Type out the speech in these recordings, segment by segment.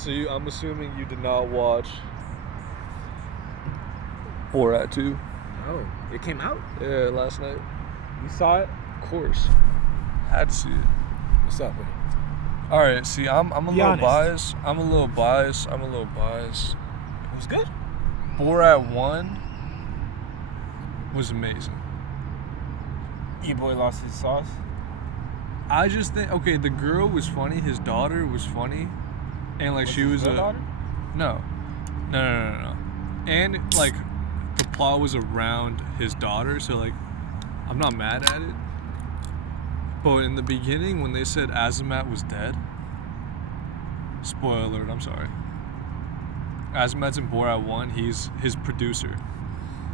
So I'm assuming you did not watch Borat 2? No. It came out? Yeah, last night. You saw it? Of course. Had to see it. What's up with it? All right, see, I'm a Be little honest. biased. I'm a little biased. It was good? Borat 1 was amazing. Your boy lost his sauce? I just think, okay, the girl was funny. His daughter was funny. And, like, she was his daughter? No. And, like, the plot was around his daughter, so, like, I'm not mad at it. But in the beginning, when they said Azamat was dead, spoiler alert, I'm sorry. Azamat's in Borat 1, he's his producer.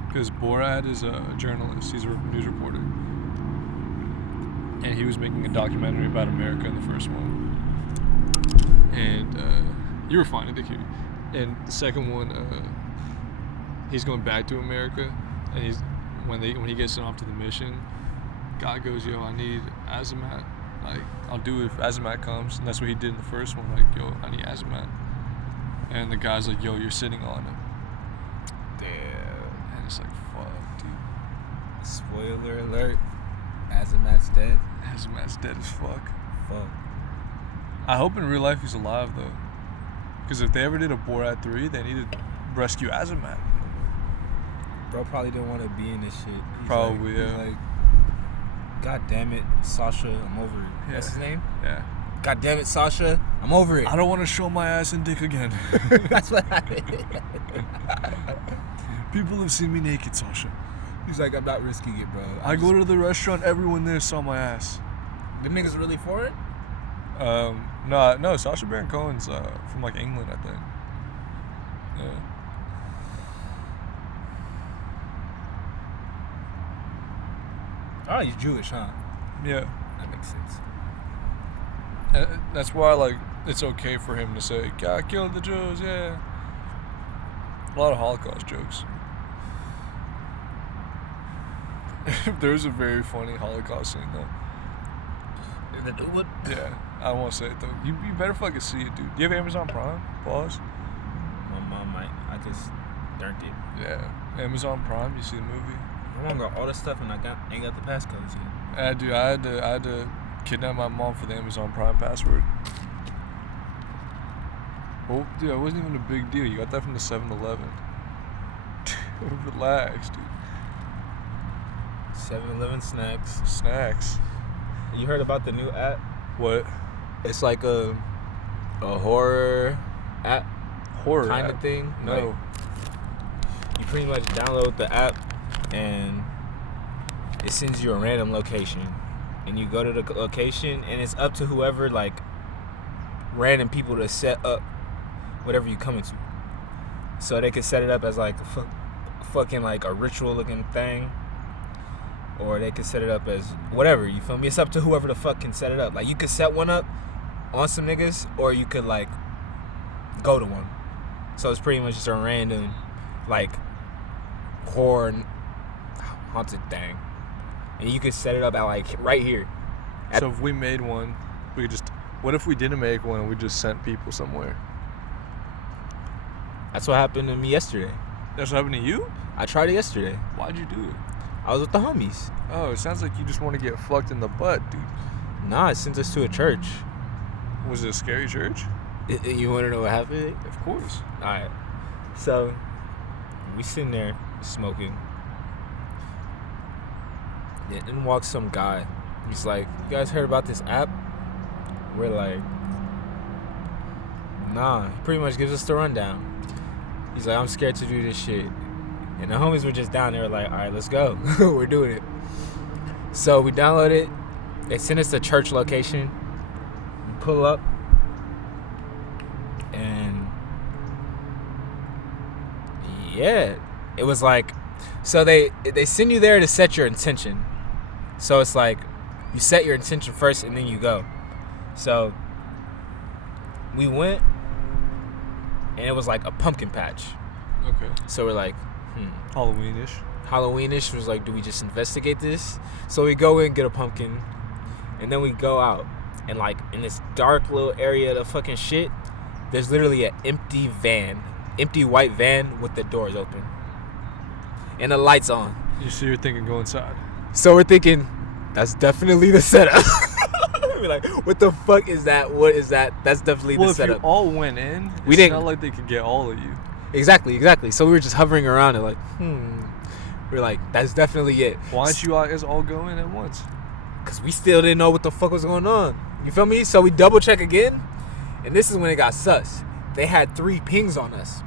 Because Borat is a journalist, he's a news reporter. And he was making a documentary about America in the first one. And you were fine, I think you. And the second one, he's going back to America, and when he gets sent off to the mission, God goes, yo, I need Azamat. Like, I'll do it if Azamat comes. And that's what he did in the first one. Like, yo, I need Azamat. And the guy's like, yo, you're sitting on him. Damn. And it's like, fuck, dude. Spoiler alert. Azamat's dead. Azamat's dead as fuck. Fuck. I hope in real life he's alive, though. Because if they ever did a Borat 3, they need to rescue Azamat. Bro probably didn't want to be in this shit. He's Probably, like, yeah. He's like, God damn it, Sasha, I'm over it. Yeah. That's his name? Yeah. God damn it, Sasha, I'm over it. I don't want to show my ass and dick again. That's what happened. People have seen me naked, Sasha. He's like, I'm not risking it, bro. I go to the restaurant, everyone there saw my ass. Them niggas really for it? No, Sacha Baron Cohen's from like England, I think. Yeah. Oh, he's Jewish, huh? Yeah. That makes sense. That's why, like, it's okay for him to say, God killed the Jews, yeah. A lot of Holocaust jokes. There's a very funny Holocaust scene, though. In the new one? Yeah. I don't want to say it, though. You better fucking see it, dude. Do you have Amazon Prime? Pause. My mom might. I just turned it. Yeah. Amazon Prime, you see the movie? My mom got all the stuff and ain't got the passcodes yet. Dude, I had to kidnap my mom for the Amazon Prime password. Oh, dude, it wasn't even a big deal. You got that from the 7-Eleven. Relax, dude. 7-Eleven snacks. Snacks. You heard about the new app? What? It's like a horror app Horror kind app? of thing. No. Like, you pretty much download the app and it sends you a random location. And you go to the location and it's up to whoever, like, random people to set up whatever you coming to. So they can set it up as like a fucking like a ritual looking thing. Or they can set it up as whatever, you feel me? It's up to whoever the fuck can set it up. Like, you could set one up on some niggas, or you could, like, go to one. So it's pretty much just a random, like, horror haunted thing. And you could set it up at, like, right here. So if we made one, we could just... What if we didn't make one and we just sent people somewhere? That's what happened to me yesterday. That's what happened to you? I tried it yesterday. Why'd you do it? I was with the homies. Oh, it sounds like you just want to get fucked in the butt, dude. Nah, it sent us to a church. Was it a scary church? You want to know what happened? Of course. Alright. So, we sitting there smoking. Then walks some guy. He's like, you guys heard about this app? We're like, nah. He pretty much gives us the rundown. He's like, I'm scared to do this shit. And the homies were just down there like, all right, let's go. We're doing it. So we download it. They sent us the church location. We pull up. And yeah, it was like, so they send you there to set your intention. So it's like, you set your intention first and then you go. So we went and it was like a pumpkin patch. Okay. So we're like, Halloweenish. was like, do we just investigate this? So we go in, get a pumpkin, and then we go out. And like in this dark little area of the fucking shit, there's literally an empty white van with the doors open and the lights on. So you're thinking go inside. So we're thinking, that's definitely the setup. We're like, what the fuck is that? What is that? That's definitely the setup. Well, if you all went in, We it's didn't- not like they could get all of you. Exactly. So we were just hovering around and like, We're like, that's definitely it. Why don't you guys all go in at once? Because we still didn't know what the fuck was going on. You feel me? So we double check again. And this is when it got sus. They had 3 pings on us.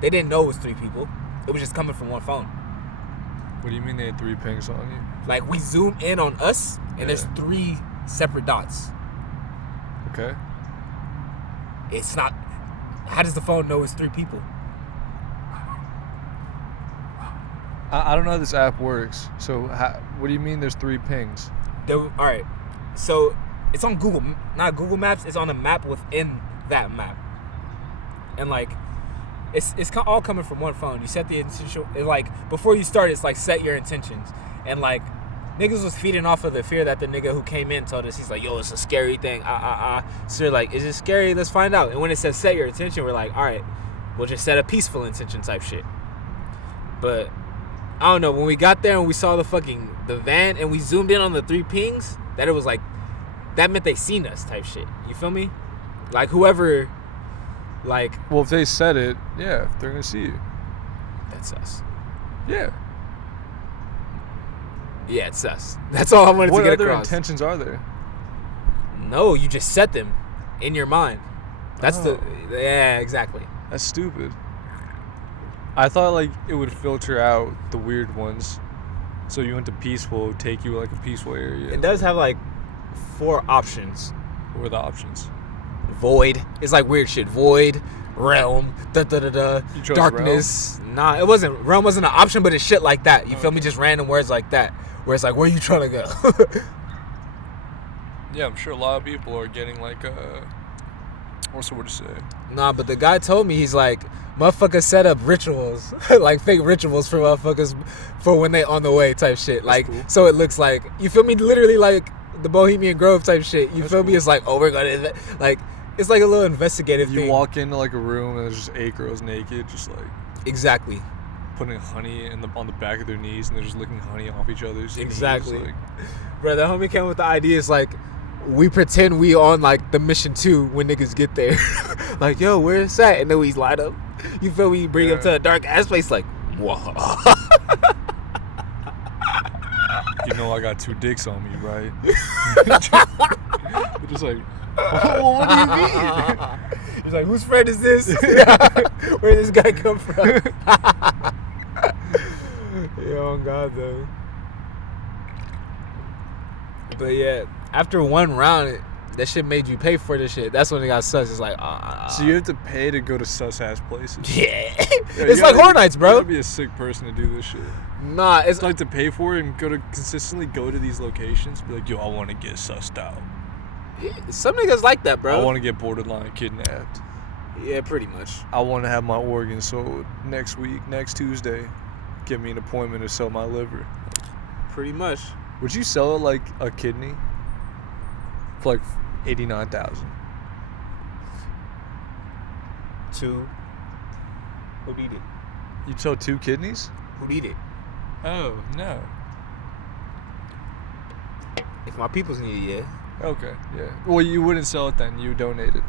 They didn't know it was 3 people. It was just coming from one phone. What do you mean they had 3 pings on you? Like, we zoom in on us, and there's 3 separate dots. Okay. It's not... How does the phone know it's 3 people? I don't know how this app works. So what do you mean there's 3 pings? All right. So, it's on Google... Not Google Maps. It's on a map within that map. And, like... It's all coming from one phone. You set the intention, like, before you start, it's like, set your intentions. And, like, niggas was feeding off of the fear that the nigga who came in told us. He's like, yo, it's a scary thing. So you're like, is it scary? Let's find out. And when it says set your intention, we're like, all right, we'll just set a peaceful intention type shit. But, I don't know, when we got there and we saw the van and we zoomed in on the 3 pings, that it was like, that meant they seen us type shit. You feel me? Like, whoever... Like, well, if they said it, yeah, they're gonna see you. That's us. Yeah. Yeah, it's us. That's all I wanted to get across. What other intentions are there? No, you just set them in your mind. That's yeah, exactly. That's stupid. I thought like it would filter out the weird ones. So you went to peaceful, it would take you like a peaceful area. It does have like 4 options. What were the options? Void. It's like weird shit. Void, realm, darkness. Realm? Nah, it wasn't. Realm wasn't an option, but it's shit like that. You feel me? Just random words like that. Where it's like, where are you trying to go? Yeah, I'm sure a lot of people are getting like what's the word to say? Nah, but the guy told me, he's like, motherfuckers set up rituals, like fake rituals for motherfuckers for when they on the way type shit. That's like, cool. So it looks like, you feel me? Literally like the Bohemian Grove type shit. You feel me? It's like, oh, we're gonna like. It's like a little investigative thing. You walk into like a room and there's just 8 girls naked, just like exactly putting honey on the back of their knees, and they're just licking honey off each other's exactly. knees, like. Bro, the homie came with the idea. It's like we pretend we on like the mission 2 when niggas get there. Like, yo, where's that? And then we light up. You feel me? Bring up to a dark ass place. Like, whoa. You know I got 2 dicks on me, right? They're just like. Oh, what do you mean? He's like, whose friend is this? Where did this guy come from? Yo, on God, though. But yeah, after 1 round, that shit made you pay for this shit. That's when it got sus. It's like, So you have to pay to go to sus-ass places? Yeah. It's like Horror Nights, bro. You gotta be a sick person to do this shit. Nah, it's like to pay for it and consistently go to these locations. Be like, yo, I want to get sussed out. Some niggas like that, bro. I want to get borderline kidnapped. Yeah, pretty much. I want to have my organs sold next Tuesday. Give me an appointment to sell my liver. Pretty much. Would you sell it like a kidney for like $89,000? 2. Who need it? You'd sell 2 kidneys? Who need it? Oh no. If my peoples need it, yeah. Okay, yeah. Well, you wouldn't sell it then. You would donate it.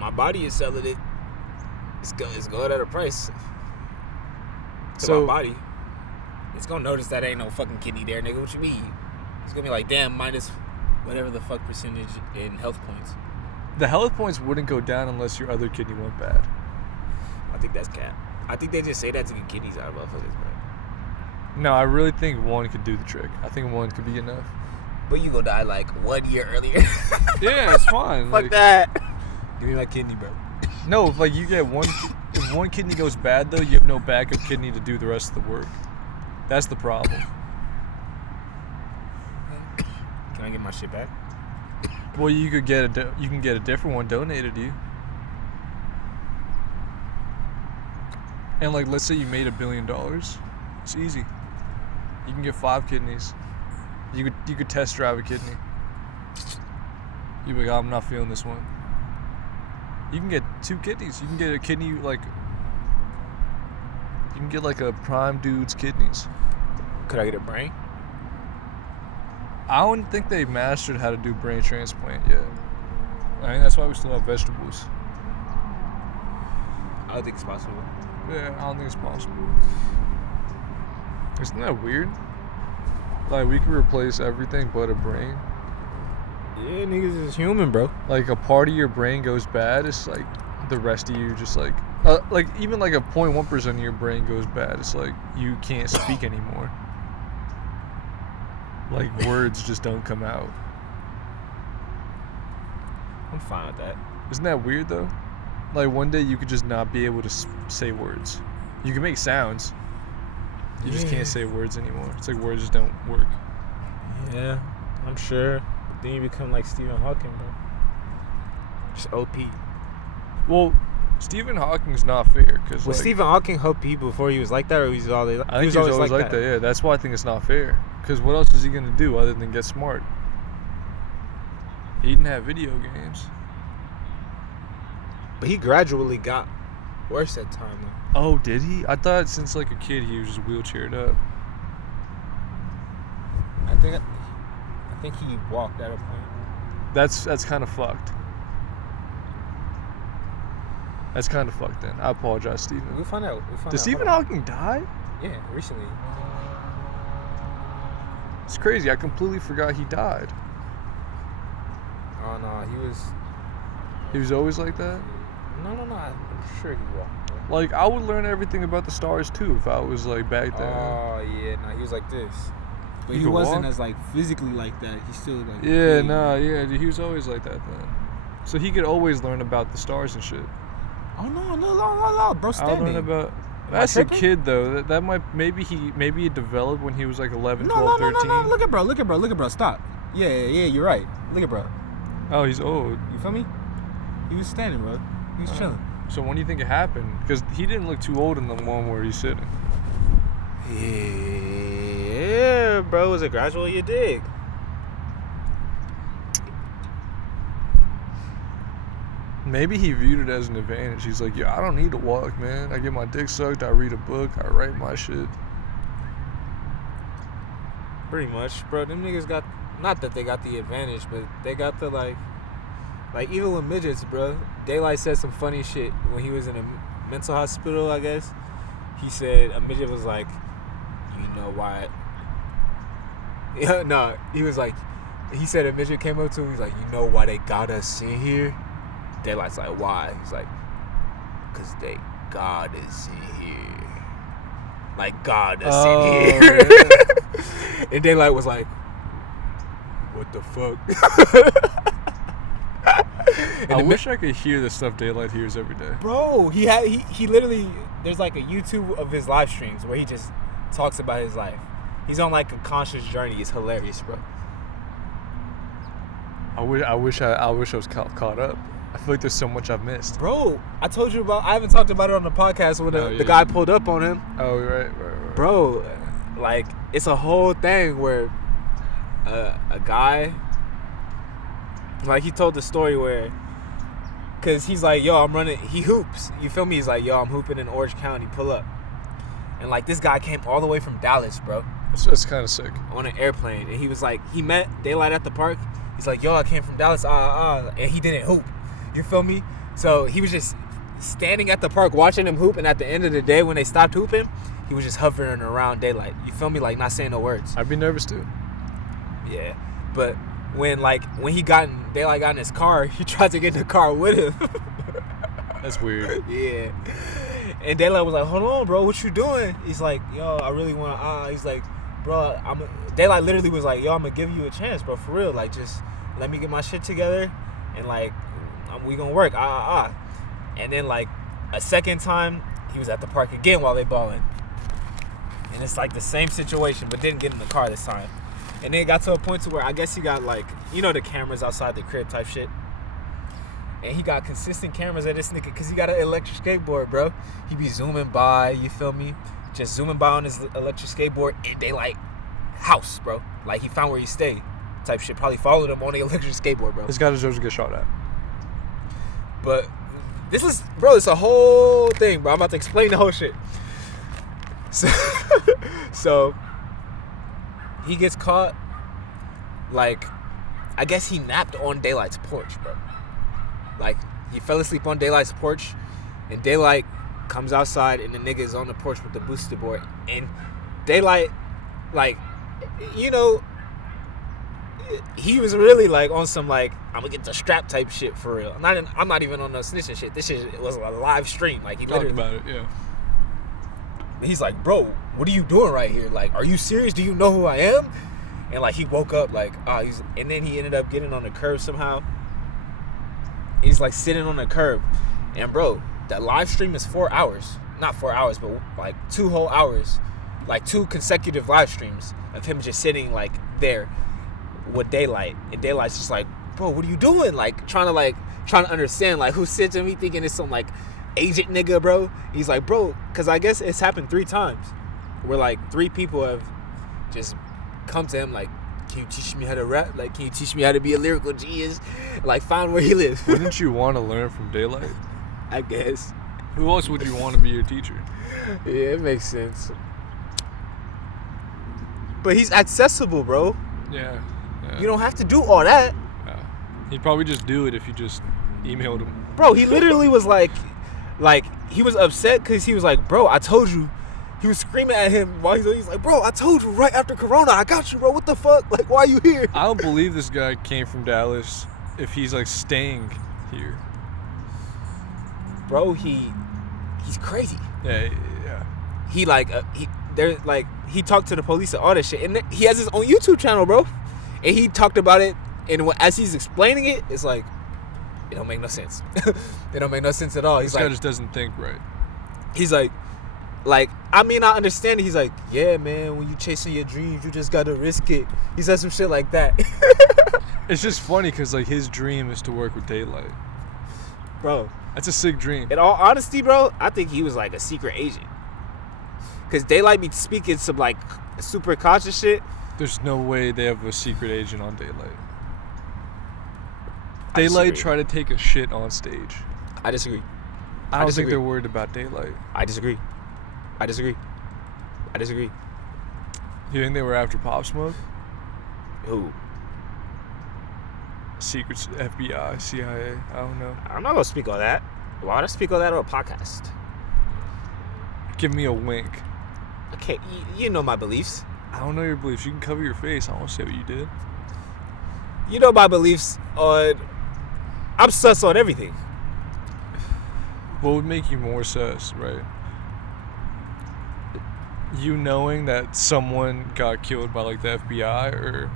My body is selling it. It's going at a price. So, my body. It's gonna notice that ain't no fucking kidney there, nigga. What you mean? It's gonna be like, damn, minus whatever the fuck percentage in health points. the health points wouldn't go down unless your other kidney went bad. I think that's cap. I think they just say that to get kidneys out of motherfuckers, bro. No, I really think 1 could do the trick. I think 1 could be enough. But you gonna die like 1 year earlier. Yeah, it's fine. Fuck that. Give me my kidney, bro. No, if like you get if 1 kidney goes bad though, you have no backup kidney to do the rest of the work. That's the problem. Can I get my shit back? Well, you can get a different one donated to you. And like, let's say you made $1 billion, it's easy. You can get 5 kidneys. You could test drive a kidney. You'd be like, I'm not feeling this one. You can get 2 kidneys. You can get a kidney like. You can get like a prime dude's kidneys. Could I get a brain? I don't think they mastered how to do brain transplant yet. I mean, that's why we still have vegetables. I don't think it's possible. Yeah, I don't think it's possible. Isn't that weird? Like, we can replace everything but a brain. Yeah, niggas is human, bro. Like, a part of your brain goes bad, it's like the rest of you just like even like a 0.1% of your brain goes bad. It's like you can't speak anymore. Like, words just don't come out. I'm fine with that. Isn't that weird, though? Like, one day you could just not be able to say words. You can make sounds. You just can't say words anymore. It's like words just don't work. Yeah, I'm sure. But then you become like Stephen Hawking, bro. Just OP. Well, Stephen Hawking's not fair. Cause Was like, Stephen Hawking OP before he was like that, or was he always like that? I think he was always like that, yeah. That's why I think it's not fair. Because what else is he going to do other than get smart? He didn't have video games. But he gradually got worse at time, though. Oh, did he? I thought since like a kid he was just wheelchaired up. I think he walked at a point. That's kind of fucked. That's kind of fucked then. I apologize, Stephen. We'll find out. Did Stephen Hawking die? Yeah, recently. It's crazy. I completely forgot he died. Oh, no, He was always like that? No, I'm sure he walked. Bro. Like, I would learn everything about the stars, too, if I was, like, back then. Oh, yeah, no, he was like this. But He he could wasn't walk? as, like, physically like that. He still, like... Yeah, he was always like that then. So he could always learn about the stars and shit. Oh, no, bro, I'll standing. learn about... Am I That's a tripping? kid, though. That might... Maybe it developed when he was, like, 11, 12, 13. No. Look at bro. Stop. Yeah, you're right. Look at bro. Oh, he's old. You feel me? He was standing, bro. He was chilling. So when do you think it happened? Because he didn't look too old in the one where he's sitting. Yeah, bro. Was it gradual? You dig? Maybe he viewed it as an advantage. He's like, yeah, I don't need to walk, man. I get my dick sucked. I read a book. I write my shit. Pretty much, bro. Them niggas got... Not that they got the advantage, but they got the, like even with midgets, bro. Daylight said some funny shit when he was in a mental hospital, I guess. He said a midget was like, you know why... Yeah, no, he was like... He said a midget came up to him. He's like, you know why they got us in here? Daylight's like, why? He's like, because they got us in here. Like, God us in here. Yeah. And Daylight was like, what the fuck? I wish I could hear the stuff Daylight hears every day. Bro, he literally, there's like a YouTube of his live streams where he just talks about his life. He's on like a conscious journey. It's hilarious, bro. I wish I was caught up. I feel like there's so much I've missed. Bro, I told you about, I haven't talked about it on the podcast when the guy pulled up on him. Oh, right. Bro, like, it's a whole thing where a guy, like, he told the story where, because he's like, yo, I'm running, he hoops. You feel me? He's like, yo, I'm hooping in Orange County, pull up. And, like, this guy came all the way from Dallas, bro. That's kind of sick. On an airplane. And he was like, he met Daylight at the park. He's like, yo, I came from Dallas, and he didn't hoop. You feel me? So he was just standing at the park watching him hoop, and at the end of the day, when they stopped hooping, he was just hovering around Daylight. You feel me? Like, not saying no words. I'd be nervous too. Yeah. But when Daylight got in his car, he tried to get in the car with him. That's weird. Yeah. And Daylight was like, hold on, bro, what you doing? He's like, yo, I really want to, he's like, bro, Daylight literally was like, yo, I'm going to give you a chance, bro, for real. Like, just let me get my shit together, and, like, we going to work, And then, like, a second time, he was at the park again while they balling. And it's, like, the same situation, but didn't get in the car this time. And then it got to a point to where I guess he got, like, you know, the cameras outside the crib type shit. And he got consistent cameras at this nigga because he got an electric skateboard, bro. He be zooming by, you feel me? Just zooming by on his electric skateboard, and they, like, house, bro. Like, he found where he stayed type shit. Probably followed him on the electric skateboard, bro. This guy deserves to get shot at. But this is, bro, it's a whole thing, bro. I'm about to explain the whole shit. So he gets caught, like, I guess he napped on Daylight's porch, bro. Like, he fell asleep on Daylight's porch, and Daylight comes outside, and the nigga is on the porch with the booster board, and Daylight, like, you know, he was really, like, on some, like, I'm gonna get the strap type shit for real. I'm not even on the snitching shit. This shit was a live stream. Like, he literally Talk about it, yeah. He's like, bro, what are you doing right here? Like, are you serious? Do you know who I am? And, like, he woke up, like, and then he ended up getting on the curb somehow. He's, like, sitting on the curb. And, bro, that live stream is 4 hours. Not 4 hours, but, like, 2 whole hours. Like, 2 consecutive live streams of him just sitting, like, there with Daylight. And Daylight's just like, bro, what are you doing? Like, trying to understand, like, who sits him. He thinking it's some, like, agent nigga, bro. He's like, bro, because I guess it's happened 3 times where, like, 3 people have just come to him like, can you teach me how to rap? Like, can you teach me how to be a lyrical genius? Like, find where he lives. Wouldn't you want to learn from Daylight? I guess. Who else would you want to be your teacher? Yeah, it makes sense. But he's accessible, bro. Yeah. You don't have to do all that. Yeah. He'd probably just do it if you just emailed him. Bro, he literally was like, he was upset because he was like, bro, I told you. He was screaming at him while he's like, bro, I told you right after Corona, I got you, bro. What the fuck? Like, why are you here? I don't believe this guy came from Dallas if he's, like, staying here. Bro, he's crazy. Yeah. He, like, he talked to the police and all that shit. And he has his own YouTube channel, bro. And he talked about it. And as he's explaining it, it's like, it don't make no sense. It don't make no sense at all. He's this guy like, just doesn't think right. He's like, I mean, I understand it. He's like, yeah, man, when you chasing your dreams, you just gotta risk it. He said some shit like that. It's just funny because, like, his dream is to work with Daylight. Bro. That's a sick dream. In all honesty, bro, I think he was, like, a secret agent. Because Daylight be speaking some, like, super conscious shit. There's no way they have a secret agent on Daylight. Daylight tried to take a shit on stage. I disagree. I don't think they're worried about Daylight. I disagree. You think they were after Pop Smoke? Who? Secrets, FBI, CIA, I don't know. I'm not gonna speak on that. Why would I speak on that on a podcast? Give me a wink. Okay, you know my beliefs. I don't know your beliefs. You can cover your face. I want to say what you did. You know my beliefs on... I'm sus on everything. What would make you more sus, right? You knowing that someone got killed by, like, the FBI, or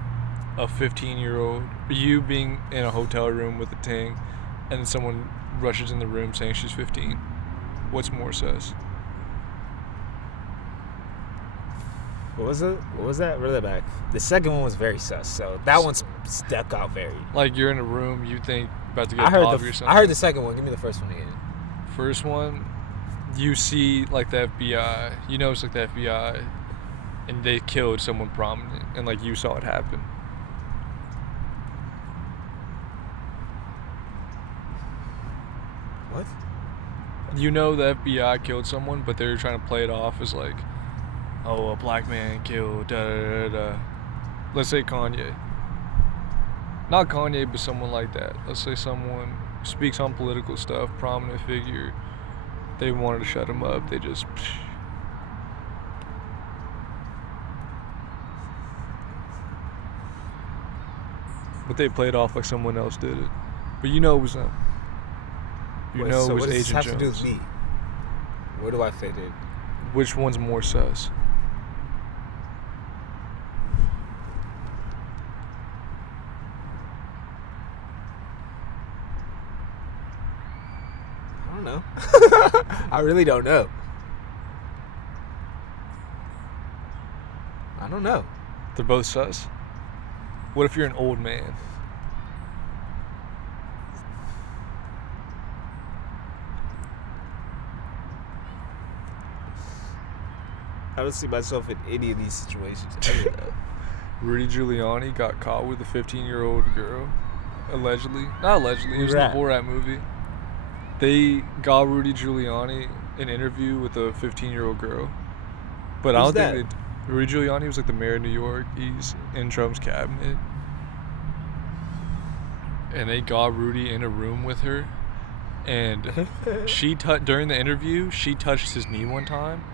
a 15-year-old, you being in a hotel room with a ting, and then someone rushes in the room saying she's 15. What's more sus? What was it? What was that? Run that back. The second one was very sus, so that one stuck out very. Like, you're in a room, you think about to get coffee or something. I heard the second one. Give me the first one again. First one, you see, like, the FBI. You know it's, like, the FBI, and they killed someone prominent, and, like, you saw it happen. What? You know the FBI killed someone, but they're trying to play it off as, like, oh, a black man killed, da-da-da-da. Let's say Kanye. Not Kanye, but someone like that. Let's say someone speaks on political stuff, prominent figure. They wanted to shut him up. They just... But they played off like someone else did it. But you know it was them. You know it was Agent Jones. So what does this have to do with me? Where do I fit in? Which one's more sus? I don't know. I really don't know. I don't know. They're both sus. What if you're an old man? I don't see myself in any of these situations. Rudy Giuliani got caught with a 15-year-old girl, allegedly. Not allegedly. It was in the Borat movie. They got Rudy Giuliani an interview with a 15-year-old girl, but I don't think Rudy Giuliani was like the mayor of New York. He's in Trump's cabinet, and they got Rudy in a room with her, and during the interview she touched his knee one time,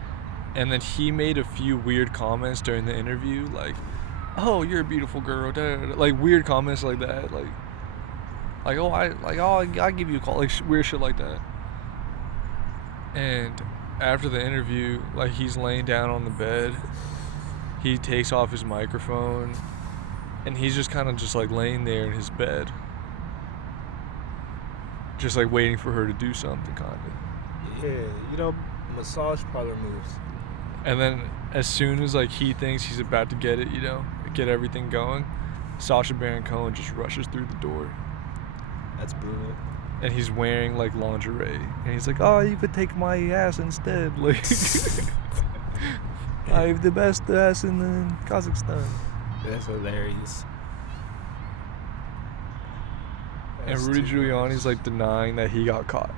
and then he made a few weird comments during the interview, like, "Oh, you're a beautiful girl," da, da, da. Like weird comments like that, like oh, I'll give you a call, like weird shit like that. And after the interview, like he's laying down on the bed, he takes off his microphone, and he's just kind of just like laying there in his bed, just like waiting for her to do something, kind of. Yeah, massage parlor moves. And then as soon as like he thinks he's about to get it, get everything going, Sacha Baron Cohen just rushes through the door. That's brutal. And he's wearing like lingerie, and he's like, "Oh, you could take my ass instead." Like, I have the best ass in Kazakhstan. That's hilarious. And Rudy Giuliani's like denying that he got caught.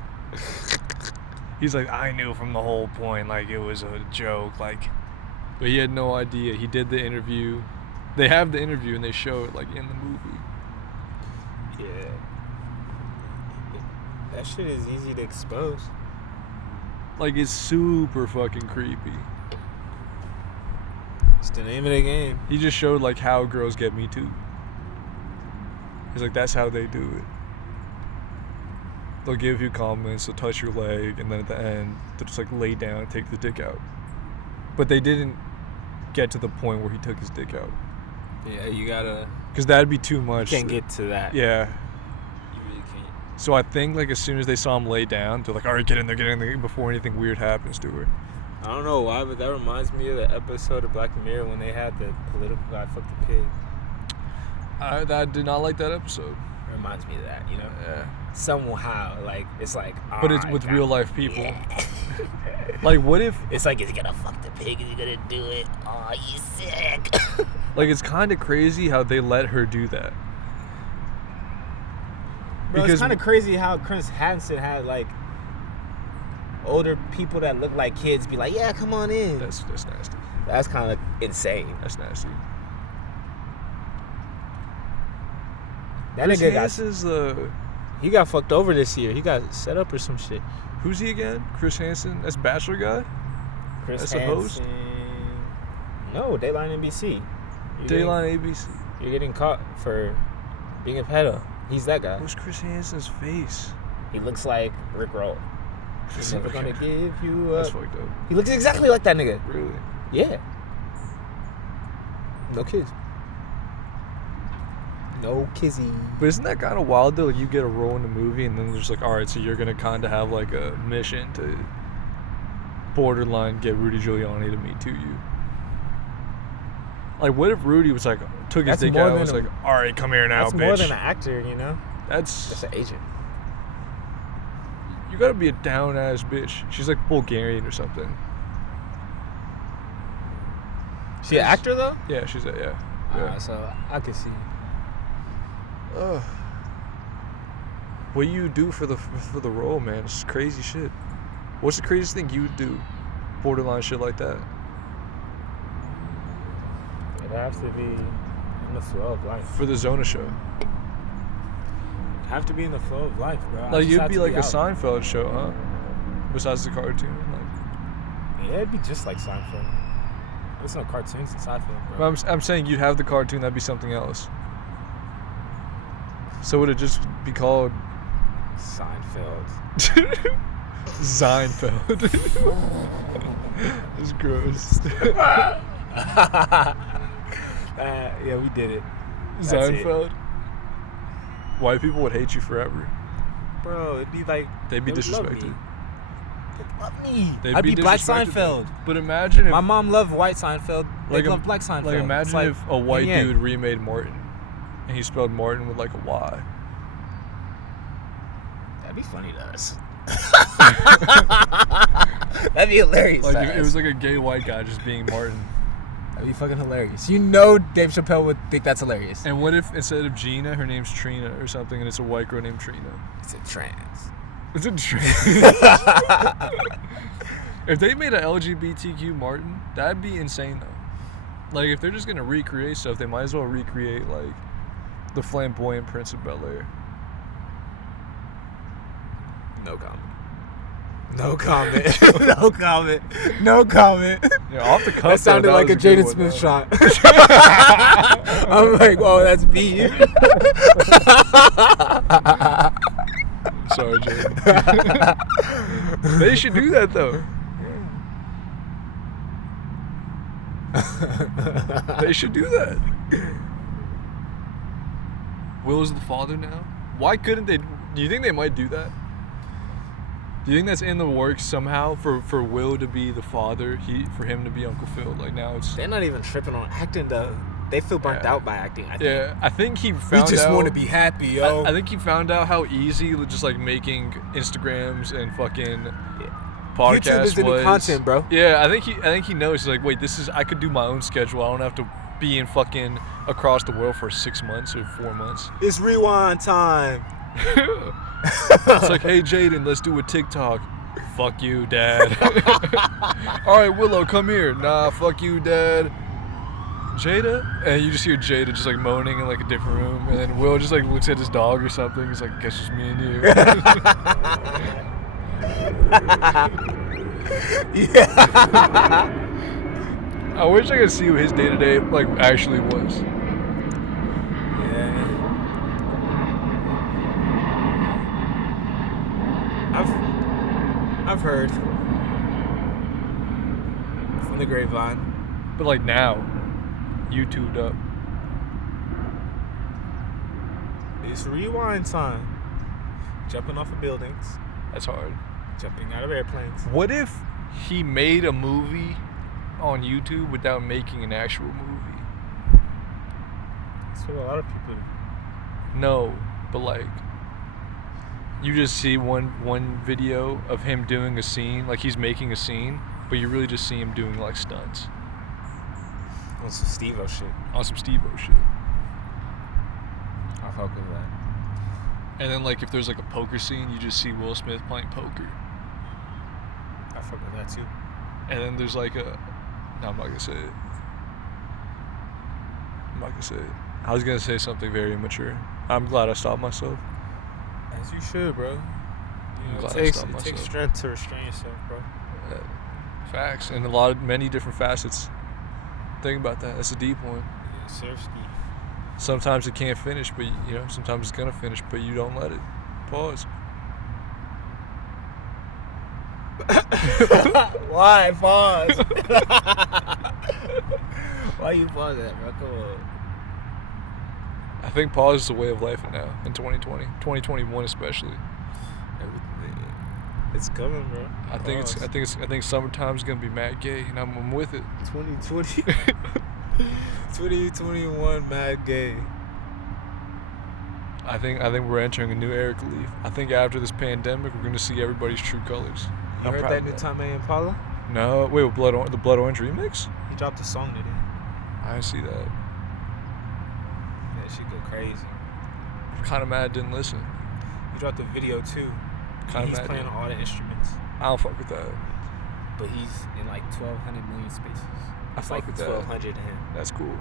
He's like, "I knew from the whole point, like it was a joke, like," but he had no idea. He did the interview. They have the interview and they show it like in the movie. Yeah. That shit is easy to expose. Like, it's super fucking creepy. It's the name of the game. He just showed like how girls get Me Too. He's like, that's how they do it. They'll give you compliments, they'll touch your leg, and then at the end, they'll just like lay down and take the dick out. But they didn't get to the point where he took his dick out. Yeah, you gotta... Because that'd be too much. You can't get to that. Yeah. You really can't. So I think like as soon as they saw him lay down, they're like, all right, get in there, before anything weird happens to her. I don't know why, but that reminds me of the episode of Black Mirror when they had the political guy fuck the pig. I did not like that episode. It reminds me of that, Yeah. Somehow, like, it's like... But it's with real life people. Like, what if... It's like, is he gonna fuck the pig? Is he gonna do it? Oh, you sick. Like, it's kind of crazy how they let her do that. Bro, it's kind of crazy how Chris Hansen had, like, older people that look like kids be like, yeah, come on in. That's nasty. That's kind of insane. That's nasty. That Chris nigga Hansen's he got fucked over this year. He got set up or some shit. Who's he again? Chris Hansen? That's Bachelor guy? Chris Hansen. That's a host? No, Dateline NBC. ABC. You're getting caught for being a pedo. He's that guy. What's Chris Hansen's face? He looks like Rick Roll. He's never gonna give you up. That's fucked up. He looks exactly like that nigga. Really? Yeah. No kids. No kizzy. But isn't that kind of wild though? Like you get a role in the movie and then there's like, all right, so you're gonna kind of have like a mission to borderline get Rudy Giuliani to meet to you. Like, what if Rudy was like, took his dick out and was like, all right, come here now, bitch. That's more than an actor, That's an agent. You gotta be a down ass bitch. She's like Bulgarian or something. She an actor though? Yeah, she's a yeah. So I can see. What you do for the role, man? It's crazy shit. What's the craziest thing you would do? Borderline shit like that. It has to be in the flow of life. For the Zona show. Have to be in the flow of life, bro. Like you'd be like a Seinfeld show, huh? Besides the cartoon, like. Yeah, it'd be just like Seinfeld. There's no cartoons in Seinfeld, bro. But I'm saying you'd have the cartoon. That'd be something else. So would it just be called Seinfeld? Seinfeld. It's gross. Yeah, we did it. Seinfeld. White people would hate you forever. Bro, it'd be like... They'd be disrespected. They'd love me. I'd be Black Seinfeld. But imagine if... My mom loved White Seinfeld. They loved Black Seinfeld. Like imagine if a white dude remade Martin. And he spelled Martin with like a Y. That'd be funny to us. That'd be hilarious. Like it was like a gay white guy just being Martin. That'd be fucking hilarious. You know Dave Chappelle would think that's hilarious. And what if instead of Gina, her name's Trina or something, and it's a white girl named Trina? It's a trans. It's a trans. If they made an LGBTQ Martin, that'd be insane though. Like if they're just gonna recreate stuff, they might as well recreate like the flamboyant Prince of Bel-Air. No comment. No comment. No comment. No comment. Yeah, off the cuff. That sounded though, like a was good Jaden one, Smith though. shot. I'm like, whoa, that's B. Sorry, Jaden. They should do that though. They should do that. Will is the father now. Why couldn't they? Do you think they might do that? Do you think that's in the works somehow for Will to be the father, for him to be Uncle Phil? Like now it's. They're not even tripping on acting though. They feel burnt out by acting. I think. Yeah, I think he found out. We just want to be happy, yo. I think he found out how easy just like making Instagrams and fucking podcasts YouTube is the new content, bro. Yeah, I think he knows. He's like, wait, I could do my own schedule. I don't have to be in fucking across the world for 6 months or 4 months. It's rewind time. It's like, hey Jaden, let's do a TikTok. Fuck you, Dad. All right, Willow, come here. Nah, fuck you, Dad. Jada, and you just hear Jada just like moaning in like a different room, and then Will just like looks at his dog or something. He's like, guess it's me and you. Yeah. I wish I could see what his day to day like actually was. Yeah. I've heard from the grapevine. But like now, YouTubed up. It's rewind time. Jumping off of buildings. That's hard. Jumping out of airplanes. What if he made a movie on YouTube without making an actual movie? That's what a lot of people do. No, but like you just see one video of him doing a scene, like he's making a scene, but you really just see him doing like stunts. On some Steve-O shit. On some Steve-O shit. I'll fuck with that. And then like if there's like a poker scene, you just see Will Smith playing poker. I fuck with that too. And then there's like no, I'm not gonna say it. I'm not gonna say it. I was gonna say something very immature. I'm glad I stopped myself. As you should, bro. I'm glad I it stopped myself. takes strength to restrain yourself, bro. Facts. And many different facets. Think about that. That's a deep one. Yeah, seriously. Sometimes it can't finish, but you know, sometimes it's gonna finish, but you don't let it. Pause. Why pause? Why you pause that, bro? Come on. I think pause is a way of life now in 2020, 2021 especially. It's coming, bro. I think summertime's gonna be mad gay, and I'm with it. 2020, 2021, mad gay. I think we're entering a new era, Khalif. I think after this pandemic, we're gonna see everybody's true colors. You heard that new Time Impala? No, wait, the Blood Orange remix? He dropped a song today. I didn't see that. That shit go crazy. I'm kind of mad I didn't listen. He dropped a video too. He's playing all the instruments. I don't fuck with that. But he's in like 1,200 million spaces. I fuck like with that. 1,200 to him. That's cool.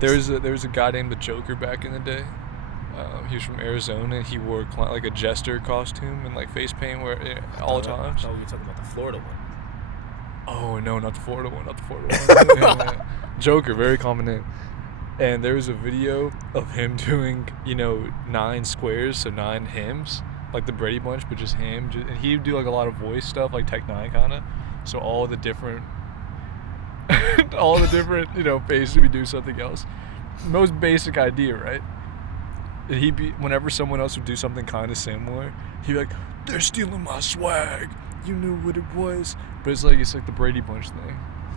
There was a guy named the Joker back in the day. He was from Arizona. He wore like a jester costume and like face paint all the time. I thought we were talking about the Florida one. Oh no, not the Florida one. Yeah. Joker, very common name. And there was a video of him doing, 9 squares, so 9 hymns, like the Brady Bunch, but just him. And he'd do like a lot of voice stuff, like Tech Nine kind of. So all the different, phases would do something else. Most basic idea, right? And whenever someone else would do something kind of similar, he'd be like, "They're stealing my swag. You knew what it was." But it's like the Brady Bunch thing.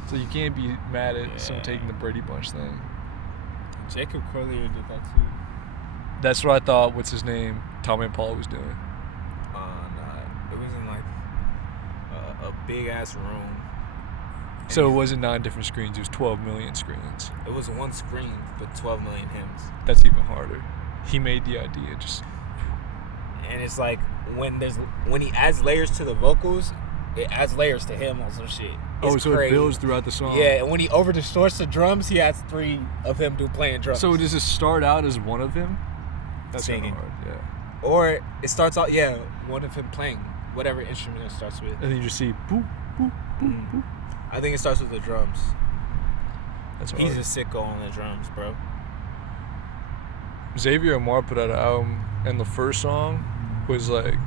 So you can't be mad at someone taking the Brady Bunch thing. Jacob Collier did that too. That's what I thought. What's his name? Tommy and Paul was doing. Nah, it wasn't like a big ass room. So it wasn't 9 different screens. It was 12 million screens. It was one screen, but 12 million hymns. That's even harder. He made the idea just. And it's like when he adds layers to the vocals, it adds layers to him on some shit. It's so crazy. it builds throughout the song. Yeah, and when he over distorts the drums, he adds 3 of him playing drums. So does it start out as one of him? That's singing. hard. Yeah. Or it starts out, one of him playing whatever instrument it starts with. And then you just see boop, boop, boop, boop. I think it starts with the drums. That's hard. He's a sicko on the drums, bro. Xavier Amar put out an album, and the first song was like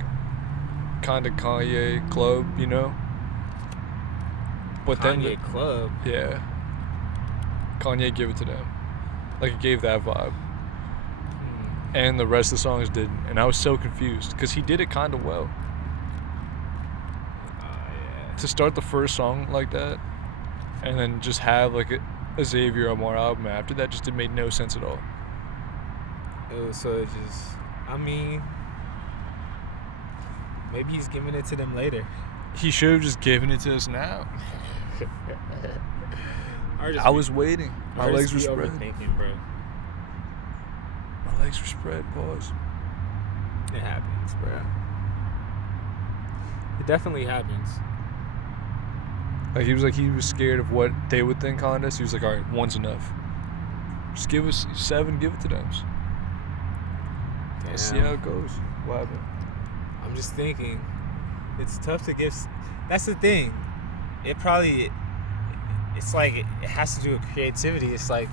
kind of Kanye Club, you know? But Kanye Club? Yeah. Kanye Give It To Them. Like, it gave that vibe. And the rest of the songs didn't. And I was so confused, because he did it kind of well. Yeah. To start the first song like that, and then just have like a Xavier Amar album after that, just it made no sense at all. I mean, maybe he's giving it to them later. He should have just given it to us now. I was waiting. My legs were spread. Bro. My legs were spread. Pause. It happens, bro. It definitely happens. Like he was scared of what they would think on us. He was like, all right, 1's enough. Just give us 7, give it to them. Let's see how it goes. What happened? I'm just thinking, it's tough to give. That's the thing. It's like it has to do with creativity. It's like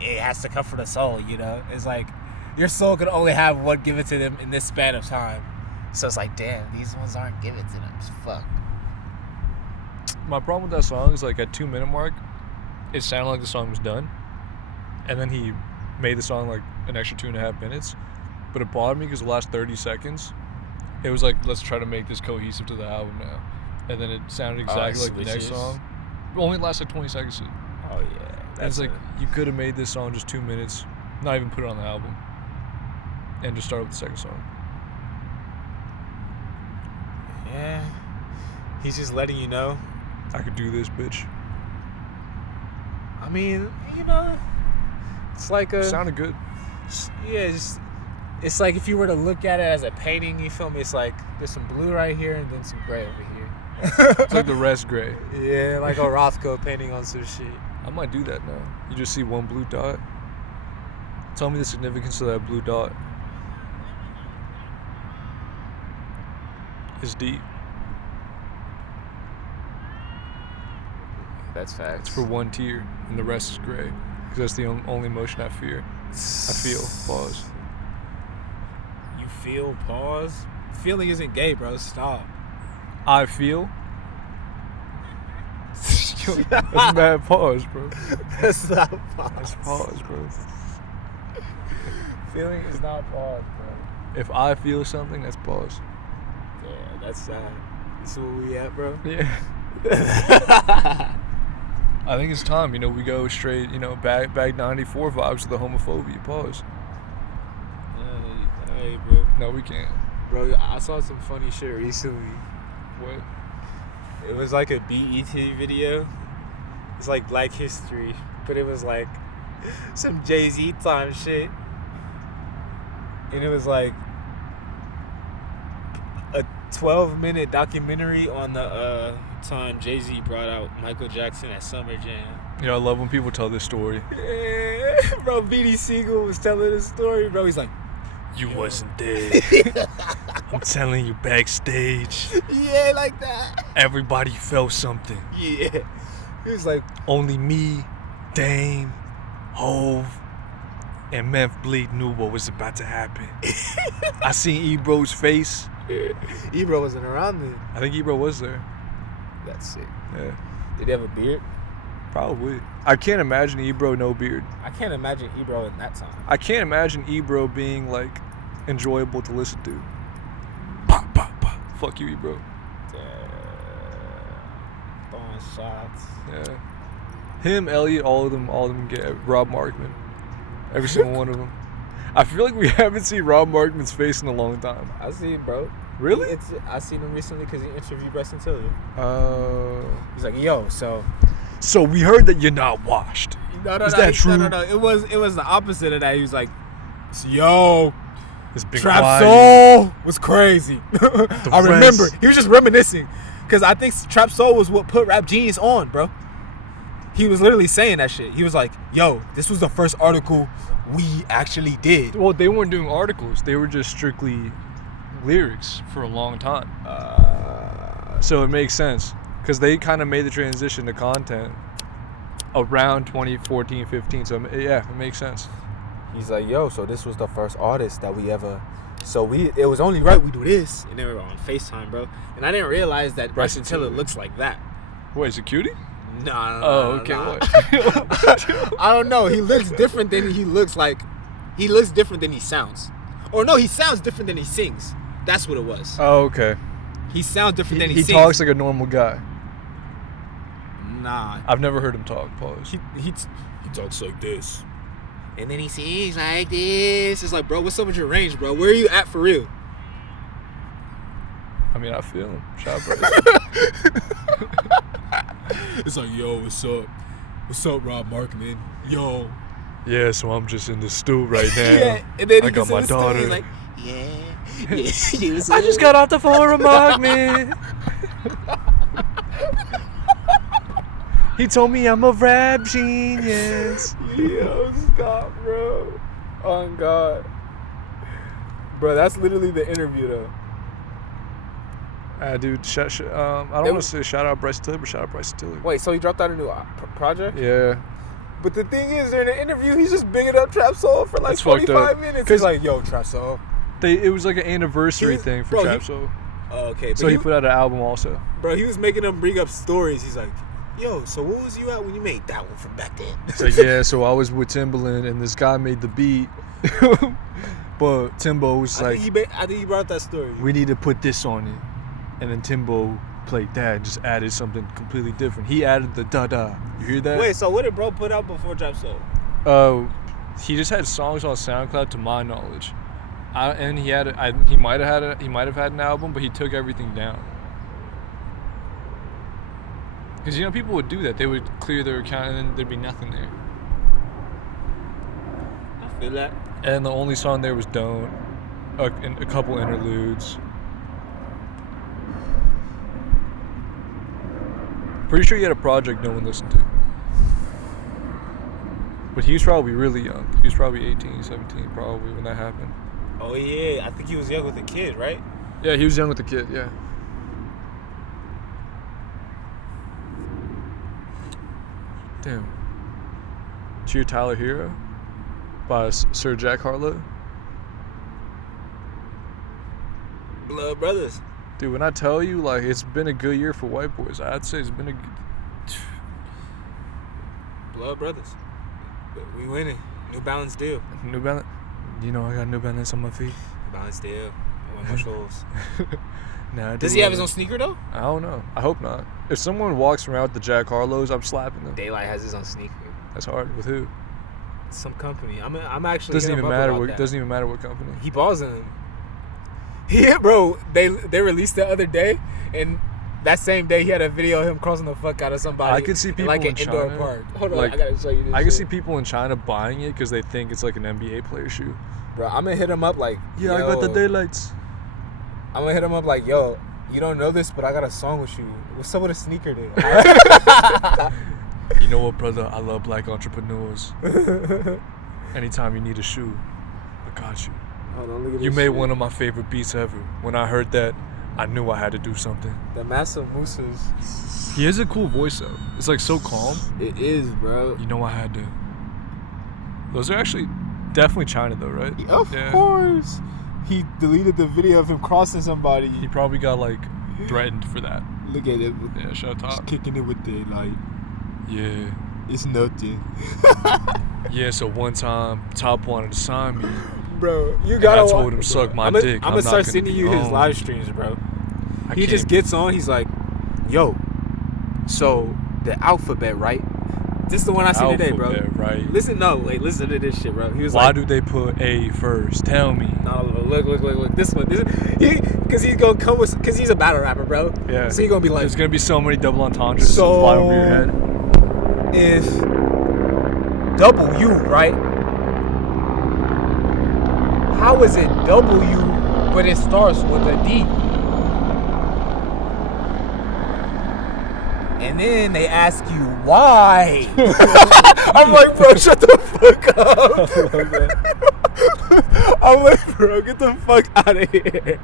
it has to come from the soul, you know? It's like your soul can only have one given to them in this span of time. So it's like, damn, these ones aren't given to them. It's fuck. My problem with that song is like at 2-minute mark, it sounded like the song was done. And then he made the song like an extra 2.5 minutes. But it bothered me because the last 30 seconds, it was like, let's try to make this cohesive to the album now. And then it sounded exactly like the next song. It only lasted like 20 seconds. Oh, yeah. It's like, you could have made this song just 2 minutes, not even put it on the album, and just start with the second song. Yeah. He's just letting you know. I could do this, bitch. I mean, you know, it's like a... It sounded good. Yeah, it's like if you were to look at it as a painting, you feel me? It's like there's some blue right here and then some gray over here. It's like the rest gray. Yeah, like a Rothko painting on some shit. I might do that now. You just see one blue dot. Tell me the significance of that blue dot. It's deep. That's facts. It's for one tier, and the rest is gray. Because that's the only emotion I fear. I feel. Pause. You feel? Pause? Feeling isn't gay, bro. Stop. I feel. That's mad pause, bro. That's not pause. That's pause, bro. Feeling is not pause, bro. If I feel something, that's pause. Yeah, that's sad. That's where we at, bro. Yeah. I think it's time, you know, we go straight, you know, back 94 vibes to the homophobia. Pause. Hey, bro. No, we can't. Bro, I saw some funny shit recently. What? It was like a BET video. It's like Black History, but it was like some Jay-Z time shit. And it was like a 12-minute documentary on the time Jay-Z brought out Michael Jackson at Summer Jam. You know, I love when people tell this story. Yeah, bro, B.D. Siegel was telling the story, bro. He's like, you wasn't there. I'm telling you, backstage. Yeah, like that. Everybody felt something. Yeah. He was like, only me, Dame, Hove, and Memph Bleak knew what was about to happen. I seen Ebro's face. Ebro wasn't around then. I think Ebro was there. That's sick. Yeah. Did he have a beard? Probably. I can't imagine Ebro no beard. I can't imagine Ebro in that time. I can't imagine Ebro being like enjoyable to listen to. Pop, pop, pop. Fuck you, Ebro. Throwing shots. Yeah. Him, Elliot, all of them get Rob Markman. Every single one of them. I feel like we haven't seen Rob Markman's face in a long time. I see it, bro. Really? I seen him recently because he interviewed Bryson Tiller. He's He's like, yo, so we heard that you're not washed. no, Is that true? No. It was the opposite of that. He was like, yo, It's been Trap quiet. Soul was crazy. I remember. He was just reminiscing. Because I think Trap Soul was what put Rap Genius on, bro. He was literally saying that shit. He was like, yo, this was the first article we actually did. Well, they weren't doing articles. They were just strictly lyrics for a long time. So it makes sense. Because they kind of made the transition to content around 2014, 15. So, yeah, it makes sense. He's like, yo, so this was the first artist that we ever... So it was only right we do this. And they were on FaceTime, bro. And I didn't realize that Bryson Tiller looks like that. Wait, is it Cutie? No. Oh, okay. Nah. What? I don't know. He looks different than he looks like. He looks different than he sounds. Or no, he sounds different than he sings. That's what it was. Oh, okay. He sounds different than he sings. He talks like a normal guy. Nah. I've never heard him talk. Pause. He talks like this. And then he sings like this. It's like, bro, what's up with your range, bro? Where are you at for real? I mean, I feel him. Shout out, Bryson. It's like, yo, what's up? What's up, Rob Markman? Yo. Yeah, so I'm just in the stool right now. Yeah, and then I got my daughter. He's like, yeah. I just got off the phone with Markman. He told me I'm a rap genius. Yo, stop, bro. Oh, God. Bro, that's literally the interview, though. Dude, I don't want to say shout out Bryson Tiller, but shout out Bryson Tiller. Wait, so he dropped out a new project? Yeah. But the thing is, during the interview, he's just bigging up Trap Soul for like That's fucked 45 up. minutes. He's like, yo, Trap Soul. It was like an anniversary thing for Trap Soul. Okay. So he put out an album also. Bro, he was making them bring up stories. He's like, yo, so what was you at when you made that one from back then? It's like, yeah, so I was with Timbaland and this guy made the beat. But Timbo was I like, think he brought up that story. we need to put this on it. And then Timbo played that and just added something completely different. He added the da-da. You hear that? Wait, so what did bro put out before Trap Soul? He just had songs on SoundCloud to my knowledge. And he might have had an album, but he took everything down. Because, people would do that. They would clear their account and then there'd be nothing there. I feel that. And the only song there was Don't. And a couple interludes. Pretty sure he had a project no one listened to. But he was probably really young. He was probably 18, 17 probably when that happened. Oh, yeah. I think he was young with a kid, right? Yeah, he was young with the kid, yeah. Damn. Cheer Tyler Hero by Sir Jack Harlow. Blood Brothers. Dude, when I tell you, like, it's been a good year for white boys, I'd say it's been a good... Blood Brothers. We winning. New Balance deal. New Balance. I got New Balance on my feet. New Balance deal. I want more shows. Nah, Does he have his own sneaker, though? I don't know. I hope not. If someone walks around with the Jack Harlows, I'm slapping them. Daylight has his own sneaker. That's hard. With who? Some company. I'm actually. Doesn't even matter what. That. Doesn't even matter what company. He balls in them. Yeah, bro. They released the other day, and that same day he had a video of him crossing the fuck out of somebody. I could see people like in an indoor China, park. Hold on, like, I gotta show you this. I can shit. see people in China buying it because they think it's like an NBA player shoe. Bro, I'm gonna hit him up like. Yeah, I got the daylights. I'm gonna hit him up like, yo, you don't know this, but I got a song with you. What's up with a sneaker, dude? You know what, brother? I love black entrepreneurs. Anytime you need a shoe, I got you. Hold on, look at You this made shit. one of my favorite beats ever. When I heard that, I knew I had to do something. The Massa Musas. He has a cool voice though. It's like so calm. It is, bro. You know I had to. Those are actually definitely China though, right? Of course. He deleted the video of him crossing somebody. He probably got like threatened for that. Look at it. Yeah, shut Just up. kicking it with the like. Yeah. It's nothing. Yeah, so one time Top wanted to sign me. Bro, you And gotta. I told him suck my dick. I'm I'm gonna not start gonna sending be you his home. live streams, bro. I He can't- just gets on. He's like, "Yo, so the alphabet, right? This is the one I seen today, bro. Alphabet, right? Listen to this shit, bro. He was Why like, do they put A first? Tell me. no, look. This one. Because he's going to come with, because he's a battle rapper, bro. Yeah. So he's going to be like, there's going to be so many double entendres So- fly over your head. if W, right? How is it W, but it starts with a D? And then they ask you why. I'm like, bro, shut the fuck up. I'm like, bro, get the fuck out of here.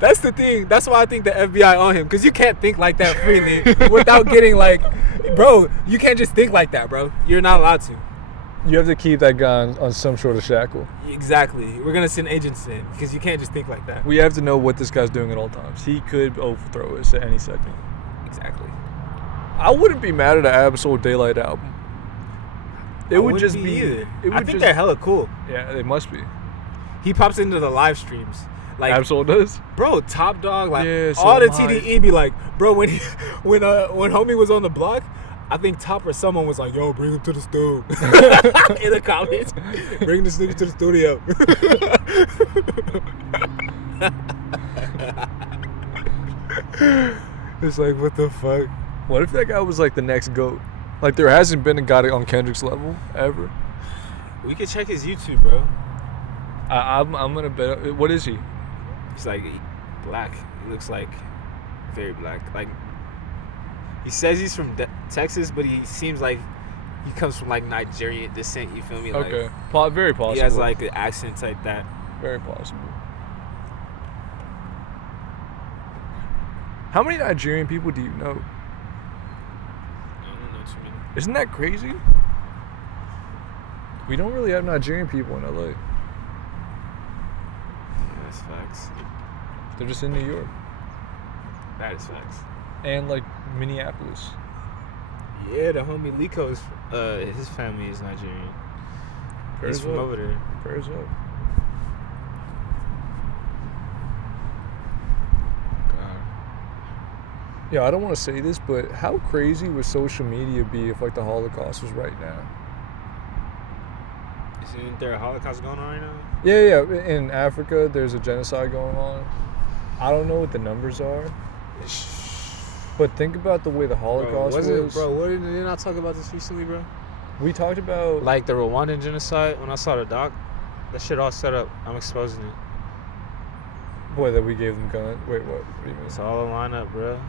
That's the thing. That's why I think the FBI on him, because you can't think like that freely without getting like, bro, you can't just think like that, bro. You're not allowed to. You have to keep that guy on some sort of shackle. Exactly. We're gonna send agents in because you can't just think like that. We have to know what this guy's doing at all times. He could overthrow us at any second. Exactly. I wouldn't be mad at an Absolute Daylight album. It would just be either. It I would think just, they're hella cool. yeah, they must be. He pops into the live streams. Like, Absolute does. bro, Top Dog, like Yeah, so all the am I. TDE be like, bro, when homie was on the block, I think Top or someone was like, yo, bring him to the studio. In the comments, bring this nigga to the studio. It's like, what the fuck? What if that guy was like the next GOAT? Like there hasn't been a guy on Kendrick's level ever. We could check his YouTube, bro. I'm gonna bet. What is he? He's like black. He looks like very black. Like he says he's from Texas, but he seems like he comes from like Nigerian descent. You feel me? Like, Okay, very possible. he has like an accent like that. very possible. How many Nigerian people do you know? I don't know too many. Isn't that crazy? We don't really have Nigerian people in LA. Yeah, that's facts. They're just in New York That is facts. and like Minneapolis. Yeah, the homie Liko's, his family is Nigerian. Prayers He's from up. over there. Prayers up. God. Yeah, I don't want to say this, but how crazy would social media be if like the Holocaust was right now? Isn't there a Holocaust going on right now? Yeah. In Africa, there's a genocide going on. I don't know what the numbers are, but think about the way the Holocaust was. Bro, did they not talk about this recently, bro? We talked about Like the Rwandan genocide, when I saw the doc, that shit all set up. I'm exposing it. boy that we gave them guns. Wait, what? What do you mean? It's all a lineup, bro.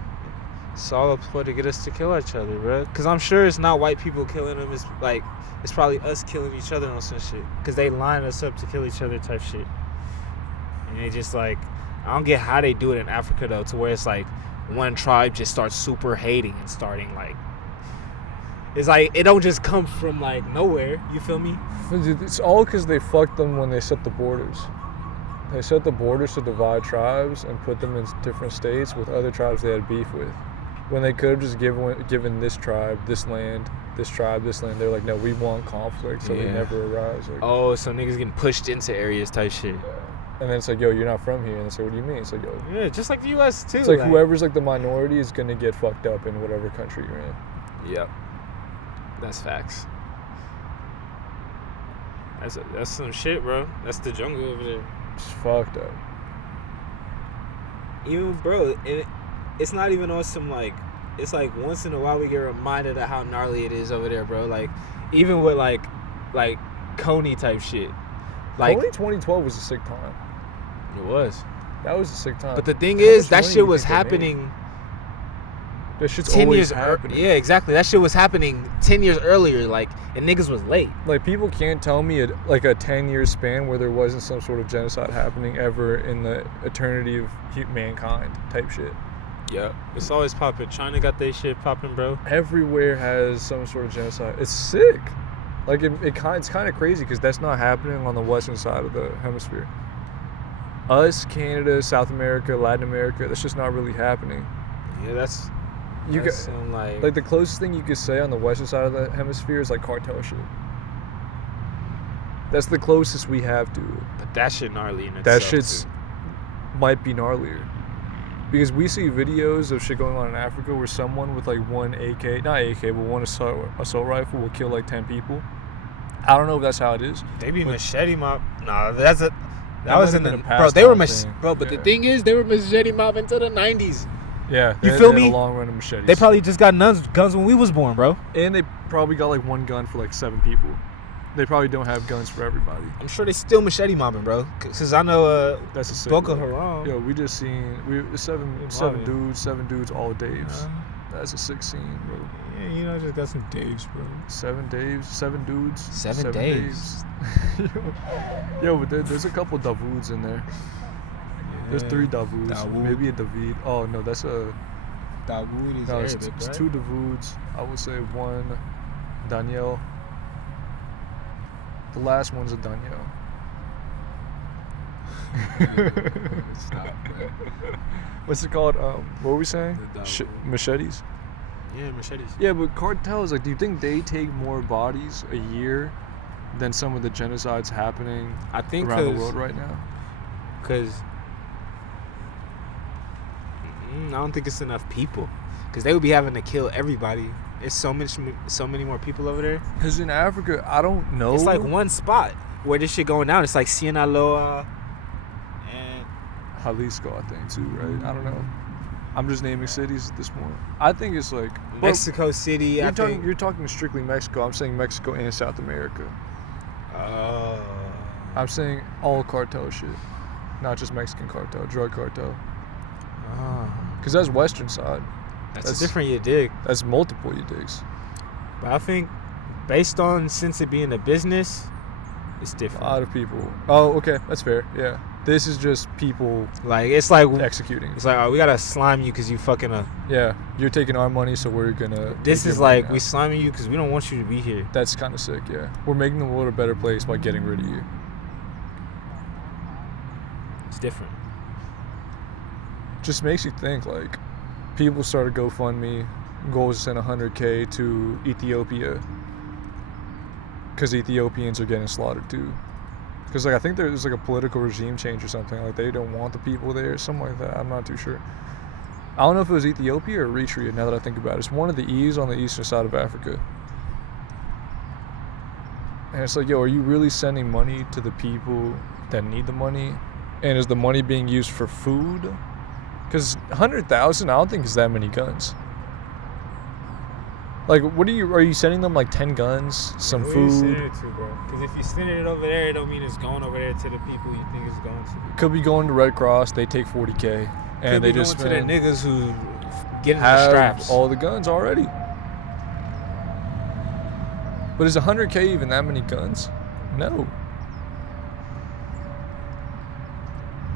It's all a ploy to get us to kill each other, bro. Because I'm sure it's not white people killing them. It's like, it's probably us killing each other on some shit. Because they line us up to kill each other type shit. And they just like, I don't get how they do it in Africa, though, to where it's like one tribe just starts super hating and starting like, it's like, it don't just come from like nowhere. You feel me? It's all because they fucked them when they set the borders. They set the borders to divide tribes and put them in different states with other tribes they had beef with. When they could have just given this tribe this land, this tribe this land, they're like, no, we want conflict, so they Yeah. never arise. Like, Oh, so niggas getting pushed into areas type shit. and then it's like, yo, you're not from here. And it's like, what do you mean? It's like, yo, Yeah, just like the U.S. too. it's like whoever's like the minority is gonna get fucked up in whatever country you're in. Yep. That's facts. That's some shit, bro. That's the jungle over there. It's fucked up. Even, bro, it's not even on some, like, it's like once in a while we get reminded of how gnarly it is over there, bro. Like, even with, like Coney type shit. Like, Only 2012 was a sick time. it was. That was a sick time. But the thing How is, much that money shit do you was think they made? happening That shit's 10 always years happening. Yeah, exactly. That shit was happening 10 years earlier, like, and niggas was late. Like, people can't tell me a 10-year span where there wasn't some sort of genocide happening ever in the eternity of mankind type shit. Yeah. It's always popping. China got their shit popping, bro. Everywhere has some sort of genocide. It's sick. Like, it's kind of crazy because that's not happening on the western side of the hemisphere. Us, Canada, South America, Latin America, that's just not really happening. Yeah, that's some, Like, the closest thing you could say on the western side of the hemisphere is like cartel shit. That's the closest we have to it. but that shit gnarly in itself. That shit's too. might be gnarlier. Because we see videos of shit going on in Africa where someone with like one assault rifle will kill like 10 people. I don't know if that's how it is. They be but machete mob. Nah, that was in the past bro. They were thing. bro, but Yeah. the thing is, they were machete mob until the 90s. Yeah, You they feel had me? a long run of machetes. They probably just got guns when we was born, bro. And they probably got like one gun for like 7 people. They probably don't have guns for everybody. I'm sure they still machete mobbing, bro. Cause I know That's a sick Boko look. Haram. Yo, we just seen seven dudes, all Daves. That's a sick scene, bro. Yeah, you know, just got some Daves, bro. 7 dudes. Seven Daves. Yo, but there's a couple Davoods in there. There's 3 Davoods. Dawood. Maybe a David. Oh no, that's a. Dawood is No, Arabic, it's right? 2 Davoods. I would say 1 Danielle. The last one's a Danielle. Stop, bro. What's it called? What were we saying? The Dawood. Machetes. Yeah, machetes. Yeah, but cartels, like, do you think they take more bodies a year than some of the genocides happening I think around the world right now? Because I don't think it's enough people. Because they would be having to kill everybody. It's so many more people over there. Because in Africa, I don't know. It's like one spot where this shit going down. It's like Sinaloa and Jalisco, I think, too, right? I don't know. I'm just naming cities at this point. I think it's like Mexico City. You're talking strictly Mexico. I'm saying Mexico and South America. I'm saying all cartel shit, not just Mexican cartel, drug cartel. Because that's Western side. That's different, you dig. That's multiple you digs. But I think based on since it being a business, it's different. A lot of people. Oh, okay, that's fair. Yeah, this is just people Like it's like executing. It's like, oh, we gotta slime you because you fucking Yeah, you're taking our money, so we're gonna. This take is your money like now. we sliming you because we don't want you to be here. That's kind of sick. Yeah, we're making the world a better place by getting rid of you. It's different. Just makes you think. Like, people started GoFundMe, goals to send 100K to Ethiopia because Ethiopians are getting slaughtered too. Because like I think there's like a political regime change or something. Like they don't want the people there, something like that. I'm not too sure. I don't know if it was Ethiopia or Eritrea. Now that I think about it, it's one of the E's on the eastern side of Africa. And it's like, yo, are you really sending money to the people that need the money? And is the money being used for food? Because 100,000, I don't think is that many guns. Like, what are you sending them like 10 guns, some Who are you food? sending it to, bro? Because if you're sending it over there, it don't mean it's going over there to the people you think it's going to. Could be going to Red Cross. They take 40K, and Could they be just going to the niggas who getting the have straps. all the guns already. But is 100K even that many guns? No.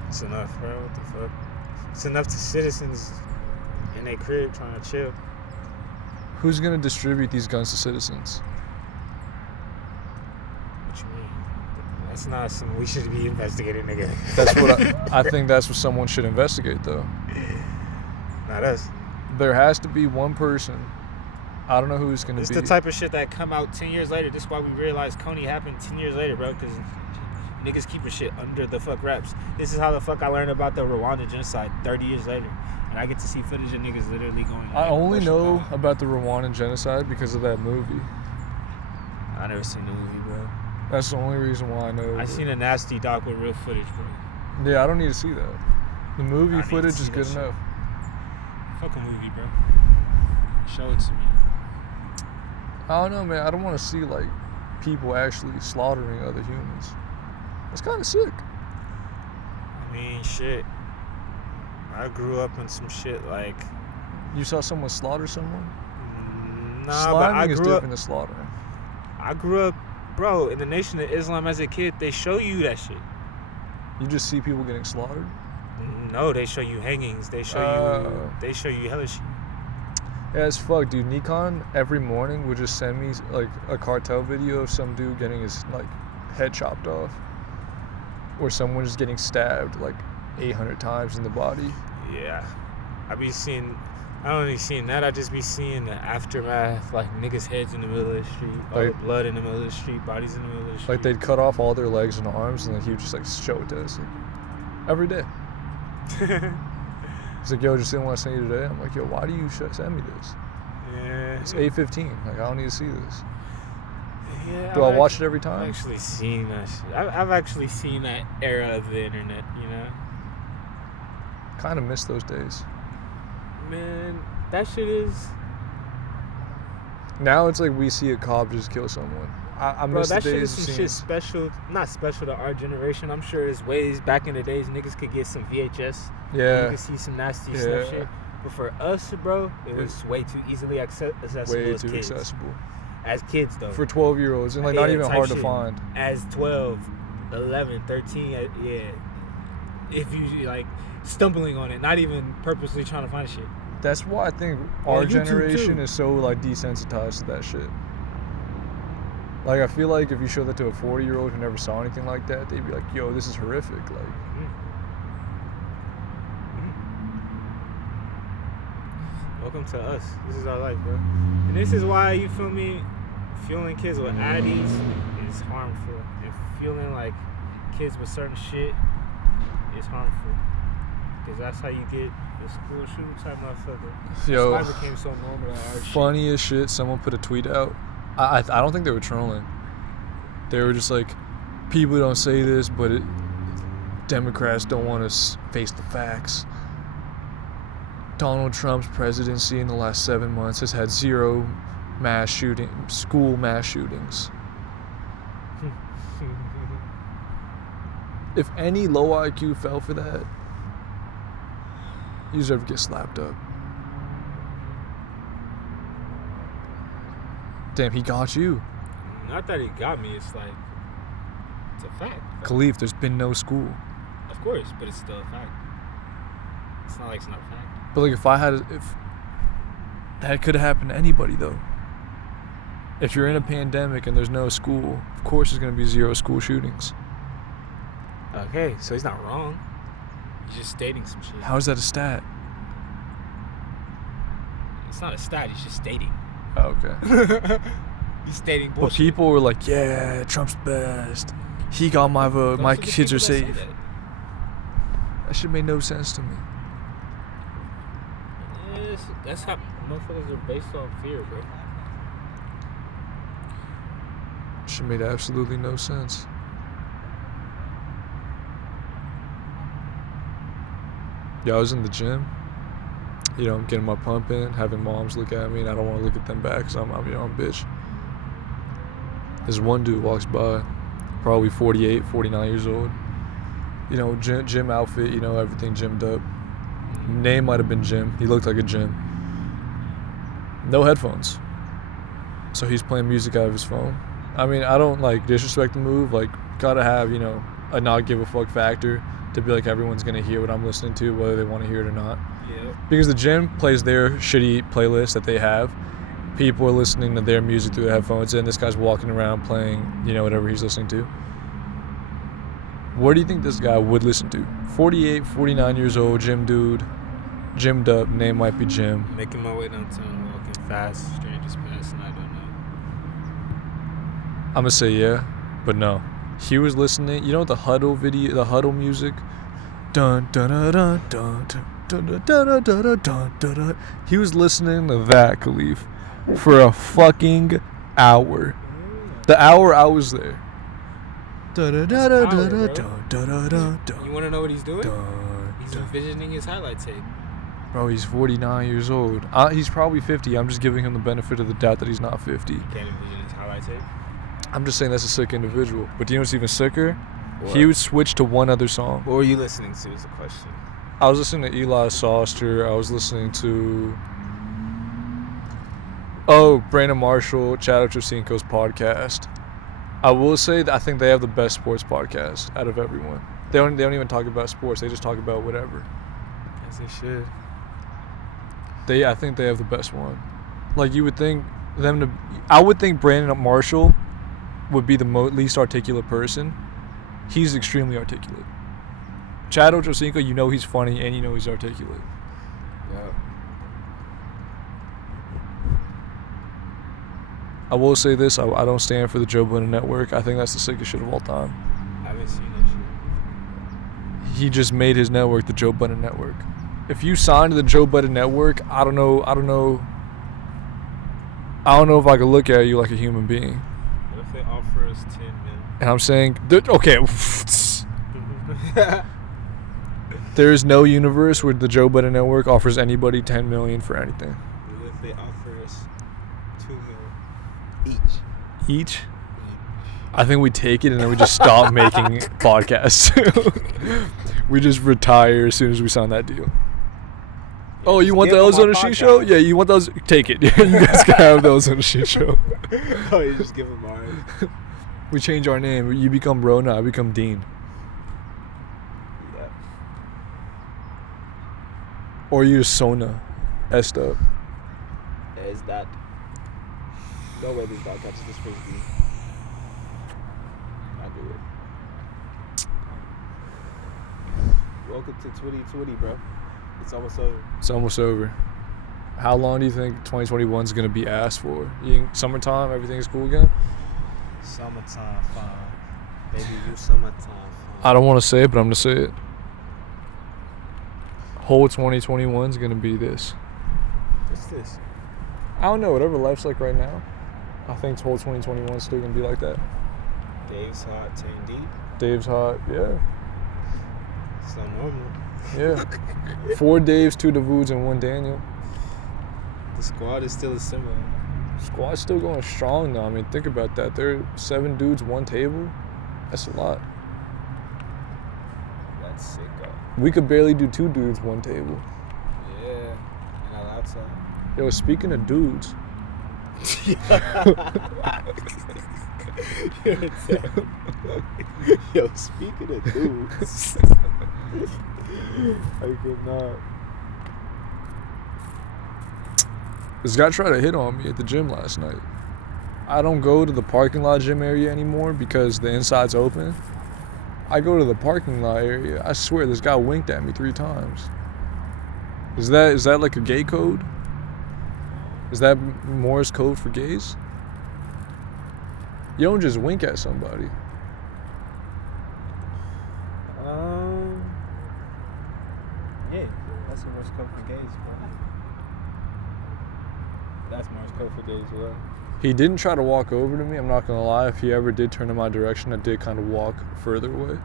It's enough, bro. What the fuck? It's enough to citizens in their crib trying to chill. Who's gonna distribute these guns to citizens? What you mean? That's not something we should be investigating, nigga. That's what I think. That's what someone should investigate, though. Not us. There has to be one person. I don't know who it's gonna It's be. the type of shit that come out 10 years later. This is why we realized Coney happened 10 years later, bro. Because niggas keeping shit under the fuck wraps. This is how the fuck I learned about the Rwanda genocide 30 years later. And I get to see footage of niggas literally going. I only "Let's know go." about the Rwandan genocide because of that movie. I never seen the movie, bro. That's the only reason why I know. I seen a nasty doc with real footage, bro. Yeah, I don't need to see that. The I movie need to footage see is that good shit. enough. Fuck a movie, bro. Show it to me. I don't know, man. I don't want to see like people actually slaughtering other humans. That's kind of sick. I mean, shit. I grew up in some shit like. You saw someone slaughter someone? Nah, but I Slaughtering is grew up. different than slaughtering. I grew up, bro. In the Nation of Islam as a kid, they show you that shit. You just see people getting slaughtered. No, they show you hangings. They show you. They show you hella shit. Yeah, it's fuck, dude. Nikon every morning would just send me like a cartel video of some dude getting his like head chopped off, or someone just getting stabbed like 800 times in the body. Yeah, I be seeing. I don't be seeing that. I just be seeing the aftermath, like niggas' heads in the middle of the street, all Like- the blood in the middle of the street, bodies in the middle of the street. Like they'd cut off all their legs and arms, and then he would just like show it to us like, every day. He's like, yo, just didn't want to send you today. I'm like, yo, why do you send me this? Yeah. It's 8:15. Like, I don't need to see this. Yeah. Do I watch it every time? I've actually seen that shit. I've actually seen that era of the internet, you know? Kind of miss those days. Man, that shit is... Now it's like we see a cop just kill someone. I Bro, miss the that shit days is of some seeing... shit special, not special to our generation. I'm sure it's ways back in the days niggas could get some VHS. Yeah. You could see some nasty stuff shit. But for us, bro, it was way too easily accessible Way as too kids. accessible. As kids, though. For 12-year-olds. And, like, not even type hard to shit. find. As 12, 11, 13, yeah. If you, like, stumbling on it, not even purposely trying to find shit. That's why I think our YouTube generation too. is so, like, desensitized to that shit. Like, I feel like if you show that to a 40-year-old who never saw anything like that, they'd be like, yo, this is horrific. Like, Welcome to us. This is our life, bro. And this is why, you feel me, fueling kids with addies is harmful. And fueling, like, kids with certain shit is harmful. Because that's how you get the school shooting type motherfucker. yo, That's why it became so normal. funny as shit, someone put a tweet out. I don't think they were trolling. They were just like, people don't say this, but Democrats don't want to face the facts. Donald Trump's presidency in the last 7 months has had 0 school mass shootings. If any low IQ fell for that, you deserve to get slapped up. Damn, he got you. Not that he got me, it's like, it's a fact. Khalif, there's been no school. Of course, but it's still a fact. It's not like it's not a fact. But like, if that could have happened to anybody though. If you're in a pandemic and there's no school, of course there's gonna be 0 school shootings. Okay, so he's not wrong. He's just stating some shit. How is that a stat? It's not a stat, he's just stating. Oh, okay. He's stating bullshit. But people were like, yeah, Trump's best. He got my vote. Those My are the kids people are that say safe. that. That shit made no sense to me. Yeah, that's how motherfuckers are based on fear, bro. Shit made absolutely no sense. Yeah, I was in the gym. You know, I'm getting my pump in, having moms look at me, and I don't want to look at them back because I'm your own bitch. This one dude walks by, probably 48, 49 years old. You know, gym outfit, you know, everything gymmed up. Name might have been Jim. He looked like a Jim. No headphones. So he's playing music out of his phone. I mean, I don't, like, disrespect the move. Like, gotta have, you know, a not give a fuck factor to be like, everyone's gonna hear what I'm listening to, whether they want to hear it or not. Yeah. Because the gym plays their shitty playlist that they have. People are listening to their music through their headphones, and this guy's walking around playing, you know, whatever he's listening to. What do you think this guy would listen to? 48, 49 years old, gym dude, gymmed up, name might be Jim. Making my way downtown, walking fast, strangers passing, I don't know. I'm gonna say yeah, but no. He was listening, you know the Huddle video, the Huddle music? Dun dun dun dun dun dun dun dun dun dun dun dun dun. He was listening to that, Khalif, for a fucking hour. The hour I was there. You wanna know what he's doing? He's envisioning his highlight tape. Bro, he's 49 years old. He's probably 50. I'm just giving him the benefit of the doubt that he's not 50. You can't envision his highlight tape? I'm just saying that's a sick individual. But do you know what's even sicker? What? He would switch to one other song. What were you listening to is the question. I was listening to Eli Soster. I was listening to Brandon Marshall, Chad Ochocinco's podcast. I will say that I think they have the best sports podcast out of everyone. They don't even talk about sports. They just talk about whatever. As they should. I think they have the best one. Like, you would think them to... I would think Brandon Marshall would be the least articulate person. He's extremely articulate. Chad Ochocinco, you know he's funny and you know he's articulate. Yeah. I will say this, I don't stand for the Joe Budden Network. I think that's the sickest shit of all time. I haven't seen that shit. He just made his network the Joe Budden Network. if you sign to the Joe Budden Network, I don't know if I could look at you like a human being. What if they offer us 10 million? And I'm saying, okay. There is no universe where the Joe Budden Network offers anybody 10 million for anything. What if they offer us 2 million Each? I think we take it and then we just stop making podcasts. We just retire as soon as we sign that deal. Yeah, oh, you want the Arizona Sheet Show? Yeah, you want those? Take it. You guys can have the Arizona Sheet Show. Oh, you just give them ours. We change our name. You become Rona, I become Dean. Yeah. Or you just Sona. S'd up. Is that? No way this dog catches this frisbee. I do it. Welcome to 2020, bro. It's almost over. It's almost over. How long do you think 2021 is going to be asked for? You think summertime, everything's cool again? Summertime fine. Baby, you summertime fine. I don't want to say it, but I'm going to say it. Whole 2021 is going to be this. What's this? I don't know. Whatever life's like right now, I think whole 2021 is still going to be like that. Dave's hot, 10 deep. Dave's hot, yeah. So normal. Yeah. 4 Daves, 2 Davoods, and 1 Daniel. The squad is still assembled. Squad's still going strong though. I mean, think about that. There are 7 dudes, 1 table. That's a lot. That's sick, though. We could barely do 2 dudes, 1 table. Yeah. And I outside. Yo, speaking of dudes. Yo, speaking of dudes. I could not. This guy tried to hit on me at the gym last night. I don't go to the parking lot gym area anymore because the inside's open. I go to the parking lot area. I swear this guy winked at me 3 times. Is that like a gay code? Is that Morse code for gays? You don't just wink at somebody. Yeah, that's a Morse code for gays, bro. That's Morse code for gays, bro. He didn't try to walk over to me. I'm not gonna lie. If he ever did turn in my direction, I did kind of walk further away.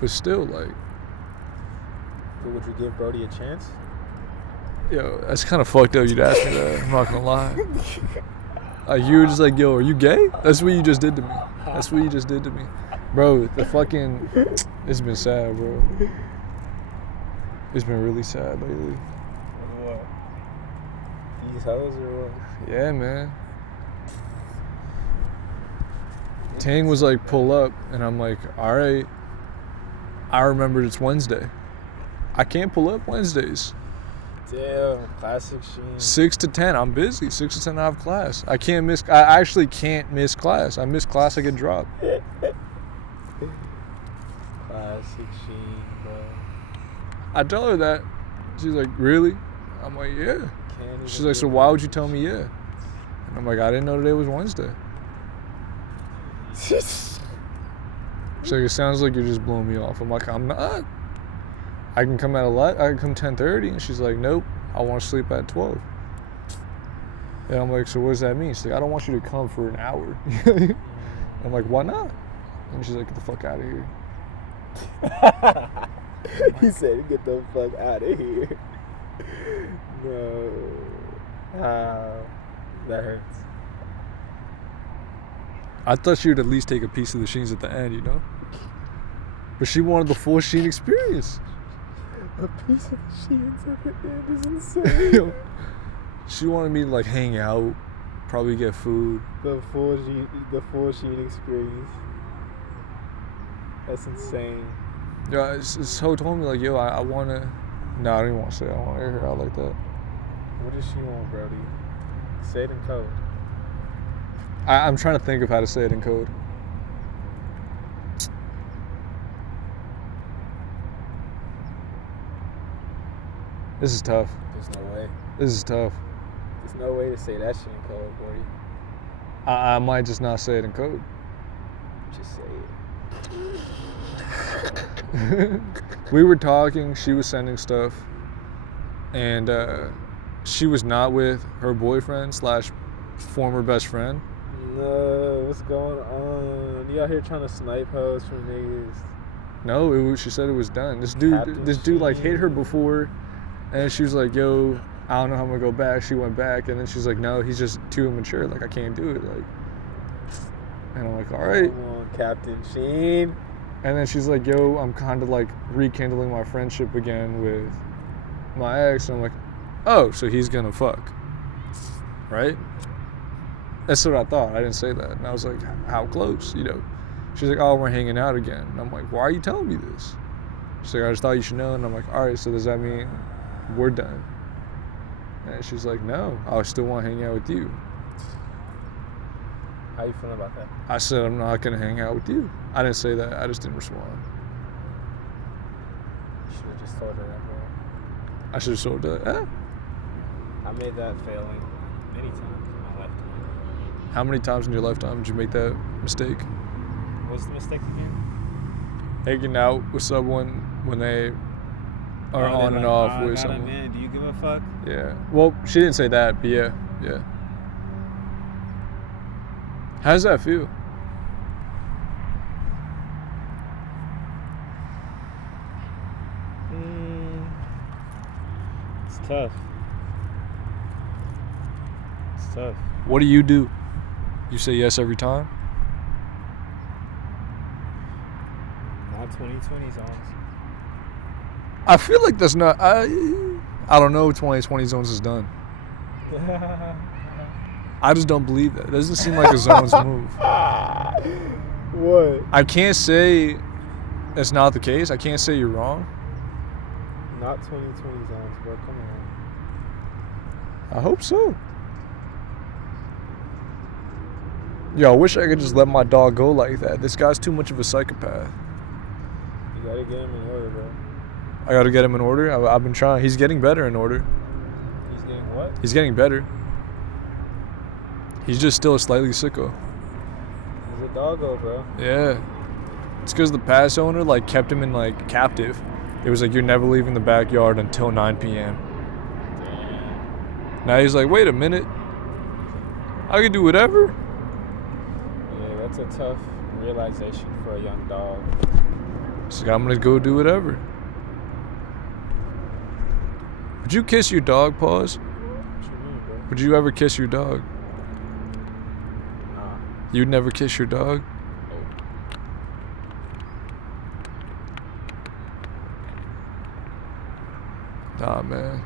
But still, like, But would you give Brody a chance? yo, that's kind of fucked up. You'd ask me that. I'm not gonna lie. You were just like, yo, are you gay? That's what you just did to me. That's what you just did to me, bro. The fucking, it's been sad, bro. It's been really sad lately. What? These hoes or what? Yeah, man. Tang was like, pull up, and I'm like, all right. I remembered it's Wednesday. I can't pull up Wednesdays. Damn, classic Sheen. 6 to 10, I'm busy. 6 to 10, I have class. I actually can't miss class. I miss class, I get dropped. Classic Sheen, bro. I tell her that. She's like, really? I'm like, yeah. She's like, so why would you tell me yeah? And I'm like, I didn't know today was Wednesday. She's like, it sounds like you're just blowing me off. I'm like, I'm not. I can come at 11. I can come 10:30. And she's like, nope. I want to sleep at 12. And I'm like, so what does that mean? She's like, I don't want you to come for an hour. I'm like, why not? And she's like, get the fuck out of here. He said, get the fuck out of here. No. That hurts. I thought she would at least take a piece of the Sheens at the end, you know? But she wanted the full Sheen experience. A piece of the Sheens at the end is insane. She wanted me to like hang out, probably get food. The full Sheen experience. That's insane. Yeah, so told me like, yo, I want to. No, I don't even want to say it. I don't want to air her out like that. What does she want, Brody? Say it in code. I'm trying to think of how to say it in code. This is tough. There's no way. This is tough. There's no way to say that shit in code, Brody. I might just not say it in code. Just say it. We were talking. She was sending stuff, and she was not with her boyfriend / former best friend. No, what's going on? You out here trying to snipe hoes from niggas? No, she said it was done. This dude like hit her before, and she was like, "Yo, I don't know how I'm gonna go back." She went back, and then she's like, "No, he's just too immature. Like I can't do it." Like, and I'm like, "All right." Come on, Captain Sheen. And then she's like, "Yo, I'm kind of like rekindling my friendship again with my ex," and I'm like, "Oh, so he's gonna fuck, right?" That's what I thought. I didn't say that, and I was like, "How close?" You know? She's like, "Oh, we're hanging out again." And I'm like, "Why are you telling me this?" She's like, "I just thought you should know." And I'm like, "All right, so does that mean we're done?" And she's like, "No, I still want to hang out with you." How you feeling about that? I said, "I'm not gonna hang out with you." I didn't say that. I just didn't respond. You should have just told her that, bro. I should have told her. I made that failing many times in my lifetime. How many times in your lifetime did you make that mistake? What's the mistake again? Hanging out with someone when they are on and off with someone. Man, do you give a fuck? Yeah. Well, she didn't say that, but yeah. How does that feel? It's tough. It's tough. What do? You say yes every time? Not 2020 songs. I feel like that's not. I don't know. 2020 zones is done. I just don't believe that. It doesn't seem like a zone's move. What? I can't say it's not the case. I can't say you're wrong. Not 2020 zones, bro. Come on. I hope so. Yo, I wish I could just let my dog go like that. This guy's too much of a psychopath. You gotta get him in order, bro. I gotta get him in order? I've been trying. He's getting better in order. He's getting what? He's getting better. He's just still slightly sicko. He's a doggo, bro. Yeah. It's because the past owner like kept him in like captive. It was like, you're never leaving the backyard until 9 p.m. Now he's like, wait a minute. I can do whatever. Yeah, that's a tough realization for a young dog. He's like, I'm gonna go do whatever. Would you kiss your dog, Pause? What you mean, bro? Would you ever kiss your dog? Nah. You'd never kiss your dog? Nah, man.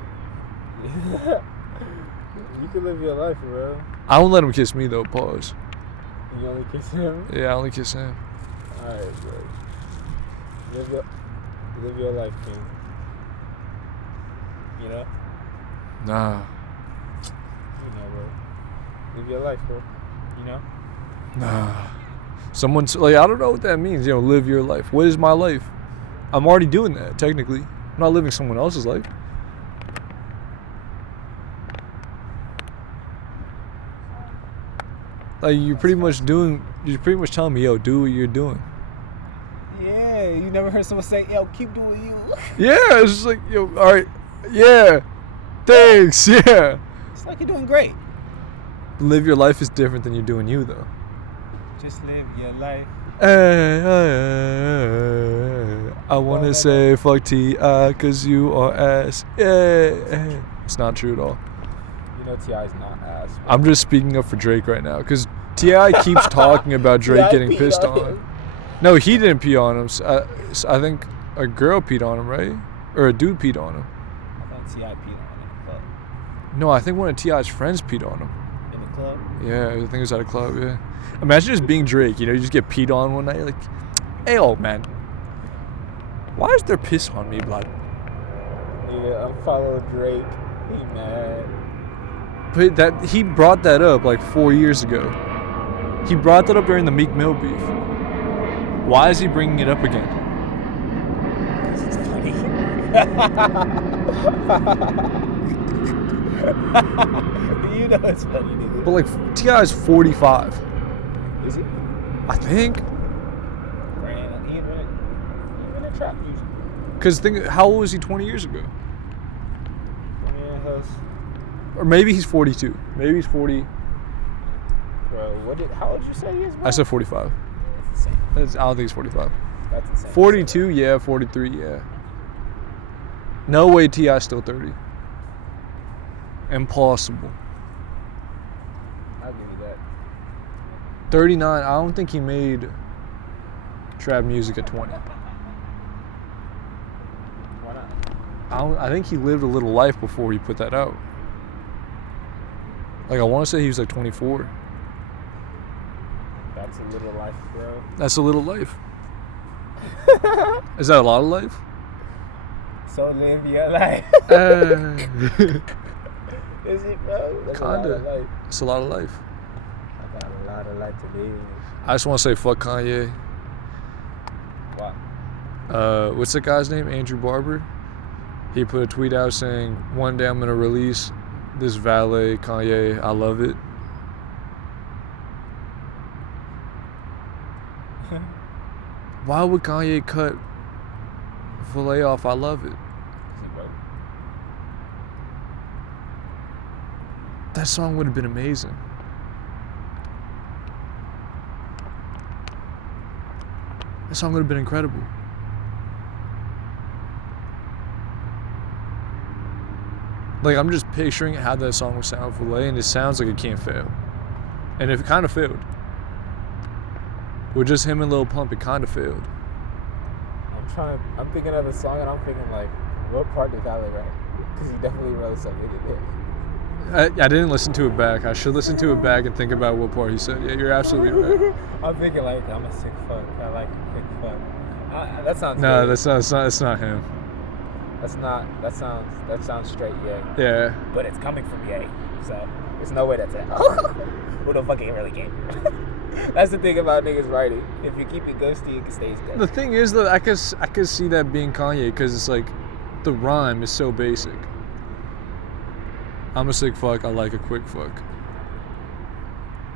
You can live your life, bro. I won't let him kiss me though, Pause. You only kiss him? Yeah, I only kiss him. Alright, bro. Live your life, King. You know? Nah. You know, bro. Live your life, bro. You know? Nah. Someone's like, I don't know what that means, live your life. What is my life? I'm already doing that, technically. I'm not living someone else's life. Like, you're pretty much telling me, yo, do what you're doing. Yeah, you never heard someone say, yo, keep doing you. Yeah, it's just like, yo, alright, yeah, thanks, yeah. It's like you're doing great. Live your life is different than you're doing you, though. Just live your life. I want to say fuck T.I. cause you are ass. Yeah. It's not true at all. You know T.I.'s not ass. Bro. I'm just speaking up for Drake right now because T.I. keeps talking about Drake getting pissed on. No, he didn't pee on him. I think a girl peed on him, right? Or a dude peed on him. I thought T.I. peed on him in the club. No, I think one of T.I.'s friends peed on him. In the club? Yeah, I think it was at a club, yeah. Imagine just being Drake, you just get peed on one night. You're like, hey, old man, why is there piss on me, blood? Yeah, unfollow Drake. He mad. But he brought that up like 4 years ago. He brought that up during the Meek Mill beef. Why is he bringing it up again? Because it's funny. You know it's funny, nigga. But like, T.I. is 45. Is he? I think. Right. trap music. Because think, how old was he 20 years ago? Yeah, Or maybe he's 42. Maybe he's 40. bro, how old did you say he is, bro? I said 45. That's insane. I don't think he's 45. That's insane. 42, yeah. 43, yeah. No way T.I.'s still 30. Impossible. I'll give you that. 39, I don't think he made trap music at 20. Why not? I think he lived a little life before he put that out. Like, I want to say he was like 24. That's a little life, bro. That's a little life. Is that a lot of life? So live your life. Is it, bro? That's Kinda. a lot of life. It's a lot of life. I got a lot of life to live. I just want to say fuck Kanye. Why? What's the guy's name? Andrew Barber. He put a tweet out saying, "One day I'm gonna release this Valet Kanye. I love it." Why would Kanye cut Valet off? I love it. That song would have been amazing. That song would have been incredible. Like, I'm just picturing how that song would sound with Valet, and it sounds like it can't fail. And it kind of failed. With just him and Lil Pump, it kind of failed. I'm thinking of the song, and I'm thinking, like, what part did Valet write? Because he definitely wrote something in it. I didn't listen to it back. I should listen to it back and think about what part he said. Yeah, you're absolutely right. I'm thinking, like, I'm a sick fuck. I like a sick fuck. That sounds No, gay. that's not him. That sounds straight gay. Yeah. But it's coming from gay, so there's no way that's it. Who the fuck ain't really gay? That's the thing about niggas writing. If you keep it ghosty, it stays gay. The thing is, though, I could see that being Kanye, because it's like, the rhyme is so basic. I'm a sick fuck, I like a quick fuck.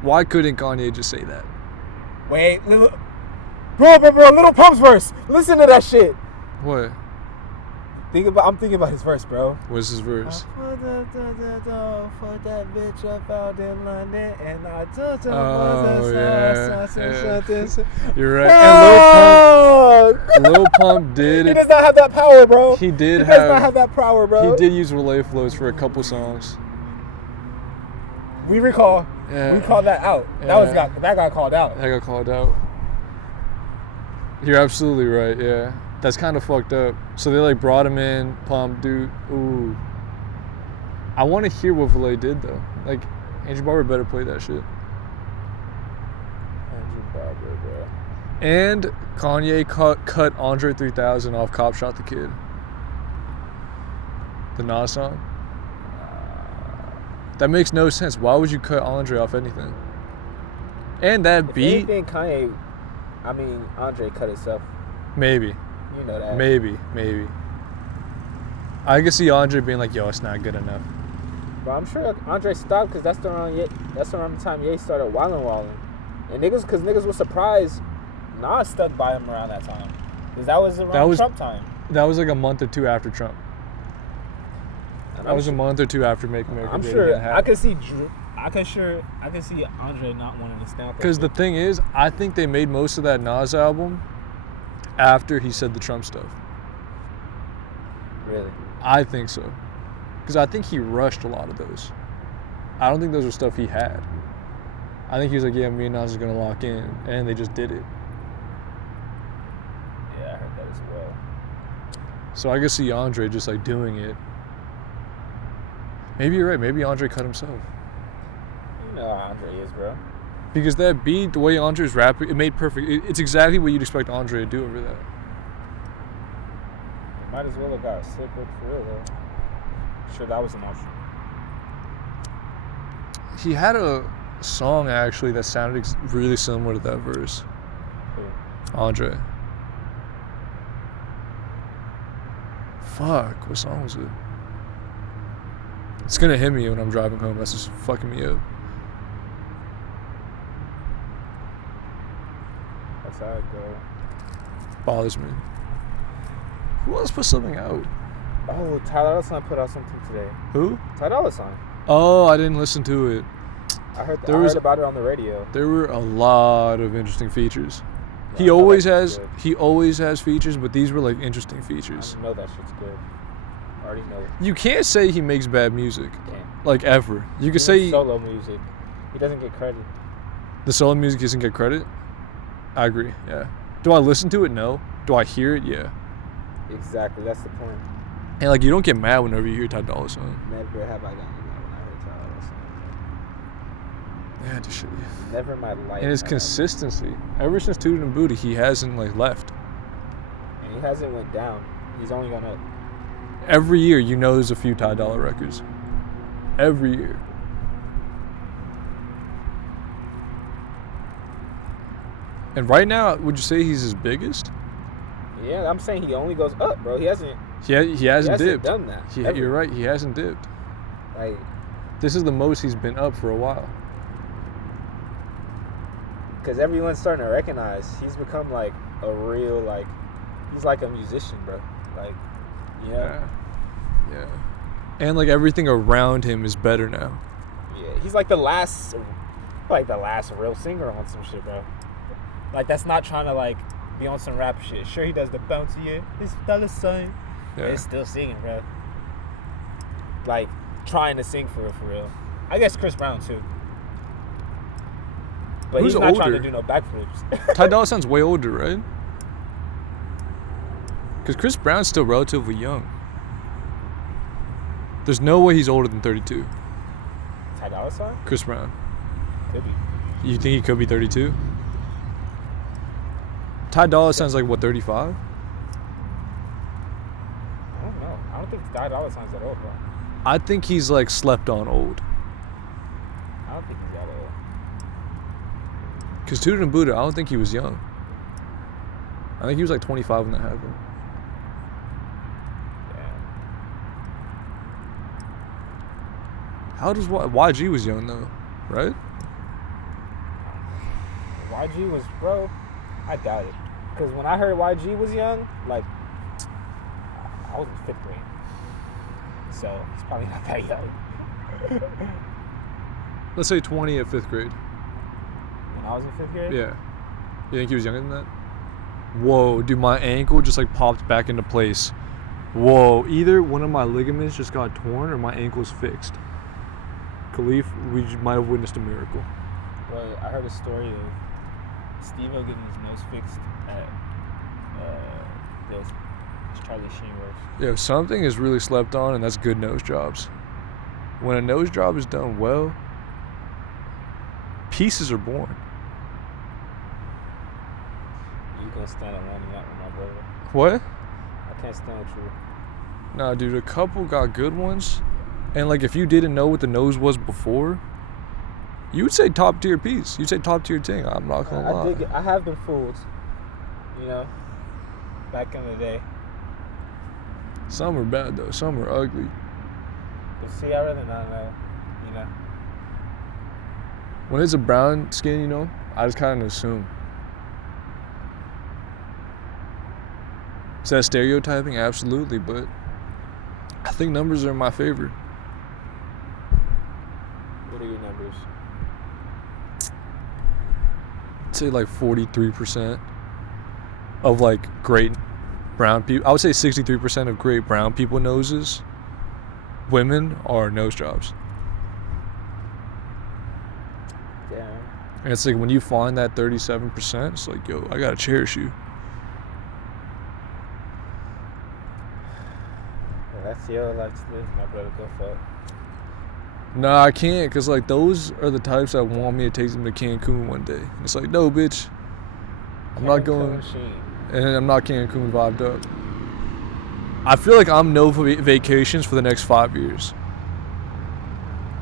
Why couldn't Kanye just say that? Wait, bro, Little Pump's verse. Listen to that shit. What? I'm thinking about his verse, bro. What's his verse? For that bitch up out in London, and I told Oh, yeah. You're right. And Lil Pump did. He does not have that power, bro. He does not have that power, bro. He did use relay flows for a couple songs. We recall. Yeah. We called that out. Yeah. That got called out. That got called out. You're absolutely right. Yeah. That's kind of fucked up. So they like brought him in, Pump, dude. Ooh. I want to hear what Valet did though. Like, Andrew Barber better play that shit. Andrew Barber, bro. And Kanye cut Andre 3000 off Cop Shot the Kid. The Nas song. That makes no sense. Why would you cut Andre off anything? And that beat. Anything Andre cut himself. Maybe. You know that. Maybe. I can see Andre being like, "Yo, it's not good enough." But I'm sure Andre stopped because that's around the time Ye started wildin'. And niggas was surprised Nas stuck by him around that time. Because that was around Trump time. That was like a month or two after Trump. And That was a month or two after Make America Great Again happened. I can see Andre not wanting to stand. Because the thing is, I think they made most of that Nas album after he said the Trump stuff. Really? I think so. Because I think he rushed a lot of those. I don't think those were stuff he had. I think he was like, yeah, me and Nas is going to lock in. And they just did it. Yeah, I heard that as well. So I can see Andre just like doing it. Maybe you're right. Maybe Andre cut himself. You know how Andre is, bro. Because that beat, the way Andre's rapping, it made perfect. It's exactly what you'd expect Andre to do over that. Might as well have got a sick look for real, though. Sure, that was an option. He had a song, actually, that sounded really similar to that verse. Who? Andre. Fuck, what song was it? It's gonna hit me when I'm driving home. That's just fucking me up. That's how it go. Bothers me. Who else put something out? Oh, Tyler Allison put out something today. Who? Tyler Allison. Oh, I didn't listen to it. I heard about it on the radio. There were a lot of interesting features. Yeah, He always has features, but these were like interesting features. I know that shit's good. I already know. You can't say he makes bad music. Can't. Like ever. You could say solo music. He doesn't get credit. The solo music doesn't get credit? I agree, yeah. Do I listen to it? No. Do I hear it? Yeah. Exactly, that's the point. And like you don't get mad whenever you hear Ty Dolla $ign. Never have I gotten mad when I heard Tyler Allison. Yeah, just shit. Never in my life. And his consistency. Ever since Tootin' and Booty, he hasn't like left. And he hasn't went down. He's only gone up. Every year, you know there's a few Ty Dolla records. Every year. And right now, would you say he's his biggest? Yeah, I'm saying he only goes up, bro. He hasn't dipped. Done that. You're right. He hasn't dipped. Like, this is the most he's been up for a while. Because everyone's starting to recognize he's become like a real he's like a musician, bro. Like, yeah. And like everything around him is better now. Yeah, he's like the last real singer on some shit, bro. Like, that's not trying to like be on some rap shit. Sure, he does the bouncy, yeah. It's Dollar $ign. Yeah. It's still singing, bro. Like, trying to sing for real. I guess Chris Brown too. But Who's he's not older? trying to do no backflips. Ty Dolla $ign's way older, right? Because Chris Brown's still relatively young. There's no way he's older than 32. Ty Dolla $ign? Chris Brown. Could be. You think he could be 32? Ty Dolla $ign's like, what, 35? I don't know. I don't think Ty Dolla $ign's that old, bro. I think he's like slept on old. I don't think he's that old. Because Tootin' and Buddha, I don't think he was young. I think he was like 25 when that happened. How does YG was young though, right? YG was, bro, I doubt it. Because when I heard YG was young, like, I was in 5th grade. So, he's probably not that young. Let's say 20 at 5th grade. When I was in 5th grade? Yeah. You think he was younger than that? Whoa, dude, my ankle just like popped back into place. Whoa, either one of my ligaments just got torn or my ankle's fixed. Khalif, we might have witnessed a miracle. Bro, I heard a story of Steve-O getting his nose fixed at this Charlie Sheen works. Yeah, something is really slept on, and that's good nose jobs. When a nose job is done well, pieces are born. You gonna stand alone in that one, my brother? What? I can't stand with you. Nah, dude, a couple got good ones. And like, if you didn't know what the nose was before, you would say top tier piece. You'd say top tier thing. I'm not gonna lie. I dig it. I have been fooled. You know, back in the day. Some are bad though. Some are ugly. But see, I'd rather not know. You know. When it's a brown skin, you know, I just kind of assume. Is that stereotyping? Absolutely, but I think numbers are in my favor. What are your numbers? I'd say like 43% of like great brown people. I would say 63% of great brown people noses, women, are nose jobs. Damn. And it's like when you find that 37%, it's like, yo, I gotta cherish you. Well, that's your life to live, my brother. Go for it. Nah, I can't, because like those are the types that want me to take them to Cancun one day. And it's like, no, bitch, I'm not going. And I'm not Cancun vibed up. I feel like I'm no vacations for the next 5 years.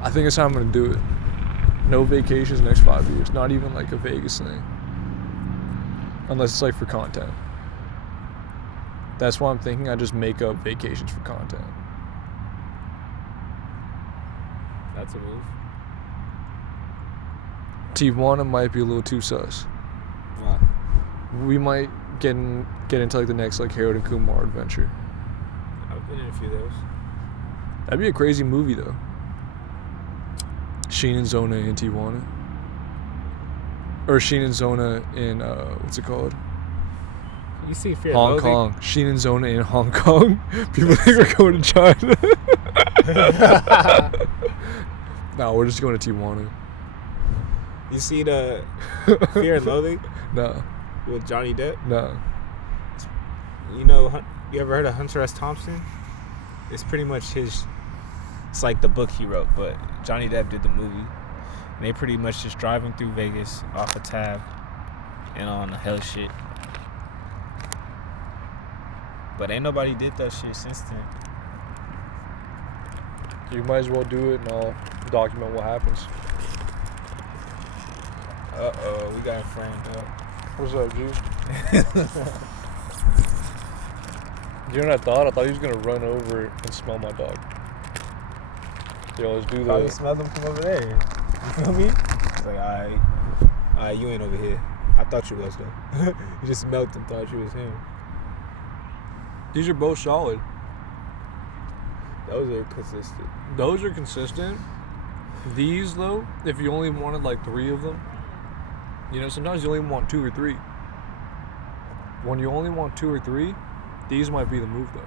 I think that's how I'm going to do it. No vacations next 5 years. Not even like a Vegas thing. Unless it's like for content. That's why I'm thinking I just make up vacations for content. That's a move. Tijuana might be a little too sus. What? We might get into like the next like Harold and Kumar adventure. I've been in a few of those. That'd be a crazy movie though. Sheen and Zona in Tijuana. Or Sheen and Zona in what's it called? You see Fear Hong and Loathing? Kong. Sheen and Zona in Hong Kong. People think we're going to China. No, we're just going to Tijuana. You see the Fear and Loathing No. with Johnny Depp? No. You know, you ever heard of Hunter S. Thompson? It's pretty much his. It's like the book he wrote, but Johnny Depp did the movie. And they pretty much just driving through Vegas off a tab and on the hell shit. But ain't nobody did that shit since then. You might as well do it and I'll document what happens. We got framed up. What's up, G? You know what I thought? I thought he was gonna run over and smell my dog. Yo, let's do Probably that. smell them from over there. You feel me? It's like, alright, you ain't over here. I thought you was though. You just smelled and thought you was him. These are both solid. Those are consistent. Those are consistent. These though, if you only wanted like 3 of them, you know, sometimes you only want 2 or 3. When you only want 2 or 3, these might be the move though.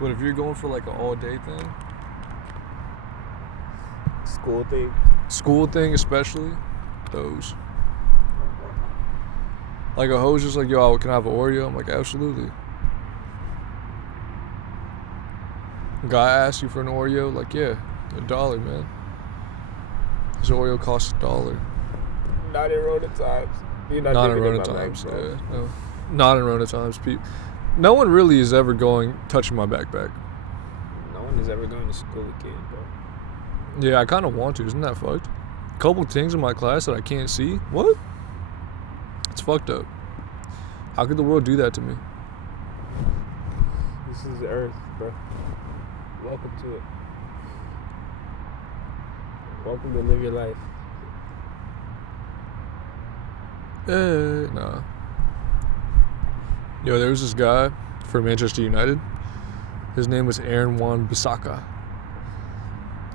But if you're going for like an all day thing, school thing especially, those. Like a hoe's just like, yo, can I have an Oreo? I'm like, absolutely. Guy asks you for an Oreo, like, yeah, $1, man. This Oreo costs $1. Not in Rona times. You're Not in Rona times, yeah. No. Not in Rona times. No one really is ever touching my backpack. No one is ever going to school again, bro. Yeah, I kind of want to. Isn't that fucked? Couple things in my class that I can't see. What? It's fucked up. How could the world do that to me? This is Earth, bro. Welcome to it. Welcome to live your life. Nah. Yo, there was this guy for Manchester United. His name was Aaron Wan-Bissaka.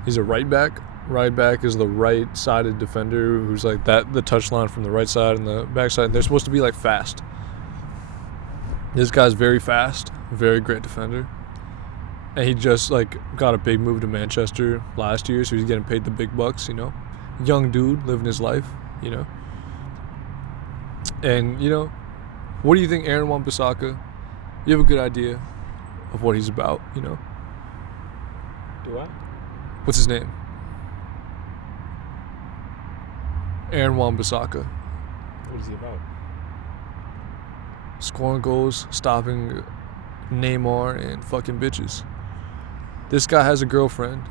He's a right back. Right back is the right-sided defender who's like that, the touchline from the right side and the back side. They're supposed to be like fast. This guy's very fast, very great defender. And he just like got a big move to Manchester last year, so he's getting paid the big bucks, you know. Young dude living his life, you know. And, you know, what do you think, Aaron Wan-Bissaka? You have a good idea of what he's about, you know? Do I? What's his name? Aaron Wan-Bissaka. What is he about? Scoring goals, stopping Neymar, and fucking bitches. This guy has a girlfriend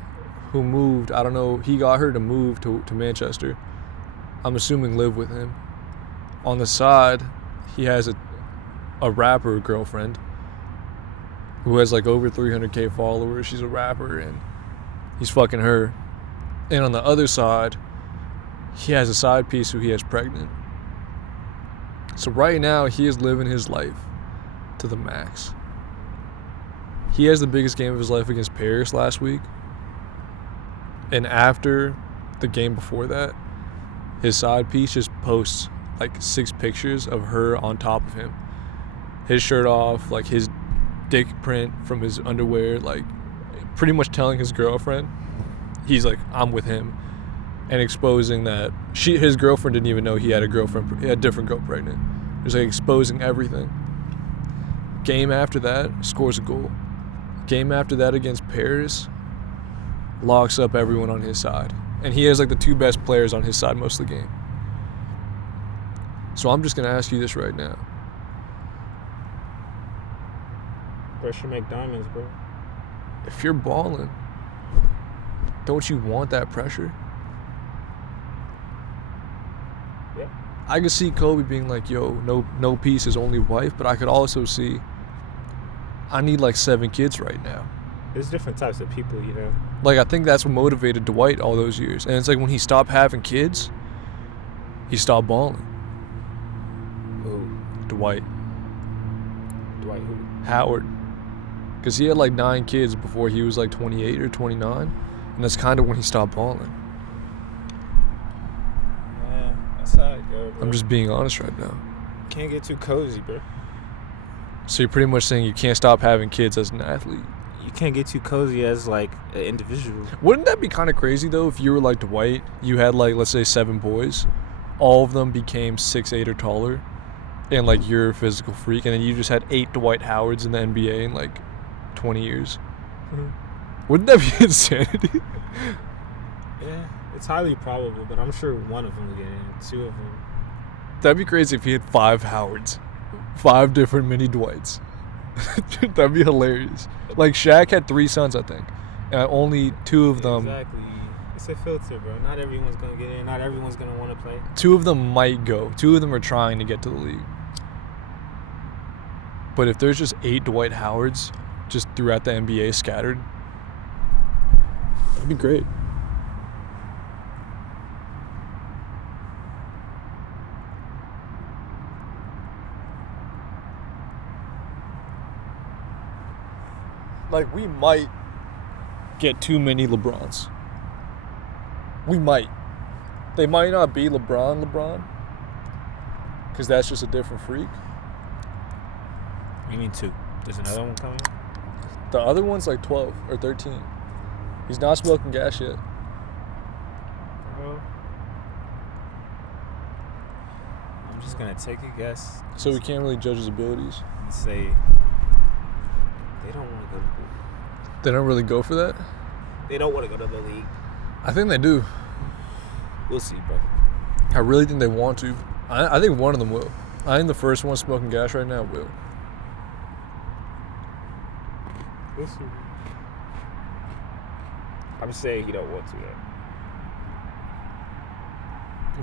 who moved, I don't know, he got her to move to Manchester. I'm assuming live with him. On the side, he has a rapper girlfriend who has like over 300k followers. She's a rapper and he's fucking her. And on the other side, he has a side piece who he has pregnant. So right now, he is living his life to the max. He has the biggest game of his life against Paris last week. And after the game before that, his side piece just posts like 6 pictures of her on top of him. His shirt off, like his dick print from his underwear, like pretty much telling his girlfriend, he's like, I'm with him. And exposing that his girlfriend didn't even know he had a girlfriend, he had a different girl pregnant. He's like exposing everything. Game after that, scores a goal. Game after that against Paris, locks up everyone on his side. And he has like the 2 best players on his side most of the game. So I'm just going to ask you this right now. Pressure make diamonds, bro. If you're balling, don't you want that pressure? Yeah. I could see Kobe being like, yo, no peace is only wife, but I could also see I need like 7 kids right now. There's different types of people, you know. Like I think that's what motivated Dwight all those years. And it's like when he stopped having kids, he stopped balling. Ooh. Dwight Dwight who? Howard. Because he had like 9 kids before he was like 28 or 29. And that's kind of when he stopped balling. Yeah, that's how it goes, bro. I'm just being honest right now. Can't get too cozy, bro. So you're pretty much saying you can't stop having kids as an athlete. You can't get too cozy as like an individual. Wouldn't that be kind of crazy though if you were like Dwight, you had like, let's say 7 boys, all of them became 6'8" or taller, and like you're a physical freak, and then you just had 8 Dwight Howards in the NBA in like 20 years. Wouldn't that be insanity? Yeah, it's highly probable, but I'm sure one of them will get in. 2 of them. That'd be crazy if he had 5 Howards, 5 different mini Dwights. That'd be hilarious. Like Shaq had 3 sons, I think, and only 2 of them. Exactly. It's a filter, bro. Not everyone's gonna get in. Not everyone's gonna want to play. 2 of them might go. 2 of them are trying to get to the league. But if there's just 8 Dwight Howards just throughout the NBA scattered, that'd be great. Like, we might get too many LeBrons. We might. They might not be LeBron, because that's just a different freak. You mean 2? There's another one coming? The other one's like 12 or 13. He's not smoking gas yet. Bro. I'm just gonna take a guess. So we can't really judge his abilities. And say they don't want to go to the league. They don't really go for that? They don't want to go to the league. I think they do. We'll see, bro. I really think they want to. I think one of them will. I think the first one smoking gas right now will. We'll see. I'm saying he don't want to, though.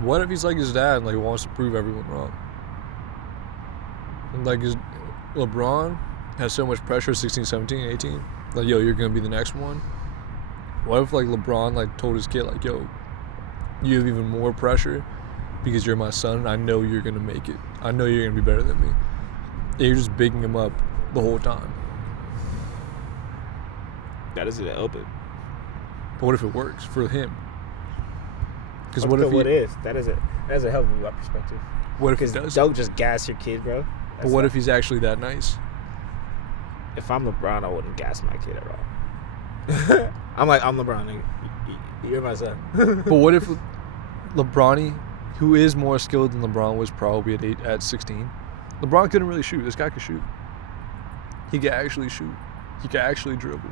What if he's like his dad and like wants to prove everyone wrong? And like his LeBron has so much pressure 16, 17, 18. Like, yo, you're going to be the next one. What if like LeBron like told his kid like, yo, you have even more pressure because you're my son and I know you're going to make it. I know you're going to be better than me. And you're just bigging him up the whole time. That isn't open. But what if it works for him? Because What if that's a hell of a perspective. What if he Because does? don't just gas your kid, bro. But what if he's actually that nice? If I'm LeBron, I wouldn't gas my kid at all. I'm LeBron, nigga. You're my son. But what if LeBron, who is more skilled than LeBron was probably at 16, LeBron couldn't really shoot. This guy could shoot. He could actually shoot. He could actually dribble.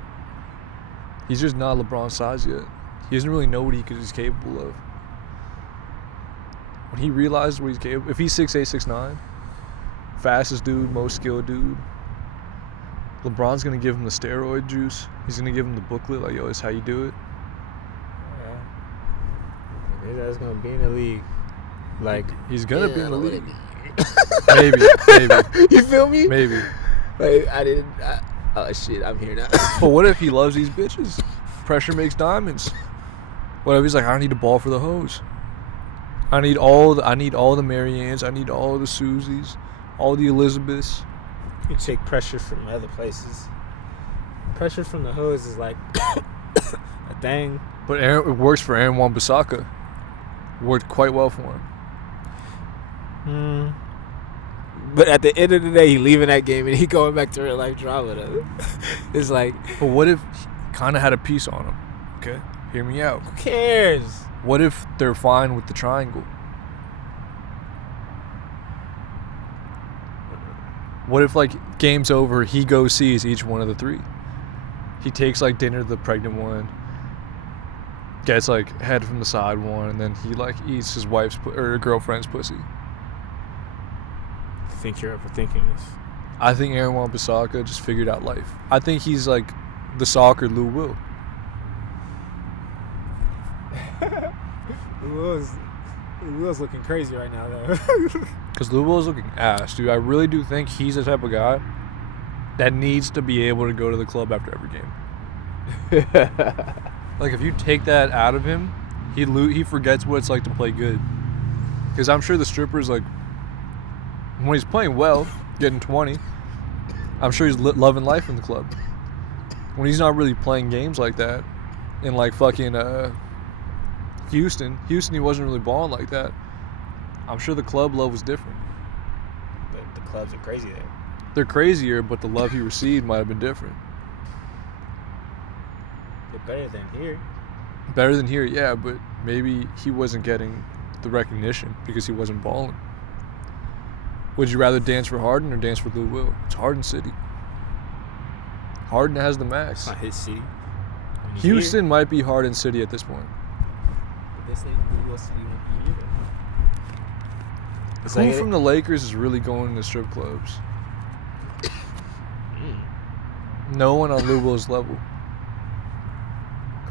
He's just not LeBron's size yet. He doesn't really know what he's capable of. When he realizes what he's capable, if he's 6'8", 6'9", fastest dude, most skilled dude, LeBron's gonna give him the steroid juice. He's gonna give him the booklet, like, yo, this is how you do it. Yeah. His ass gonna be in the league. Like, he's gonna be in the league. Maybe. You feel me? Maybe. Like, oh shit, I'm here now. But what if he loves these bitches? Pressure makes diamonds. What if he's like, I need a ball for the hose. I need all the Mariannes. I need all the Susies, all the Elizabeths. You take pressure from other places. Pressure from the hose is like a thing. But it works for Aaron Wan-Bissaka. Worked quite well for him. But at the end of the day, he leaving that game and he going back to real life drama though. It's like, But what if he kind of had a piece on him? Okay, hear me out. who cares? What if they're fine with the triangle? What if, like, game's over, he goes sees each one of the 3? He takes, like, dinner to the pregnant one, gets, like, head from the side one, and then he, like, eats his wife's or girlfriend's pussy. I think you're overthinking this. I think Aaron Wan-Bissaka just figured out life. I think he's, like, the soccer Lou Will. Lou Will's looking crazy right now, though. Because Lou Will's looking ass, dude. I really do think he's the type of guy that needs to be able to go to the club after every game. Like, if you take that out of him, he forgets what it's like to play good. Because I'm sure the strippers, like, When he's playing well, getting 20, I'm sure he's loving life in the club. When he's not really playing games like that, in like fucking Houston, he wasn't really balling like that. I'm sure the club love was different. But the clubs are crazy there. They're crazier, but the love he received might have been different. They're better than here. Better than here, yeah, but maybe he wasn't getting the recognition because he wasn't balling. Would you rather dance for Harden or dance for Lou Will? It's Harden City. Harden has the max. It's not his city. Houston might be Harden City at this point. But this ain't Lou Will City won't be either. It's Who like from the Lakers is really going to strip clubs? No one on Lou Will's level.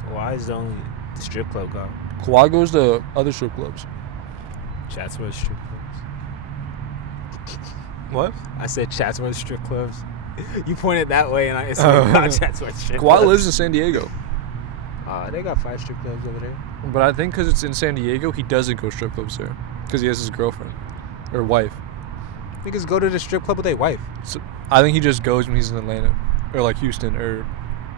Kawhi is the only strip club guy. Kawhi goes to other strip clubs. Chatsworth strip clubs. What? I said Chatsworth strip clubs. You pointed that way, and I said Chatsworth strip clubs. Kawhi lives in San Diego. They got 5 strip clubs over there. But I think because it's in San Diego, he doesn't go strip clubs there. Because he has his girlfriend. Or wife. Niggas go to the strip club with their wife. So I think he just goes when he's in Atlanta. Or like Houston. Or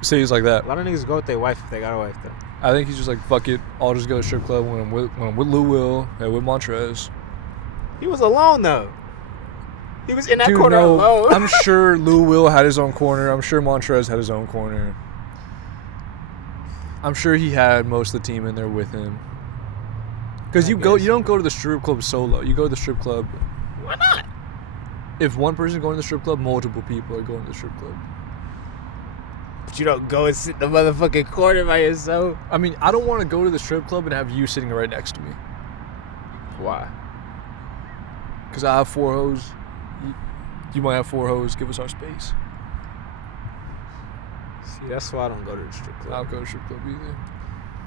cities like that. A lot of niggas go with their wife if they got a wife, though. I think he's just like, fuck it. I'll just go to strip club when I'm with Lou Will and with Montrez. He was alone, though. He was in that Dude, corner no, alone. I'm sure Lou Will had his own corner. I'm sure Montrez had his own corner. I'm sure he had most of the team in there with him. Because you don't go to the strip club solo. You go to the strip club. Why not? If one person's going to the strip club, multiple people are going to the strip club. But you don't go and sit in the motherfucking corner by yourself. I mean, I don't want to go to the strip club and have you sitting right next to me. Why? Because I have 4 hoes. You might have 4 hoes. Give us our space. See, that's why I don't go to the strip club. I don't go to the strip club either.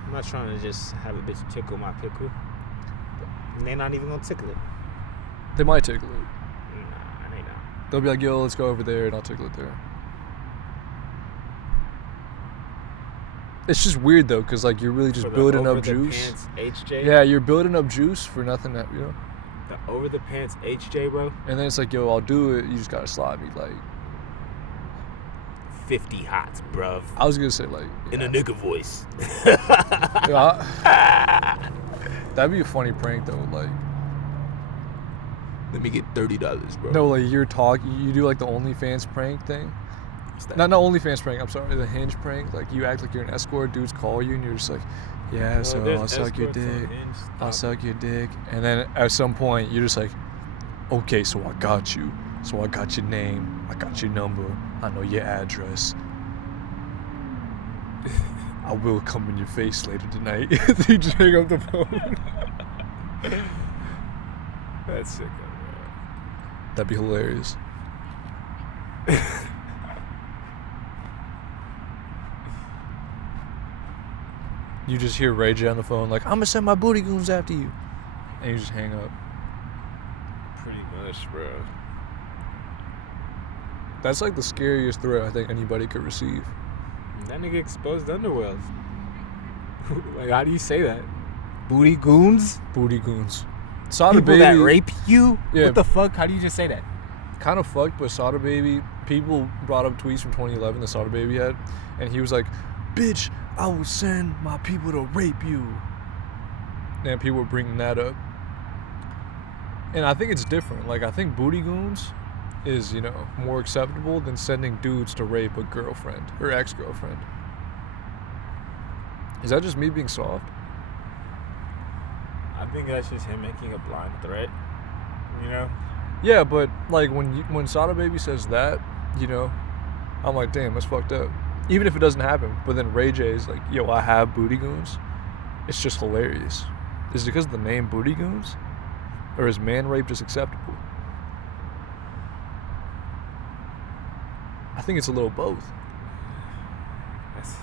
I'm not trying to just have a bitch tickle my pickle. And they're not even gonna tickle it. They might tickle it. Nah, they not. They'll be like, yo, let's go over there, and I'll tickle it there. It's just weird, though, because, like, you're really just building up juice. Pants HJ? Yeah, you're building up juice for nothing, that, you know? The over the pants HJ, bro? And then it's like, yo, I'll do it. You just got to slide me, like... 50 hots, bruv. I was going to say, like... In a nigga voice. That'd be a funny prank, though, like... Let me get $30, bro. No, like, you do, like, the OnlyFans prank thing. Not OnlyFans prank, I'm sorry, the Hinge prank. Like, you act like you're an escort, dudes call you, and you're just like, yeah, so I'll suck your dick. I'll suck your dick. And then at some point, you're just like, okay, so I got you. So I got your name. I got your number. I know your address. I will come in your face later tonight. You just hang up the phone. That's sick, bro. That'd be hilarious. You just hear Ray J on the phone like, I'm gonna send my booty goons after you. And you just hang up. Pretty much, bro. That's like the scariest threat I think anybody could receive. That nigga exposed underworld. Like, how do you say that? Booty goons? Booty goons. Sada People Baby, that rape you? Yeah. What the fuck? How do you just say that? kind of fucked, but Sada Baby, people brought up tweets from 2011 that Sada Baby had, and he was like, bitch, I will send my people to rape you. And people were bringing that up. And I think it's different. Like, I think booty goons is, you know, more acceptable than sending dudes to rape a girlfriend or ex-girlfriend. Is that just me being soft? I think that's just him making a blind threat, you know? Yeah, but like when Sada Baby says that, you know, I'm like, damn, that's fucked up. Even if it doesn't happen. But then Ray J is like, yo, I have booty goons. It's just hilarious. Is it because of the name Booty Goons? Or is man rape just acceptable? I think it's a little both. As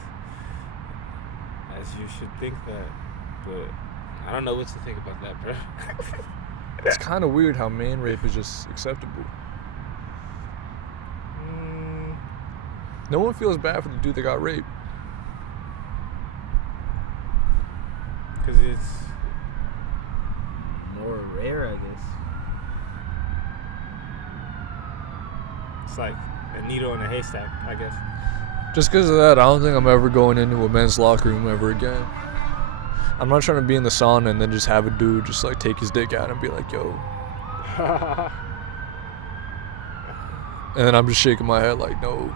you should think that, but I don't know what to think about that, bro. It's kind of weird how man rape is just acceptable. No one feels bad for the dude that got raped. Because it's more rare, I guess. It's like a needle in a haystack, I guess. Just because of that, I don't think I'm ever going into a men's locker room ever again. I'm not trying to be in the sauna and then just have a dude just like take his dick out and be like, yo. And then I'm just shaking my head like, no.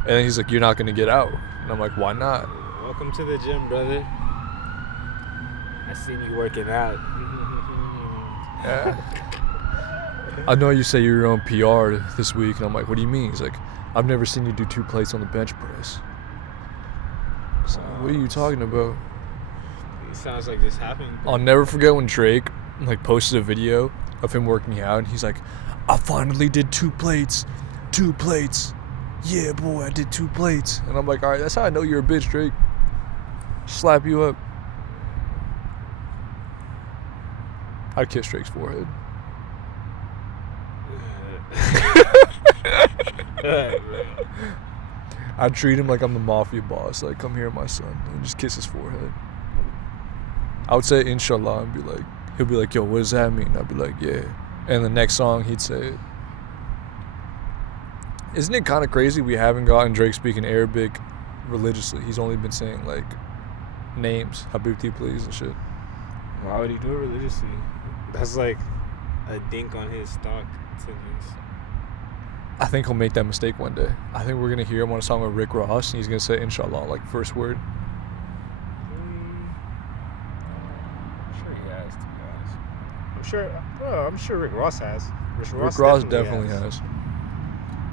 And then he's like, you're not going to get out. And I'm like, why not? Welcome to the gym, brother. I seen you working out. Yeah. I know you say you're your own PR this week. And I'm like, what do you mean? He's like, I've never seen you do 2 plates on the bench press. So, what are you talking about? It sounds like this happened. I'll never forget when Drake like posted a video of him working out. And he's like, I finally did 2 plates. 2 plates. Yeah, boy, I did 2 plates. And I'm like, all right, that's how I know you're a bitch, Drake. Slap you up. I'd kiss Drake's forehead. I'd treat him like I'm the mafia boss. Like, come here, my son. And just kiss his forehead. I would say, inshallah, and be like, he'll be like, yo, what does that mean? I'd be like, yeah. And the next song, he'd say it. Isn't it kind of crazy we haven't gotten Drake speaking Arabic religiously? He's only been saying, like, names, Habibti, please, and shit. Why would he do it religiously? That's like a dink on his stock attendance. I think he'll make that mistake one day. I think we're going to hear him on a song with Rick Ross, and he's going to say, inshallah, like, first word. I'm sure he has, to be honest. I'm sure Rick Ross has. Rick Ross definitely has.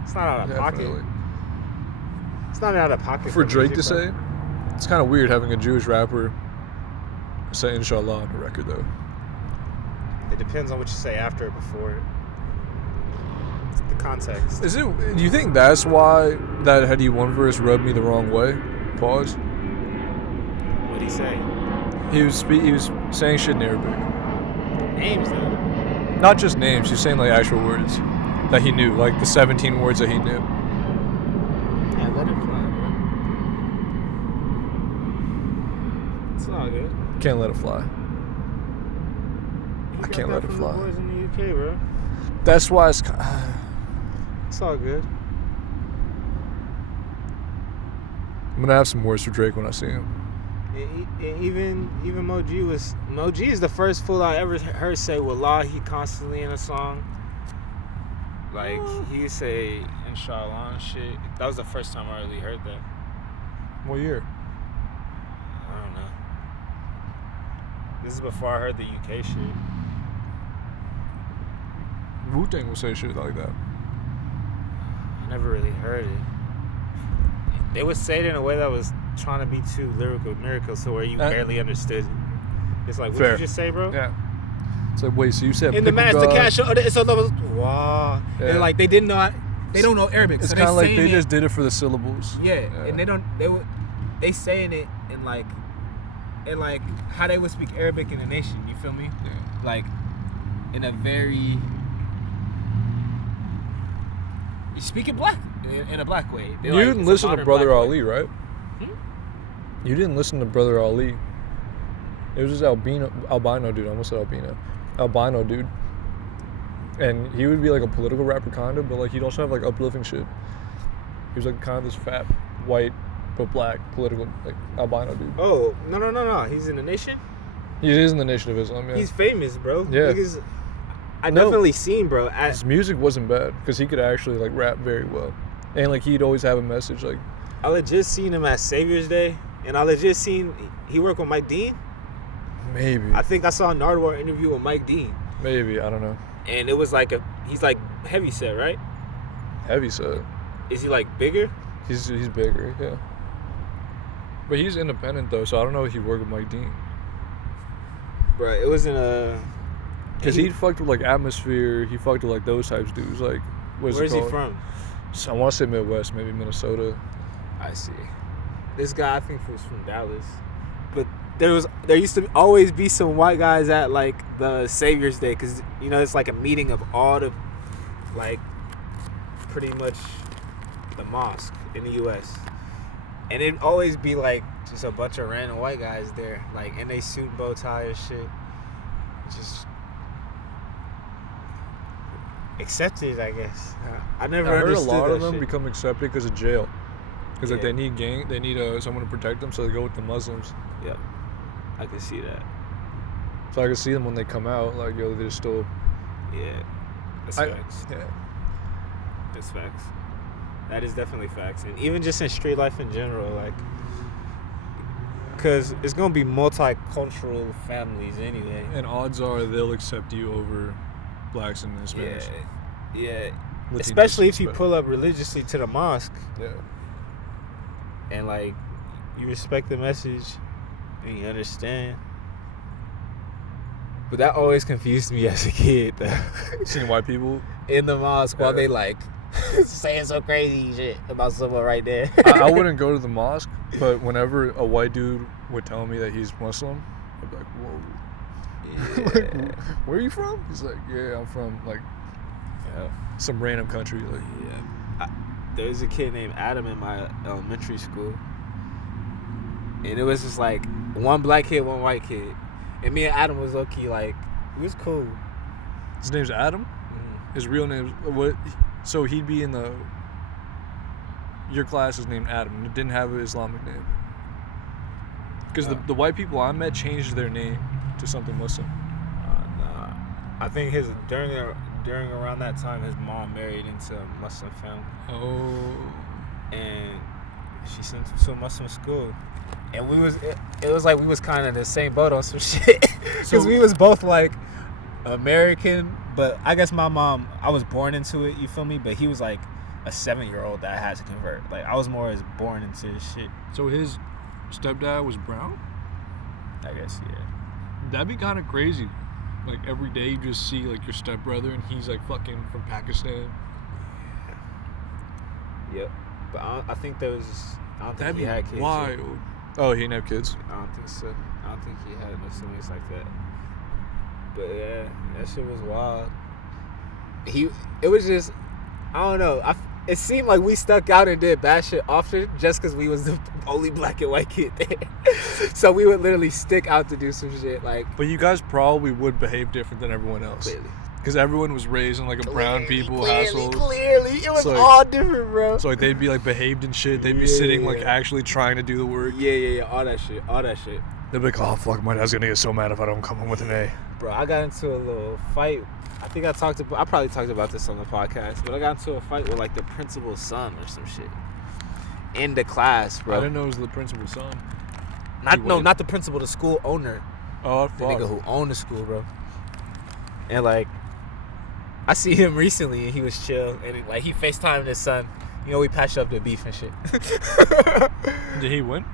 It's not out of Definitely. pocket. It's not out of pocket. For Drake to say, it's kind of weird having a Jewish rapper say inshallah on the record, though. It depends on what you say after or before it. It's the context. Is it? Do you think that's why that Heady one verse rubbed me the wrong way? Pause. What'd he say? He was saying shit in Arabic. Names, though. Not just names. He was saying like actual words that he knew, like the 17 words that he knew. Yeah, let it fly, bro. It's all good. Can't let it fly. I can't let it fly. The boys in the UK, bro. That's why it's. It's all good. I'm gonna have some words for Drake when I see him. Even Moji is the first fool I ever heard say Wallahi constantly in a song. Like he would say inshallah and shit. That was the first time I really heard that. What year? I don't know. This is before I heard the UK shit. Wu-Tang will say shit like that. I never really heard it. They would say it in a way that was trying to be too lyrical, so where you barely understood it. It's like, what did you just say, bro? Yeah. It's like, wait, so you said in the master cash, it's a little wow. Yeah. And like they don't know Arabic. It's so kind of like they it, just did it for the syllables. Yeah, and they saying it in like how they would speak Arabic in a nation. You feel me? Yeah. Like in a very you speak it black in a black way. You didn't listen to Brother Ali, right? You didn't listen to Brother Ali. It was this albino dude. I almost said albino dude. And he would be like a political rapper kind of, but like he'd also have like uplifting shit. He was like kind of this fat, white, but black, political, like albino dude. Oh, no. He's in the Nation? He is in the Nation of Islam, yeah. He's famous, bro. Yeah. Definitely seen, bro. His music wasn't bad because he could actually like rap very well. And like he'd always have a message like. I legit seen him at Savior's Day, and I legit seen he worked with Mike Dean. Maybe. I think I saw a Nardwuar interview with Mike Dean. Maybe, I don't know. And it was like he's like heavy set, right? Heavy set. Is he like bigger? He's bigger, yeah. But he's independent though, so I don't know if he worked with Mike Dean. Bro, it wasn't a. Cause he fucked with like Atmosphere. He fucked with like those types of dudes. Like, where's he from? So I want to say Midwest, maybe Minnesota. I see. This guy I think was from Dallas, but there used to always be some white guys at like the Savior's Day, cause you know it's like a meeting of all the like pretty much the mosque in the U.S. and it'd always be like just a bunch of random white guys there, like in they suit, bow tie and shit. Just accepted, I guess. I never I heard a understood lot that of them shit. become accepted because of jail. Because like Yeah. they need someone to protect them, so they go with the Muslims. Yep. I can see that. So I can see them when they come out, like yo, they're still. Yeah. That's facts. Yeah. That's facts. That is definitely facts. And even just in street life in general, like, because it's going to be multicultural families anyway. And odds are they'll accept you over blacks and Hispanics. Yeah. Latinos, Especially if you pull up religiously to the mosque Yeah. and, like, you respect the message and you understand. But that always confused me as a kid, though. Seeing white people In the mosque while they, like, saying some crazy shit about someone right there. I wouldn't go to the mosque, but whenever a white dude would tell me that he's Muslim, I'd be like, whoa. Yeah. Like, where are you from? He's like, yeah, I'm from like some random country. Like, Yeah. There's a kid named Adam in my elementary school. And it was just like one black kid, one white kid. And me and Adam was low-key like, it was cool. his name's Adam. Mm-hmm. His real name, what? So he'd be in your class is named Adam, and it didn't have an Islamic name. Because the white people I met changed their name to something Muslim. Nah. I think during around that time, his mom married into a Muslim family. Oh. And she sent him to a Muslim school. And it was like we was kind of in the same boat on some shit. Because we was both like American, but I guess my mom, I was born into it, you feel me? But he was like a 7-year-old that I had to convert. Like, I was more as born into this shit. So his stepdad was brown? I guess, yeah. That'd be kind of crazy. Like, every day you just see, like, your stepbrother and he's, like, fucking from Pakistan. Yep. But I think there was, I don't That'd think he be had kids. wild. Oh, he didn't have kids? I don't think so. I don't think he had no siblings like that. But yeah, that shit was wild. It was just, I don't know. It seemed like we stuck out and did bad shit often just because we was the only black and white kid there. So we would literally stick out to do some shit. Like, But you guys probably would behave different than everyone else. clearly. Because everyone was raised in, like, a brown people household. Clearly. It was So, like, all different, bro. So, like, they'd be, like, behaved and shit. They'd be Yeah, sitting, yeah, like, yeah. actually trying to do the work. Yeah. All that shit. They'd be like, oh, fuck, my dad's gonna get so mad if I don't come home with an A. Bro, I got into a little fight. I think I probably talked about this on the podcast, but I got into a fight with like the principal's son or some shit in the class, bro. I didn't know it was the principal's son. Not the principal, the school owner, Oh, the fuck. nigga who owned the school, bro. And like, I see him recently, and he was chill, and like he FaceTimed his son. You know, we patched up the beef and shit. Did he win?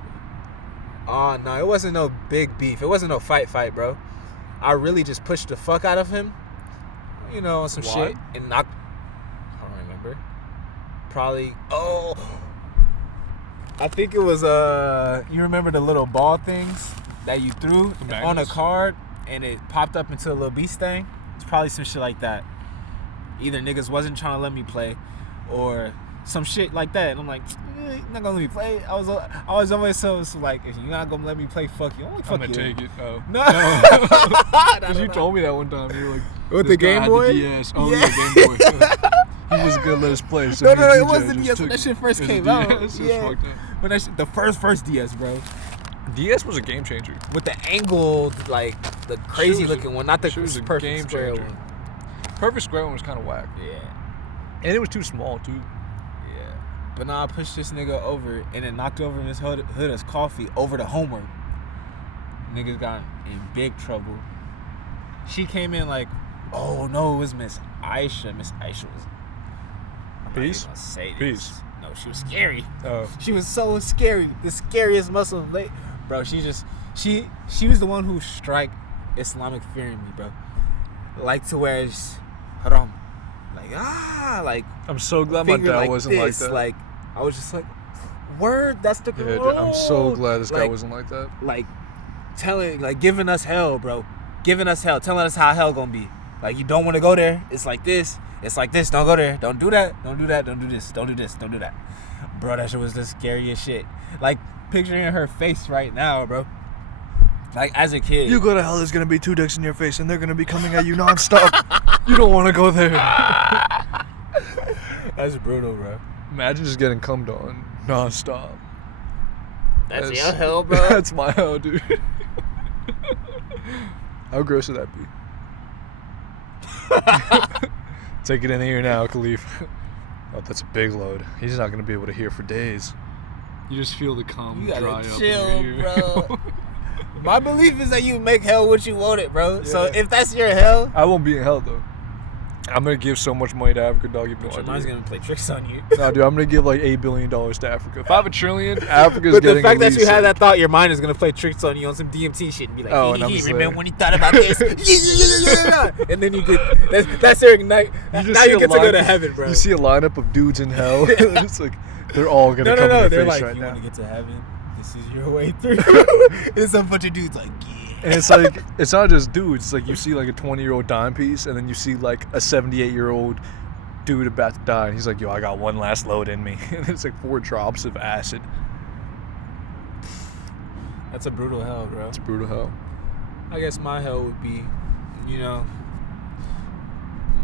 Oh no, it wasn't no big beef. It wasn't no fight, bro. I really just pushed the fuck out of him. You know, on some Why? shit and knocked. I don't remember. Probably. Oh, I think it was you remember the little ball things that you threw on a magnets? card and it popped up into a little beast thing? It's probably some shit like that. Either niggas wasn't trying to let me play, or some shit like that. And I'm like, you're not gonna let me play. I was always so like, if you're not gonna let me play, fuck you. I'm like, fuck I'm you. gonna take it. Oh. No. Because you told me that one time. You were like, With this the guy Game had Boy? The DS. Oh, Yeah. yeah, Game Boy. He wasn't gonna let us play. So No, me it and wasn't TJ DS just when took that shit first it was came a out. DS. It was Yeah. fucked up. But that shit, the first DS, bro. DS was a game changer. With the angled, like, the crazy was a- looking one, not the shit was a perfect game square changer. one. Perfect Square one was kind of whack. Yeah. And it was too small, too. Yeah. But now I pushed this nigga over and it knocked over Miss Huda's coffee over the homework. Niggas got in big trouble. She came in like, oh no, it was Miss Aisha. Miss Aisha was. I'm not even Peace? gonna say this. Peace. No, she was scary. Oh. She was so scary. The scariest Muslim lady. Bro, she was the one who strike Islamic fear in me, bro. Like to where it's haram. Like, I'm so glad my finger dad wasn't this, like that. Like, I was just like, word, that's the Yeah, road. I'm so glad this guy Like, wasn't like that. Like, giving us hell, bro. Giving us hell. Telling us how hell gonna be. Like, you don't want to go there. It's like this. It's like this. Don't go there. Don't do that. Don't do that. Don't do this. Don't do this. Don't do that. Bro, that shit was the scariest shit. Like, picturing her face right now, bro. Like, as a kid. You go to hell, there's gonna be 2 dicks in your face, and they're gonna be coming at you nonstop. You don't want to go there. That's brutal, bro. Imagine just getting cummed on nonstop. That's your hell, bro. That's my hell, dude. How gross would that be? Take it in the ear now, Khalif. Oh, that's a big load. He's not gonna be able to hear for days. You just feel the cum You gotta dry up chill, in your ear. bro. My belief is that you make hell what you want it, bro. Yeah. So if that's your hell, I won't be in hell though. I'm gonna give so much money to Africa, dog. You have no your idea. mind's gonna play tricks on you. No, dude, I'm gonna give like $8 billion to Africa. If I have $1 trillion, Africa's But getting. the fact at that least, you had like- that thought, your mind is gonna play tricks on you on some DMT shit and be like, Oh, and I'm just remember like- when he thought about this? Yeah. And then you get that's your ignite. Now see you a get to go line- to heaven, bro. You see a lineup of dudes in hell. It's like they're all gonna come in No. your They're face like, right you now. want to get to heaven? This is your way through. And some bunch of dudes like, yeah. And it's like, it's not just dudes. It's like you see like a 20-year-old dime piece, and then you see like a 78-year-old dude about to die, and he's like, yo, I got one last load in me. And it's like 4 drops of acid. That's a brutal hell, bro. It's brutal hell. I guess my hell would be,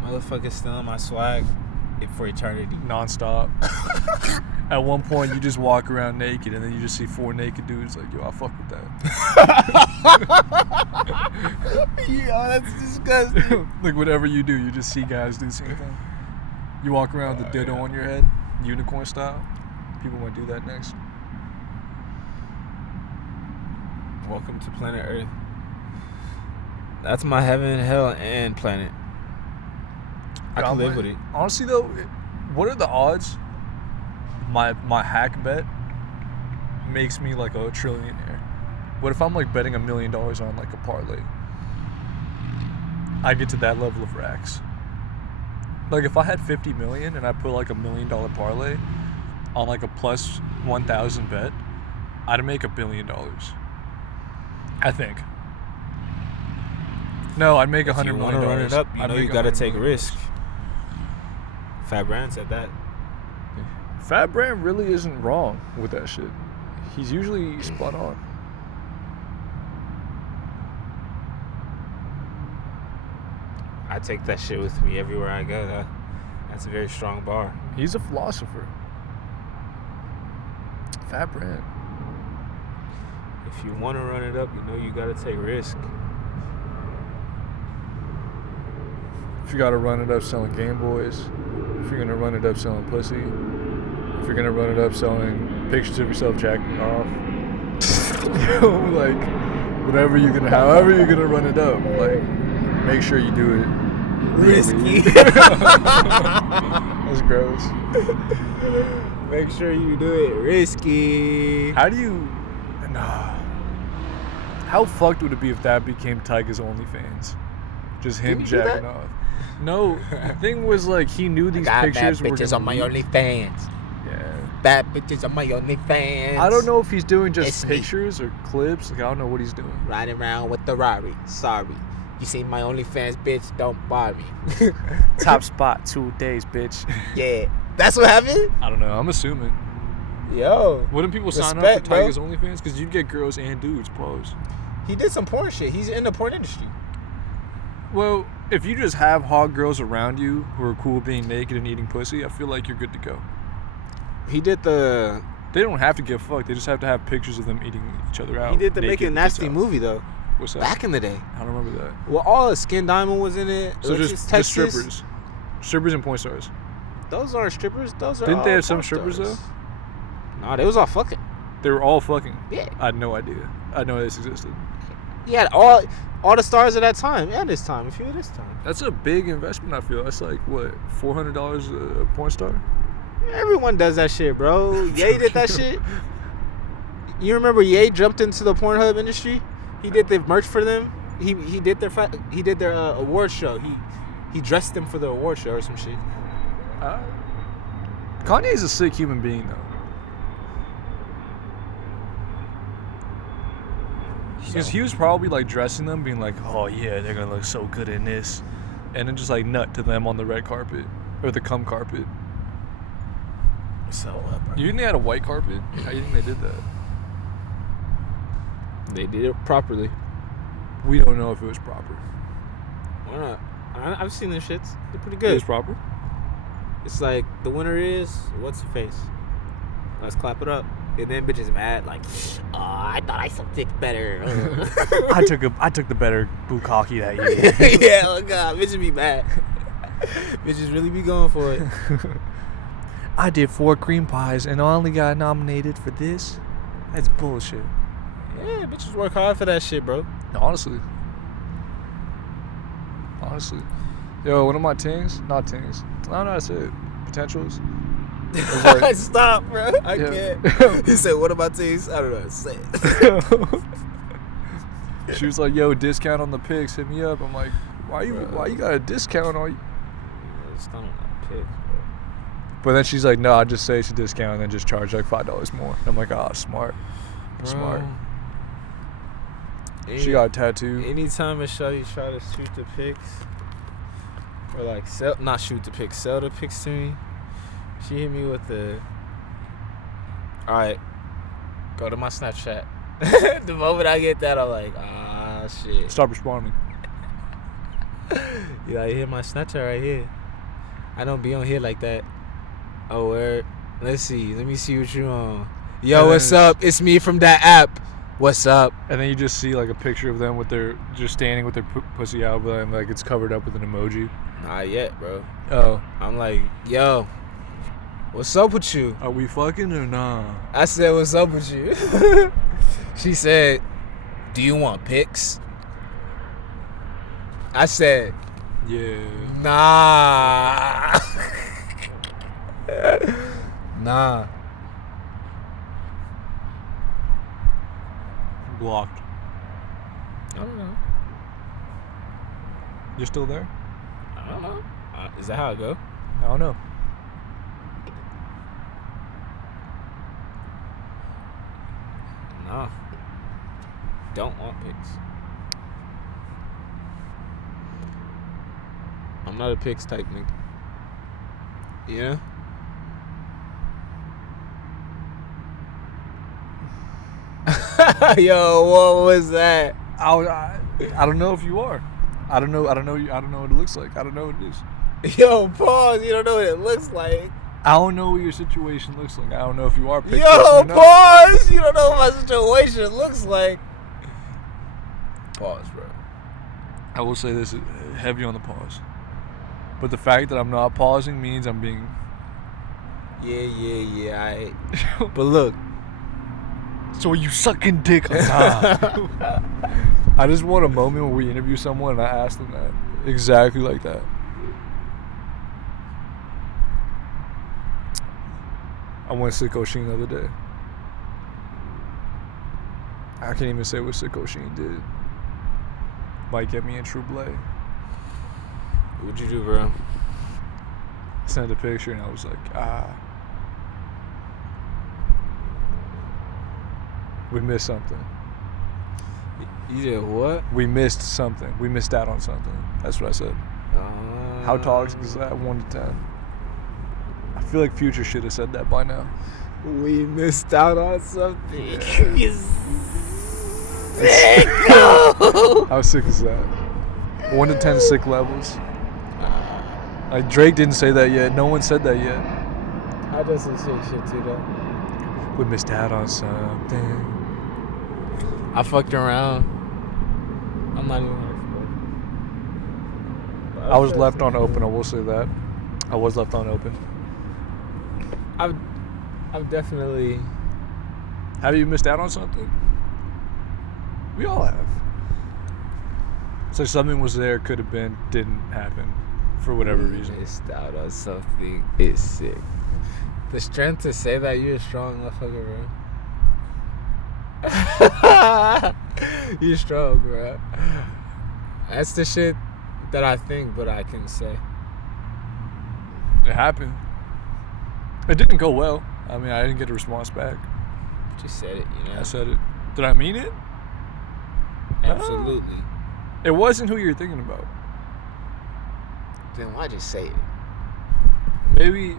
motherfuckers stealing my swag for eternity. Non-stop. At one point, you just walk around naked, and then you just see 4 naked dudes like, yo, I fuck with that. Yo, that's disgusting. Like, whatever you do, you just see guys do the same thing. You walk around with a ditto on your head, unicorn style. People might do that next. Welcome to planet Earth. That's my heaven, hell, and planet. I can live with it. Honestly, though, what are the odds my hack bet makes me like a trillionaire? What if I'm like betting $1 million on like a parlay? I get to that level of racks. Like if I had 50 million and I put like $1 million parlay on like a plus 1,000 bet, I'd make $1 billion. I think. No, I'd make $100 million. If you want to run it up, I'd you make got to $100 take million. risk. Fat Brand said that. Fat Brand really isn't wrong with that shit. He's usually spot on. I take that shit with me everywhere I go. That's a very strong bar. He's a philosopher. Fat Brand. If you want to run it up, you got to take risk. If you gotta run it up selling Game Boys, if you're gonna run it up selling pussy, if you're gonna run it up selling pictures of yourself jacking off, like whatever you're gonna, however you're gonna run it up, like make sure you do it Risky. That's gross. Make sure you do it risky. How do you? Nah. How fucked would it be if that became Tyga's OnlyFans? Just him Did he do jacking that? off. No, the thing was like he knew these pictures were bitches gonna on my leak. OnlyFans. Yeah. Bad bitches on my OnlyFans. I don't know if he's doing just It's me. pictures or clips. Like I don't know what he's doing. Riding around with the Rari. Sorry. You see my OnlyFans, bitch, don't bother me. Top spot 2 days, bitch. Yeah. That's what happened? I don't know. I'm assuming. Yo. Wouldn't people sign Respect, up for bro. Tyga's OnlyFans? Because you'd get girls and dudes pose. He did some porn shit. He's in the porn industry. Well, if you just have hot girls around you who are cool being naked and eating pussy, I feel like you're good to go. He did the They don't have to get fucked. They just have to have pictures of them eating each other out. He did the naked Make It with Nasty tits out. movie though. What's that? Back in the day. I don't remember that. Well, all of Skin Diamond was in it. So Alexis, just Texas. strippers. Strippers and porn stars. Those aren't strippers. Those are Didn't all they have some porn strippers, stars. Nah, they was all fucking. They were all fucking. Yeah. I had no idea. I didn't know this existed. He had all the stars of that time and this time, a few of this time. That's a big investment, I feel. That's like, what, $400 a porn star? Everyone does that shit, bro. Ye did that shit. You remember Ye jumped into the Pornhub industry? He did the merch for them. He did their award show. He dressed them for the award show or some shit. Kanye's a sick human being, though. Because he was probably like dressing them, being like, oh yeah, they're gonna look so good in this. And then just like nut to them on the red carpet. Or the cum carpet. So what, bro? You think they had a white carpet? How do you think they did that? They did it properly. We don't know if it was proper. Why not? I I've seen them shits. They're pretty It good. was proper. It's like the winner is what's her face. Let's clap it up. And then bitches mad like, oh, I thought I sucked dick better. I took the better bukkake that year. Yeah, oh god, bitches be mad. Bitches really be going for it. I did 4 cream pies and I only got nominated for this. That's bullshit. Yeah, bitches work hard for that shit, bro. Honestly. Yo, one of my tings, not tings. I don't know how to say it. Potentials. Like, Stop, bro. I yeah. can't. He said, what about these? I don't know how to say it. She was like, yo, discount on the pics, hit me up. I'm like, why you got a discount on you? It's not on that pics, bro. But then she's like, no, I just say it's a discount and then just charge like $5 more. And I'm like, ah, smart. Smart. She got a tattoo. Anytime a shawty try to shoot the pics, or like sell the pics to me, she hit me with the, alright, go to my Snapchat. The moment I get that, I'm like, ah, shit. Stop responding. You like, hit my Snapchat right here. I don't be on here like that. Oh, word. Let's see. Let me see what you on. Yo, what's up? It's me from that app. What's up? And then you just see like a picture of them with their, just standing with their pussy out, but like it's covered up with an emoji. Not yet, bro. Oh. I'm like, yo, what's up with you? Are we fucking or nah? I said, what's up with you? She said, do you want pics? I said, Yeah. nah. Nah. Blocked. I don't know. You're still there? I don't know. Is that how it go? I don't know. Nah. Don't want pics. I'm not a pics type nigga. Yeah? Yo, what was that? I don't know if you are. I don't know what it looks like. I don't know what it is. Yo, pause. You don't know what it looks like. I don't know what your situation looks like. I don't know if you are picked Yo, or not. pause. You don't know what my situation looks like. Pause, bro. I will say this, heavy on the pause. But the fact that I'm not pausing means I'm being... Yeah. But look. So are you sucking dick or not? I just want a moment where we interview someone and I ask them that. Exactly like that. I went Sicko Sheen the other day. I can't even say what Sicko Sheen did. Might get me in True Blade. What'd you do, bro? I sent a picture and I was like, we missed something. You did what? We missed something. We missed out on something. That's what I said. How toxic is that? 1 to 10. I feel like Future should have said that by now. We missed out on something. Yeah. You sicko! How sick is that? 1 to 10 sick levels. Like Drake didn't say that yet. No one said that yet. I just some sick shit too, though. We missed out on something. I fucked around. I'm not even gonna. I was left on open. I will say that. I was left on open. I've definitely. Have you missed out on something? We all have. It's like something was there, could have been, didn't happen, for whatever reason. Missed out on something. It's sick. The strength to say that, you're a strong motherfucker, bro. You're strong, bro. That's the shit that I think, but I can say. It happened. It didn't go well. I mean, I didn't get a response back. Just said it, you know? I said it. Did I mean it? Absolutely. It wasn't who you're thinking about. Then why just say it? Maybe.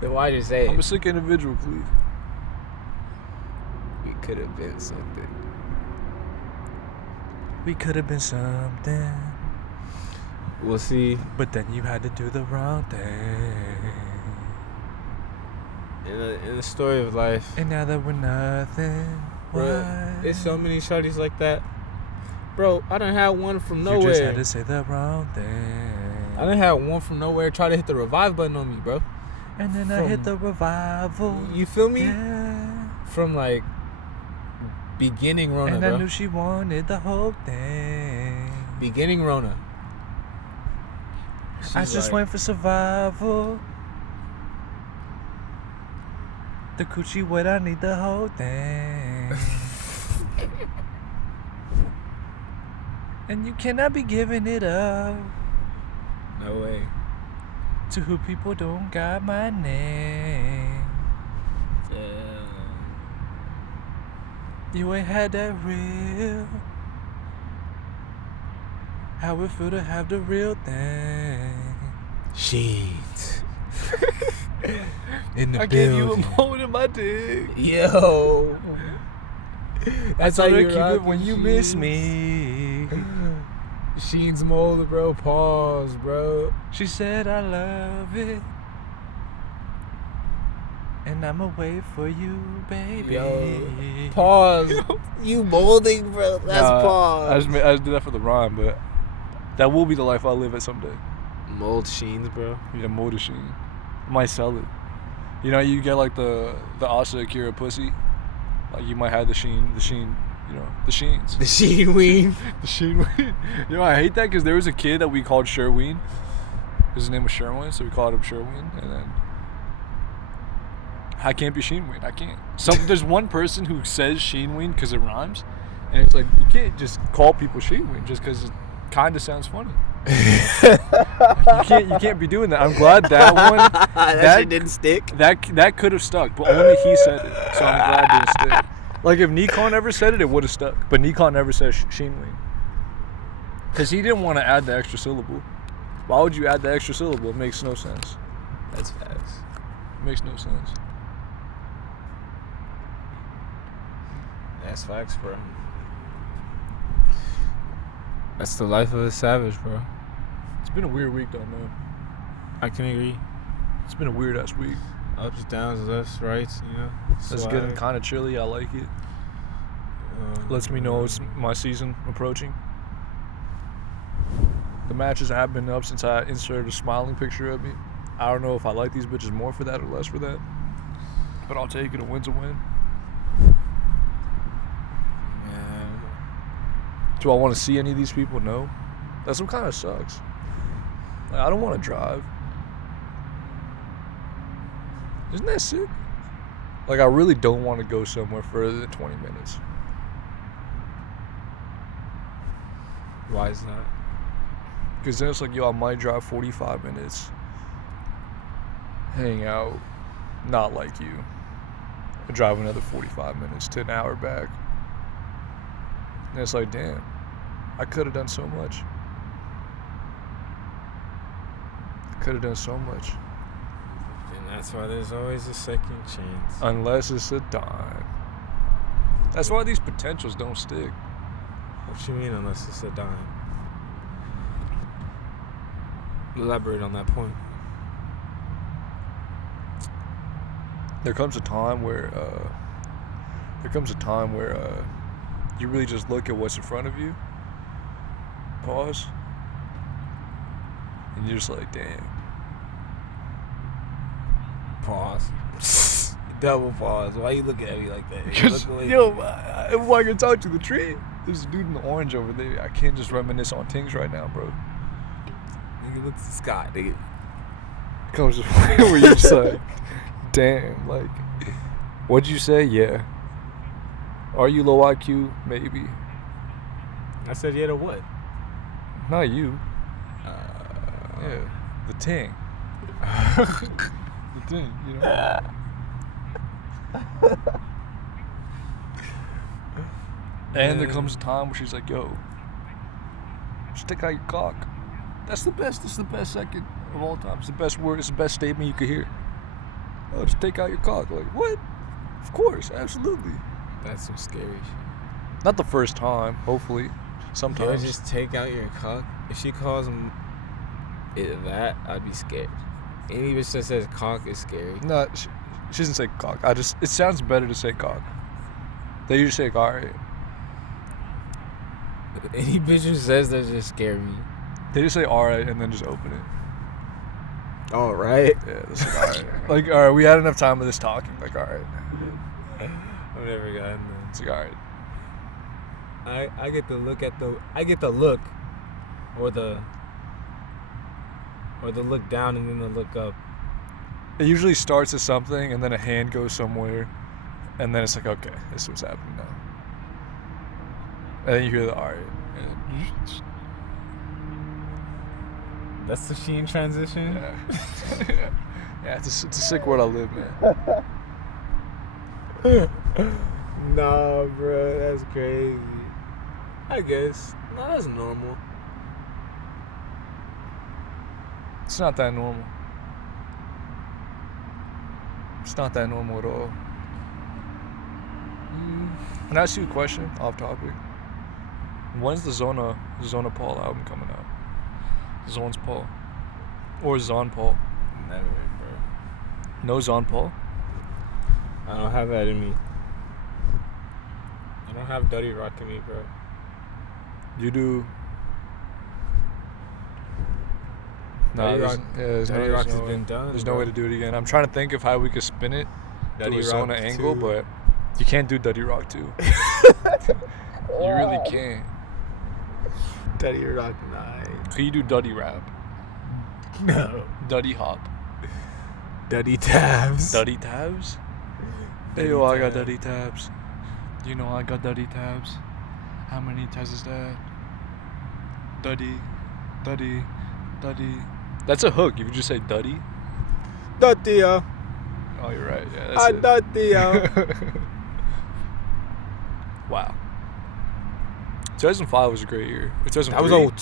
Then why just say it? I'm a sick individual, Cleve. We could have been something. We could have been something. We'll see. But then you had to do the wrong thing. In the story of life, And now that we're nothing. bro, Why? it's so many shorties like that. Bro, I done had one from You nowhere. just had to say the wrong thing. I done had one from nowhere try to hit the revive button on me, bro. And then I hit the revival. You feel me? Yeah. From like beginning Rona, And bro. I knew she wanted the whole thing. Beginning Rona. I She's just like, went for survival. The coochie wet, I need the whole thing. And you cannot be giving it up no way. to who people don't got my name. Yeah. You ain't had that real. How it feel to have the real thing. Shit. In the I building. gave you a moment in my dick. Yo. That's how I you keep rock it when you miss Sheens. me. Sheen's mold, bro. Pause, bro. She said I love it. And I'ma wait for you, baby. Yo. Pause. You molding, bro. That's pause. I just did that for the rhyme, but that will be the life I live at someday. Mold Sheens, bro. You know, motor machine. I might sell it. You know, you get like the Asa Akira pussy. Like you might have the sheen, you know, the sheens. The Sheen Ween. The Sheenween. You know, I hate that because there was a kid that we called Sherween. His name was Sherwin, so we called him Sherwin. And then I can't be Sheenween. I can't. There's one person who says Sheenween because it rhymes, and it's like you can't just call people Sheenween just because it kind of sounds funny. Like, you can't be doing that. I'm glad that one that shit didn't stick. that could have stuck, but only he said it, so I'm glad it didn't stick. Like if Nikon ever said it, it would have stuck. But Nikon never says Sheenween because he didn't want to add the extra syllable. Why would you add the extra syllable? It makes no sense. That's facts. It makes no sense. That's facts, bro. That's the life of a savage, bro. It's been a weird week though, man. I can agree. It's been a weird ass week. Ups, downs, lefts, rights, you know. It's Swag. getting kind of chilly. I like it. Lets me know it's my season approaching. The matches have been up since I inserted a smiling picture of me. I don't know if I like these bitches more for that or less for that. But I'll take it. A win's a win. Man. Do I want to see any of these people? No. That's what kind of sucks. Like, I don't want to drive. Isn't that sick? Like, I really don't want to go somewhere further than 20 minutes. Why is that? Because then it's like, yo, I might drive 45 minutes, hang out, not like you, and drive another 45 minutes to an hour back. And it's like, damn, I could have done so much. I could have done so much. And that's why there's always a second chance. Unless it's a dime. That's why these potentials don't stick. What you mean, unless it's a dime? Elaborate on that point. There comes a time where you really just look at what's in front of you, pause, and you're just like, damn. Pause. Double pause. Why you looking at me like that? Because, Look away. yo, if I can talk to the tree, there's a dude in the orange over there. I can't just reminisce on things right now, bro. Nigga, look to the sky, nigga. Comes a point where you're just like, damn, like, what'd you say? Yeah. Are you low IQ? Maybe. I said, yeah, to what? Not you. Yeah. The ting. The ting, you know? And there comes a time where she's like, yo, just take out your cock. That's the best second of all time. It's the best word, it's the best statement you could hear. Oh, just take out your cock. Like, what? Of course, absolutely. That's some scary shit. Not the first time, hopefully. Sometimes. You'll just take out your cock. If she calls him that, I'd be scared. Any bitch that says cock is scary. No, she doesn't say cock. It sounds better to say cock. They usually say alright. Any bitch who says that just scare me. They just say alright and then just open it. All right. Yeah, this is alright. Like, alright, we had enough time of this talking. Like, alright. I've never gotten that. It's like, alright. I get to look at the look, or the look down and then the look up. It usually starts as something and then a hand goes somewhere and then it's like, okay, this is what's happening now. And then you hear the alright. That's the Sheen transition? Yeah. Yeah, it's a sick world I live, man. Nah, bro, that's crazy. I guess. No, that's normal. It's not that normal. It's not that normal at all. Can I ask you a question off topic? When's the Zona Paul album coming out? Zone's Paul. Or Zon Paul? Never, bro. No Zon Paul? I don't have that in me. I don't have Dirty Rock in me, bro. You do. Dirty Rock, there's Dirty no, Rock there's has no been way, done. There's bro. no way to do it again. I'm trying to think of how we could spin it to Dirty a Zona Rock angle, 2. but you can't do Dirty Rock 2. You really can't. Dirty Rock 9. Can you do Duddy Rap? No. Duddy Hop? Duddy Tabs. Duddy Tabs? Hey, yo, I got Duddy Tabs. You know I got Duddy Tabs. How many tabs is that? Duddy. That's a hook. You would just say Duddy. Duddy, Oh, you're right. Yeah, that's it. Duddy, Wow. 2005 was a great year. That was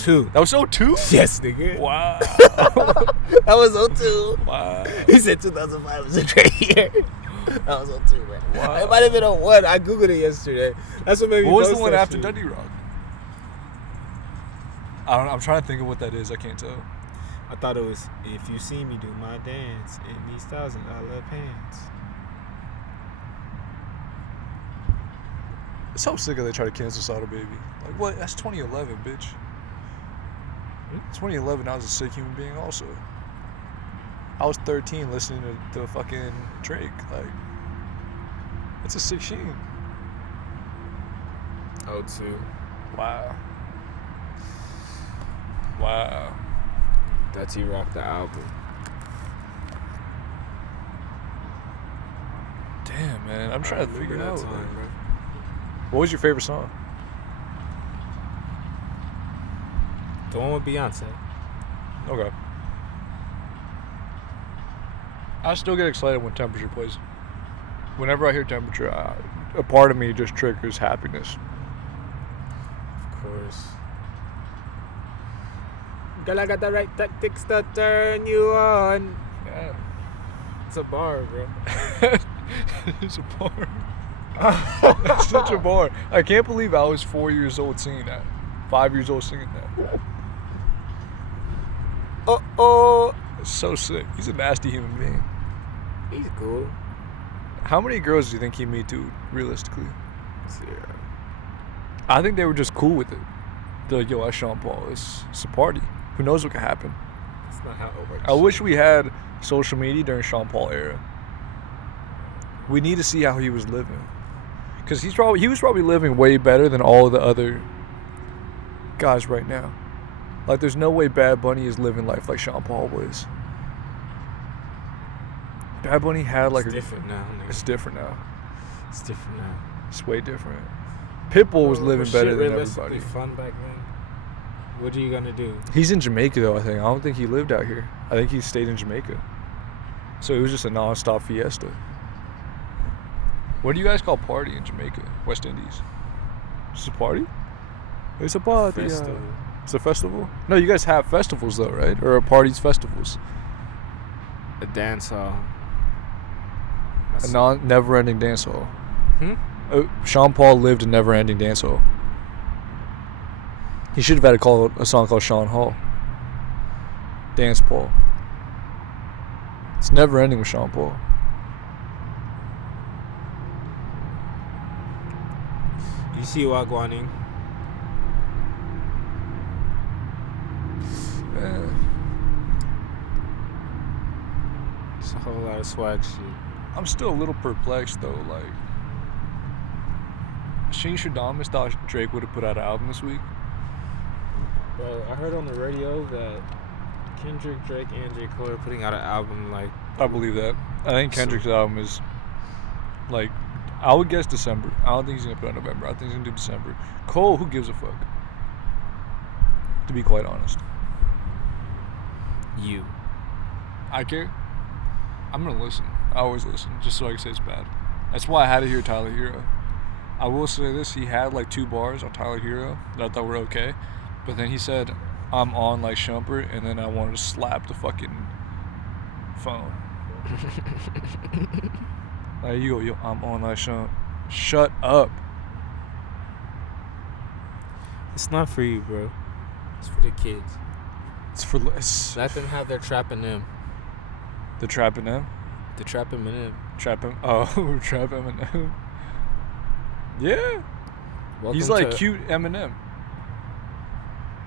02. That was 02? Yes, nigga. Wow. That was 02. Wow. He said 2005 was a great year. That was 02, man. Wow. It might have been 01. I googled it yesterday. That's what made me What was the post one that after shit. Duddy Rock? I don't know. I'm trying to think of what that is. I can't tell. I thought it was If You See Me Do My Dance in These $1,000 pants. It's so sick of they try to cancel Sada Baby. Like, what? That's 2011, bitch. 2011, I was a sick human being also. I was 13 listening to fucking Drake. Like, it's a sick sheen. 02. Wow. That's You Rock the album. Damn, man. I'm trying to figure it out. Time, Like, bro. what was your favorite song? The one with Beyonce. Okay. I still get excited when Temperature plays. Whenever I hear Temperature, a part of me just triggers happiness. Of course. Girl, I got the right tactics to turn you on. Yeah. It's a bar, bro. It's a bar. It's such a bar. I can't believe I was 4 years old singing that. 5 years old singing that. Oh. It's so sick. He's a nasty human being. He's cool. How many girls do you think he me too, realistically? 0. I think they were just cool with it. They're like, yo, that's Sean Paul. It's a party. Who knows what could happen? That's not how it works. I wish we had social media during Sean Paul era. We need to see how he was living. Because he was probably living way better than all of the other guys right now. Like, there's no way Bad Bunny is living life like Sean Paul was. Bad Bunny had like It's different now, nigga. It's different now. It's different now. It's way different. Pitbull was living better than realistically everybody. fun back then. What are you gonna do? He's in Jamaica though, I think. I don't think he lived out here. I think he stayed in Jamaica. So it was just a non-stop fiesta. What do you guys call party in Jamaica? West Indies? It's a party? It's a party. Festival. It's a festival? No, you guys have festivals though, right? Or are parties festivals? A dance hall. A never-ending dance hall. Hmm? Sean Paul lived a never-ending dance hall. He should have had a song called Sean Hall. Dance Paul. It's never ending with Sean Paul. You see Wagwaning? It's a whole lot of swag shit. I'm still a little perplexed though. Like, Sheen Shadamas thought Drake would have put out an album this week. Bro, I heard on the radio that Kendrick, Drake, and J. Cole are putting out an album like. I believe that. I think Kendrick's album is like, I would guess December. I don't think he's gonna put out November. I think he's gonna do December. Cole, who gives a fuck? To be quite honest. You. I care. I'm gonna listen. I always listen, just so I can say it's bad. That's why I had to hear Tyler Hero. I will say this: he had like 2 bars on Tyler Hero that I thought were okay, but then he said, "I'm on like Shumpert," and then I wanted to slap the fucking phone. Like, you go, yo, I'm on like Shumpert. Shut up. It's not for you, bro. It's for the kids. It's for Let them have their trap in them. the trap in them. The trap in them. Trap him. Oh, trap Eminem. Yeah. Welcome He's like to- cute Eminem.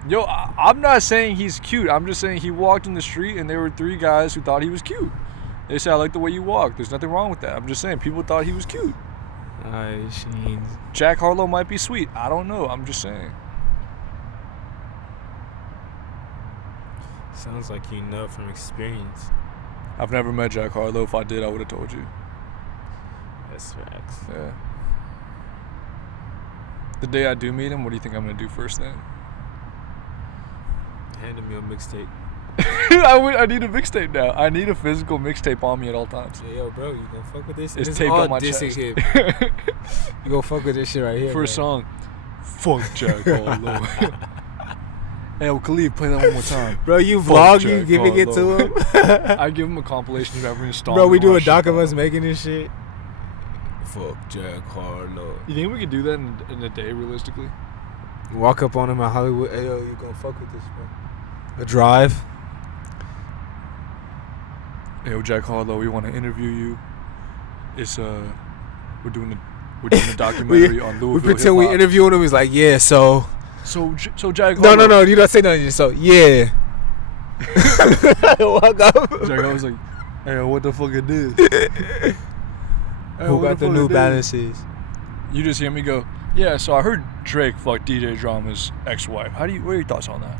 Yo, I'm not saying he's cute. I'm just saying he walked in the street and there were 3 guys who thought he was cute. They said, I like the way you walk. There's nothing wrong with that. I'm just saying people thought he was cute. Sheen. Jack Harlow might be sweet. I don't know. I'm just saying. Sounds like you know from experience. I've never met Jack Harlow. If I did, I would have told you. That's facts. Yeah. The day I do meet him, what do you think I'm going to do first then? Hand him your mixtape. I need a mixtape now. I need a physical mixtape on me at all times. Yeah, yo, bro, you gonna fuck with this? It's This taped all on my dissing chest. him. You gonna fuck with this shit right here, For a man. song. Fuck Jack Harlow. Hey, yo, Khalid, play that one more time. Bro, you Fuck vlog, Jack you giving it to him? I give him a compilation of every installment. Bro, we of do my a doc shit, of us bro. making this shit. Fuck Jack Harlow. You think we could do that in a day, realistically? Walk up on him in Hollywood. Hey, yo, you gonna fuck with this, bro? A drive. Hey, yo, Jack Harlow, we want to interview you. It's we're doing a documentary on Louisville. We pretend we hip-hop. interviewing him. He's like, yeah, so. So Jack No, Harlow. no. You don't say nothing. So, yeah. Walk up. Jack Harlow's like, hey, yo, what the fuck is this? Hey, Who what got the fuck New is this? Balances? You just hear me go, yeah. So I heard Drake fucked DJ Drama's ex-wife. What are your thoughts on that?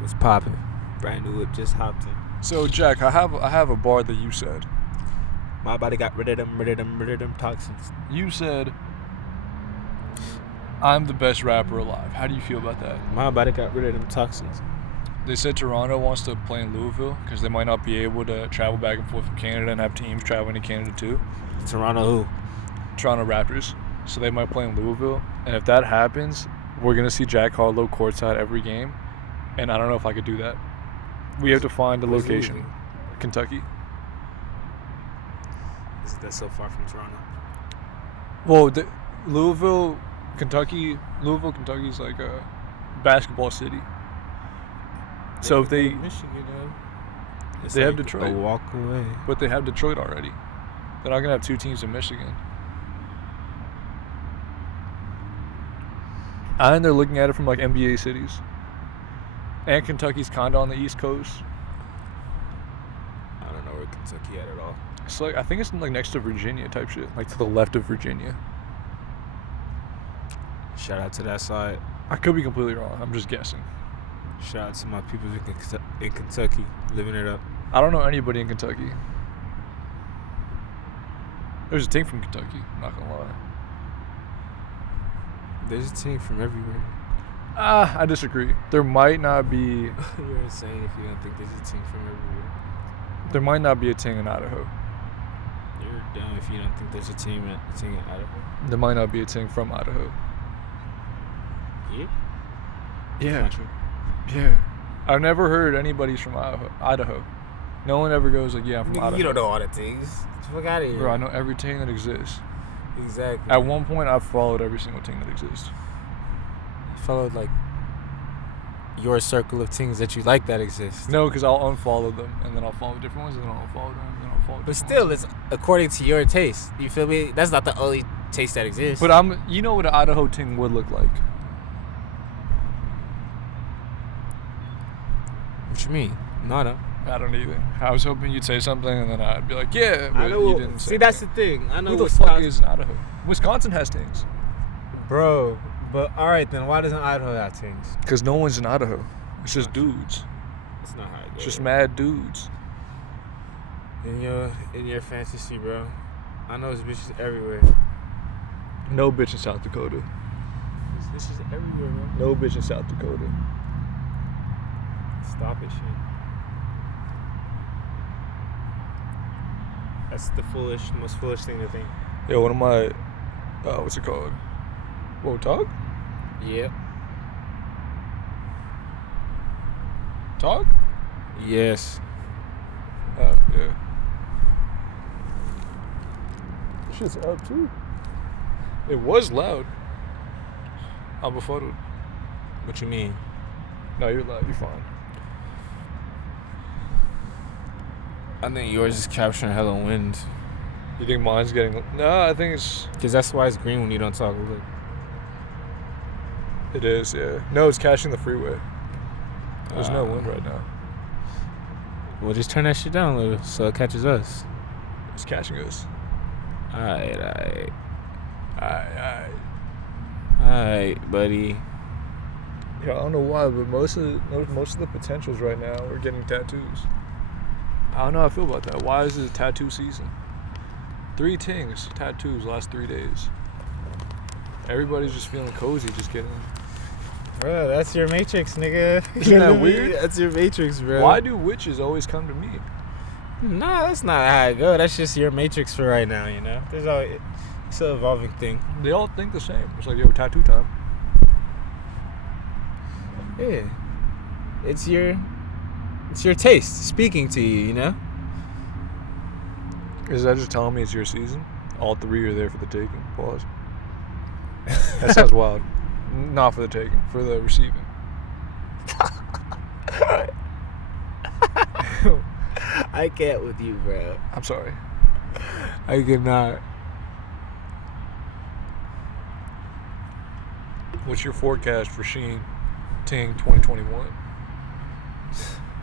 What's popping? Brand new whip just hopped in. So Jack, I have a bar that you said. My body got rid of them toxins. You said, I'm the best rapper alive. How do you feel about that? My body got rid of them toxins. They said Toronto wants to play in Louisville because they might not be able to travel back and forth from Canada and have teams traveling to Canada too. Toronto who? Toronto Raptors. So they might play in Louisville. And if that happens, we're going to see Jack Harlow courtside every game. And I don't know if I could do that. We have to find a Where's location. Louisville? Kentucky. Is that so far from Toronto? Well, Louisville, Kentucky is like a basketball city. So if they, Michigan, it's They have like Detroit. a walk away. but they have Detroit already. They're not gonna have 2 teams in Michigan. And they're looking at it from like NBA cities. And Kentucky's kinda on the East Coast. I don't know where Kentucky at all. It's like I think it's like next to Virginia type shit, like to the left of Virginia. Shout out to that side. I could be completely wrong. I'm just guessing. Shout out to my people in Kentucky, living it up. I don't know anybody in Kentucky. There's a team from Kentucky. I'm not gonna lie. There's a team from everywhere. I disagree. There might not be. You're insane if you don't think there's a team from everywhere. There might not be a team in Idaho. You're dumb if you don't think there's a team in Idaho. There might not be a team from Idaho. Yeah? Yeah. Not true. Yeah. I've never heard anybody's from Idaho. No one ever goes like, yeah, I'm from Idaho. You don't know all the things. Get the fuck out of here. Bro, I know every team that exists. Exactly. At one point, I've followed every single team that exists. follow like your circle of things that you like that exist. No, because I'll unfollow them and then I'll follow different ones and then I'll unfollow them and then I'll follow. But still, ones. it's according to your taste. You feel me? That's not the only taste that exists. But you know what an Idaho ting would look like? What you mean? No, I don't. I don't either. I was hoping you'd say something and then I'd be like, yeah, but I know. you didn't say. See, that's the thing. I know. Who the Wisconsin, fuck is in Idaho? Wisconsin has tings. bro. But all right, then why doesn't Idaho have things? Because no one's in Idaho. It's just dudes. It's not how it It's goes. just mad dudes. In your fantasy, bro. I know there's bitches everywhere. No bitch in South Dakota. There's bitches everywhere, bro. No bitch in South Dakota. Stop it, shit. That's the most foolish thing to think. Yo, one of my, what's it called? Whoa, talk? Yep. Talk? Yes. Oh, yeah. Shit's up too. It was loud. I'm befuddled. What you mean? No, you're loud. You're fine. I think yours is capturing hella wind. You think mine's getting? No, I think it's. Cause that's why it's green when you don't talk. Look. It is, yeah. No, it's catching the freeway. There's no wind right now. We'll just turn that shit down a little so it catches us. It's catching us. Alright, Alright. Alright, buddy. Yeah, I don't know why, but most of the potentials right now are getting tattoos. I don't know how I feel about that. Why is it tattoo season? 3 tings, tattoos, last 3 days. Everybody's just feeling cozy, just getting. Bro, that's your matrix, nigga. Isn't that weird? That's your matrix, bro. Why do witches always come to me? Nah, that's not how it go. That's just your matrix for right now, you know? There's always, it's an evolving thing. They all think the same. It's like, yo, tattoo time. Yeah. It's your taste speaking to you, you know? Is that just telling me it's your season? All 3 are there for the taking. Pause. That sounds wild. Not for the taking, for the receiving. I can't with you, bro. I'm sorry. I cannot. What's your forecast for Sheen Ting 2021?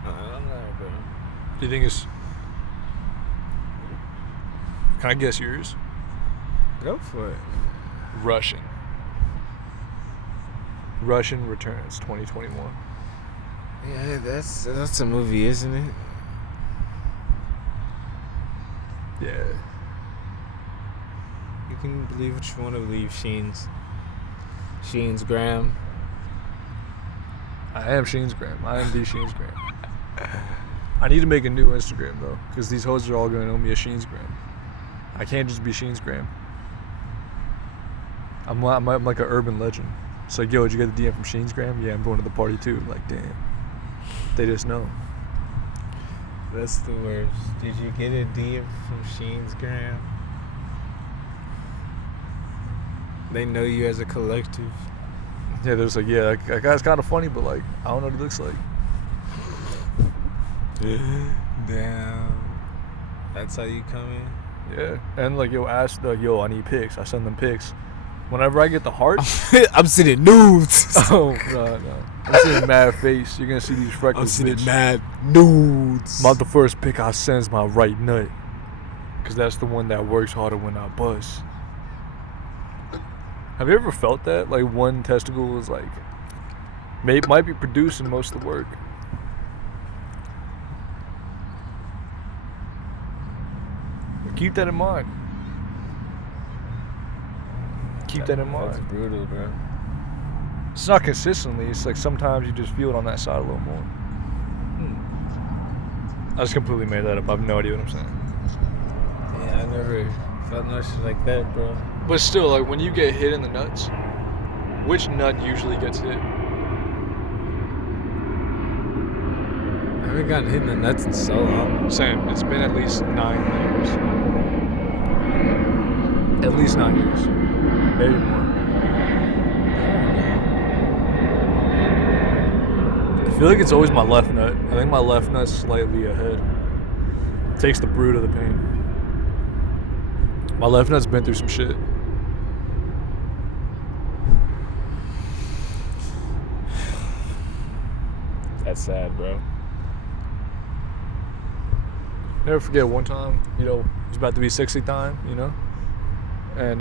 I don't know, bro. Do you think it's... Can I guess yours? Go for it. Russian Returns 2021. Yeah, that's a movie, isn't it? Yeah. You can believe what you want to believe, Sheen's Graham. I am Sheen's Gram. I am the Sheen's Gram. I need to make a new Instagram though, because these hoes are all going to know me as Sheen's Gram. I can't just be Sheen's Gram. I'm like an urban legend. It's like, yo, did you get the DM from Sheen's Gram? Yeah, I'm going to the party too. I'm like, damn. They just know. That's the worst. Did you get a DM from Sheen's Gram? They know you as a collective. Yeah, they're just like, yeah, that guy's kind of funny, but like, I don't know what he looks like. Damn. That's how you come in? Yeah. And like, yo, ask, like, yo, I need pics. I send them pics. Whenever I get the heart, I'm sending nudes. oh, no. I'm seeing mad face. You're going to see these freckles, I'm sending bitch. mad nudes. Not the first pic I send is my right nut. Because that's the one that works harder when I bust. Have you ever felt that? Like, one testicle is like, might be producing most of the work. Keep that in mind. Keep that in mind. That's brutal, bro. It's not consistently. It's like sometimes you just feel it on that side a little more. I just completely made that up. I have no idea what I'm saying. Yeah, I never felt no shit like that, bro. But still, like when you get hit in the nuts, which nut usually gets hit? I haven't gotten hit in the nuts in so long. Same. It's been at least 9 years. At least 9 years. Maybe more. feel like it's always my left nut. I think my left nut's slightly ahead. Takes the bruit of the pain. My left nut's been through some shit. That's sad, bro. Never forget one time, you know, it was about to be 60 time, you know? And,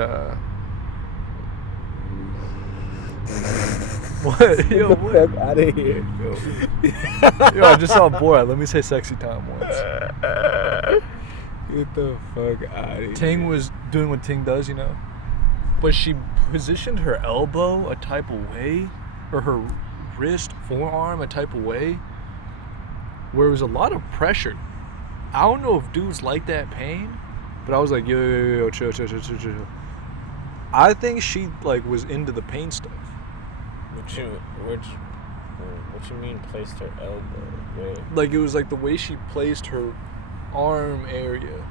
what? Yo, what? Fuck out of here. Yo, I just saw Borat. Let me say sexy time once. Get the fuck out of here. Ting was doing what Ting does, you know? But she positioned her elbow a type of way, or her wrist, forearm a type of way, where it was a lot of pressure. I don't know if dudes like that pain, but I was like, yo, chill. I think she like was into the pain stuff. What you mean placed her elbow? Where? Like it was like the way she placed her arm area.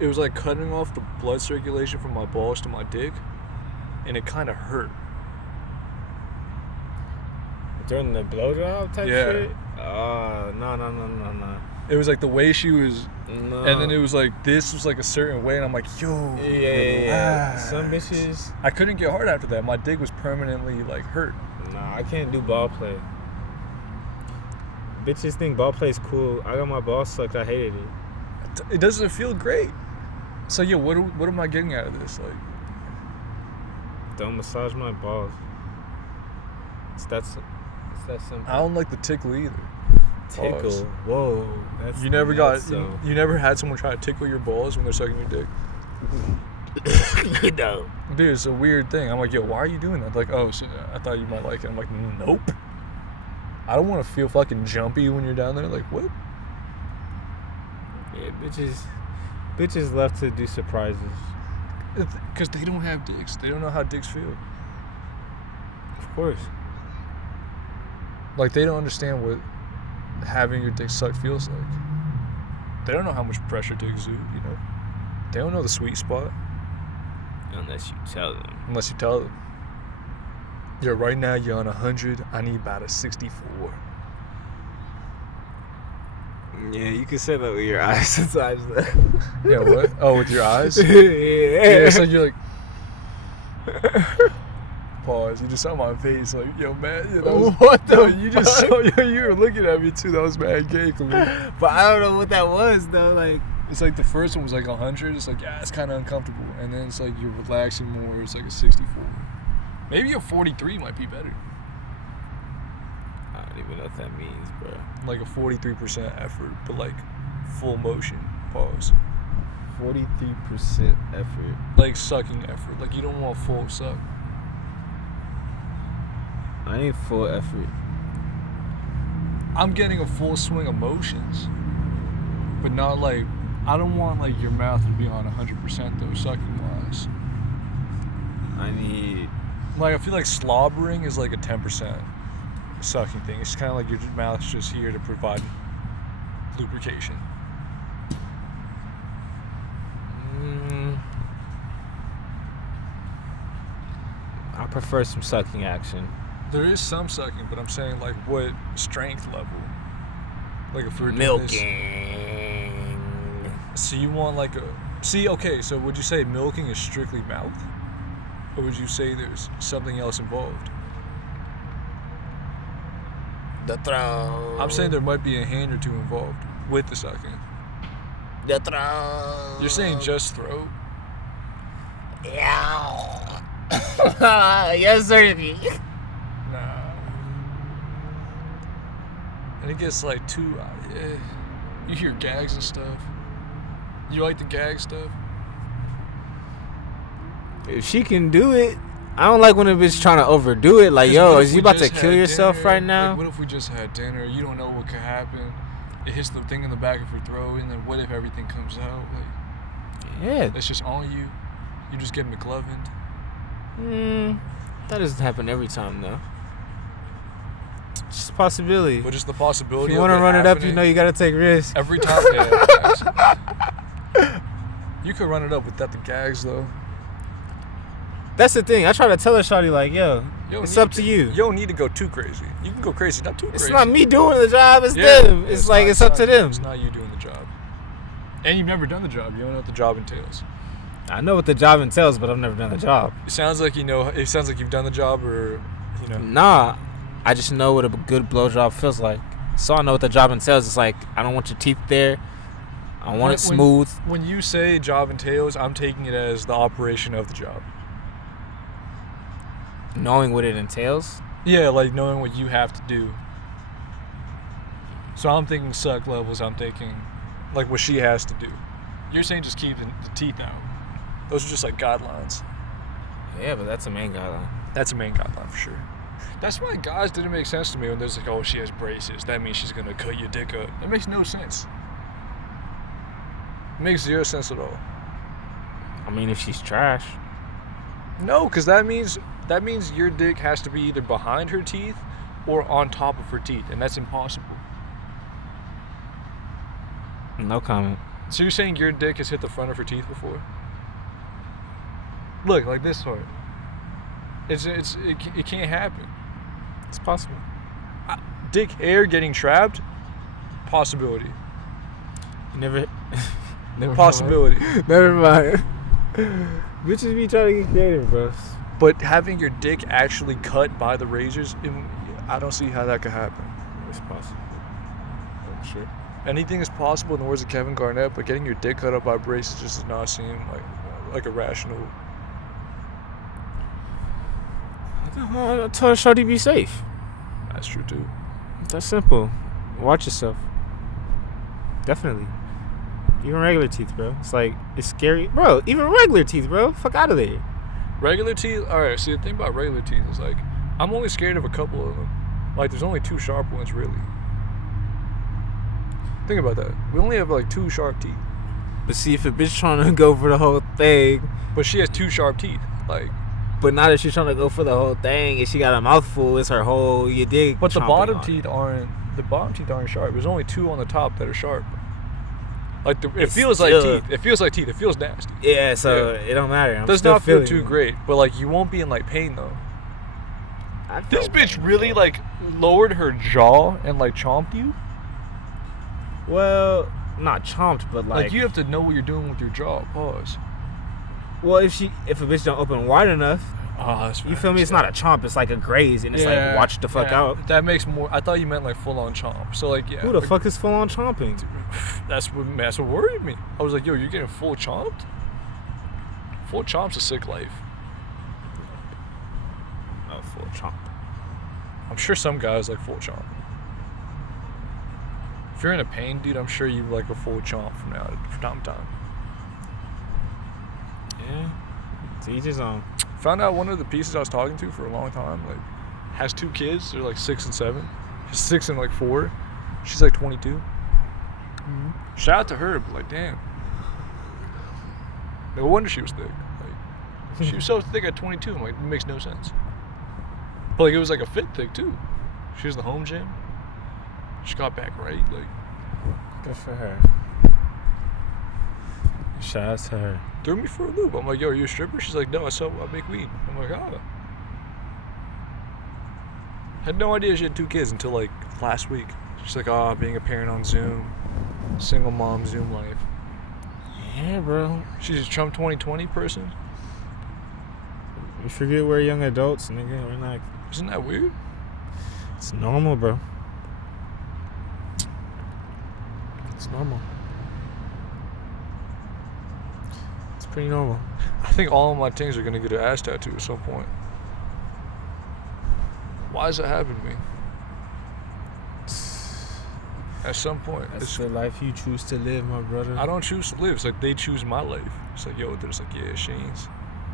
It was like cutting off the blood circulation from my balls to my dick, and it kind of hurt. During the blowjob type Yeah. shit? No. It was like the way she was, No. and then it was like this was like a certain way, and I'm like, yo, Yeah. Some bitches. I couldn't get hard after that. My dick was permanently like hurt. Nah, I can't do ball play. Bitches think ball play's cool. I got my balls sucked. I hated it. It doesn't feel great. So yo, what am I getting out of this? Like, Don't massage my balls. It's that simple. I don't like the tickle either. Tickle. Pause. Whoa. That's You never nuts, you never had someone try to tickle your balls when they're sucking your dick? No. Dude, it's a weird thing. I'm like, yo, why are you doing that? Like, oh shit, I thought you might like it. I'm like, nope. I don't want to feel fucking jumpy when you're down there. Like, what? Yeah, bitches love to do surprises. Because they don't have dicks. They don't know how dicks feel. Of course. Like, they don't understand what having your dick sucked feels like. They don't know how much pressure to exude, you know? They don't know the sweet spot. Unless you tell them. Unless you tell them. Yo, right now you're on 100. I need about a 64. Yeah, you can say that with your eyes sometimes. Yeah, what? Oh, with your eyes? Yeah. Yeah, so you're like... Pause. You just saw my face, like, yo, man. Yeah, that was, What the yo, you just fuck? saw, yo, you were looking at me too. That was mad gay, Khalil. But I don't know what that was though. Like, It's like the first one was like 100. It's like, yeah, it's kind of uncomfortable. And then it's like you're relaxing more. It's like a 64. Maybe a 43 might be better. I don't even know what that means, bro. Like a 43% effort, but like full motion. Pause. 43% effort. Like sucking effort. Like you don't want full suck. I need full effort. I'm getting a full swing of motions, but not like, I don't want like your mouth to be on 100% though, sucking wise. I need. Like I feel like slobbering is like a 10% sucking thing. It's kind of like your mouth's just here to provide lubrication. I prefer some sucking action. There is some sucking, but I'm saying like what strength level? Like if we're doing this, Milking. so you want like a okay, so would you say milking is strictly mouth? Or would you say there's something else involved? The throat. I'm saying there might be a hand or two involved with the sucking. The throat. You're saying just throat? Yeah. Yes, sir. Nah. And it gets like too, yeah. You hear gags and stuff. You like the gag stuff? If she can do it, I don't like when a bitch trying to overdo it. Like, 'Cause yo, what if is we you about to just kill had yourself dinner? right now? Like, what if we just had dinner? You don't know what could happen. It hits the thing in the back of your throat, and then what if everything comes out? Like, Yeah. it's just on you. You just get McLovined. That doesn't happen every time though. It's just a possibility. But just the If possibility you of want to run it up, you happening know you gotta take risks. every time. Yeah, facts. You could run it up without the gags, though. That's the thing. I try to tell her, shawty, like, yo, You don't it's need up to you. You don't need to go too crazy. You can go crazy, not too crazy. It's not me doing the job. It's Yeah, them. It's like, it's up to them. It's not you doing the job. And you've never done the job. You don't know what the job entails. I know what the job entails, but I've never done the job. It sounds like you know. It sounds like you've done the job, or you know. Nah, I just know what a good blowjob feels like. So I know what the job entails. It's like, I don't want your teeth there. I want it smooth. When you say job entails, I'm taking it as the operation of the job. Knowing what it entails. Yeah, like knowing what you have to do. So I'm thinking suck levels. I'm thinking like what she has to do. You're saying just keep the teeth out. Those are just like guidelines. Yeah, but that's a main guideline. That's a main guideline for sure. That's why guys didn't make sense to me when there's like, oh, she has braces. That means she's gonna cut your dick up. That makes no sense. It makes zero sense at all. I mean, if she's trash. No, because that means your dick has to be either behind her teeth or on top of her teeth, and that's impossible. No comment. So you're saying your dick has hit the front of her teeth before? Look, like this part. It can't happen. It's possible. Dick hair getting trapped? Possibility. You never. Never Possibility. Mind. Never mind. Bitches be trying to get creative, bro. But having your dick actually cut by the razors, I don't see how that could happen. It's possible. I'm sure. Anything is possible in the words of Kevin Garnett, but getting your dick cut up by braces just does not seem like a rational. I tell her, shawty, be safe. That's true too. That's simple. Watch yourself. Definitely. Even regular teeth, bro. It's like, it's scary. Bro, even regular teeth, bro. Fuck out of there. Regular teeth? Alright, see the thing about regular teeth is like, I'm only scared of a couple of them. Like, there's only 2 sharp ones, really. Think about that. We only have like 2 sharp teeth. But see, if a bitch trying to go for the whole thing. But she has 2 sharp teeth. Like. But not if she's trying to go for the whole thing and she got a mouthful, it's her whole, you dig. But the bottom teeth aren't sharp. There's only 2 on the top that are sharp. Like it feels like teeth. It feels like teeth. It feels nasty. Yeah, so it don't matter. Does not feel too great, but like you won't be in like pain though. This bitch really like lowered her jaw and like chomped you. Well, not chomped, but like you have to know what you're doing with your jaw. Pause. Well, if a bitch don't open wide enough, that's you feel me? It's not a chomp. It's like a graze, and it's like watch the fuck out. That makes more. I thought you meant like full on chomp. So like Who the fuck is full on chomping? That's what worried me. I was like, yo, you're getting full chomped? Full chomp's a sick life. Oh, full chomp. I'm sure some guys like full chomp. If you're in a pain, dude, I'm sure you like a full chomp from time to time. Yeah. To each his own. Found out one of the pieces I was talking to for a long time, like, has 2 kids. They're like 6 and 7. She's 6 and like 4. She's like 22. Mm-hmm. Shout out to her, but like, damn. No wonder she was thick. Like, she was so thick at 22. I'm like, it makes no sense. But like, it was like a fit thick too. She was the home gym. She got back right. Like, good for her. Shout out to her. Threw me for a loop. I'm like, yo, are you a stripper? She's like, no, I make weed. I'm like, oh. Had no idea she had 2 kids until like last week. She's like, oh, being a parent on Zoom. Single mom Zoom life. Yeah, bro. She's a Trump 2020 person. You forget we're young adults, nigga. We're not. Isn't that weird? It's normal, bro. It's normal. It's pretty normal. I think all of my things are gonna get an ass tattoo at some point. Why does that happen to me? At some point. That's the life you choose to live, my brother. I don't choose to live. It's like they choose my life. It's like, yo, there's like, yeah, Shane's.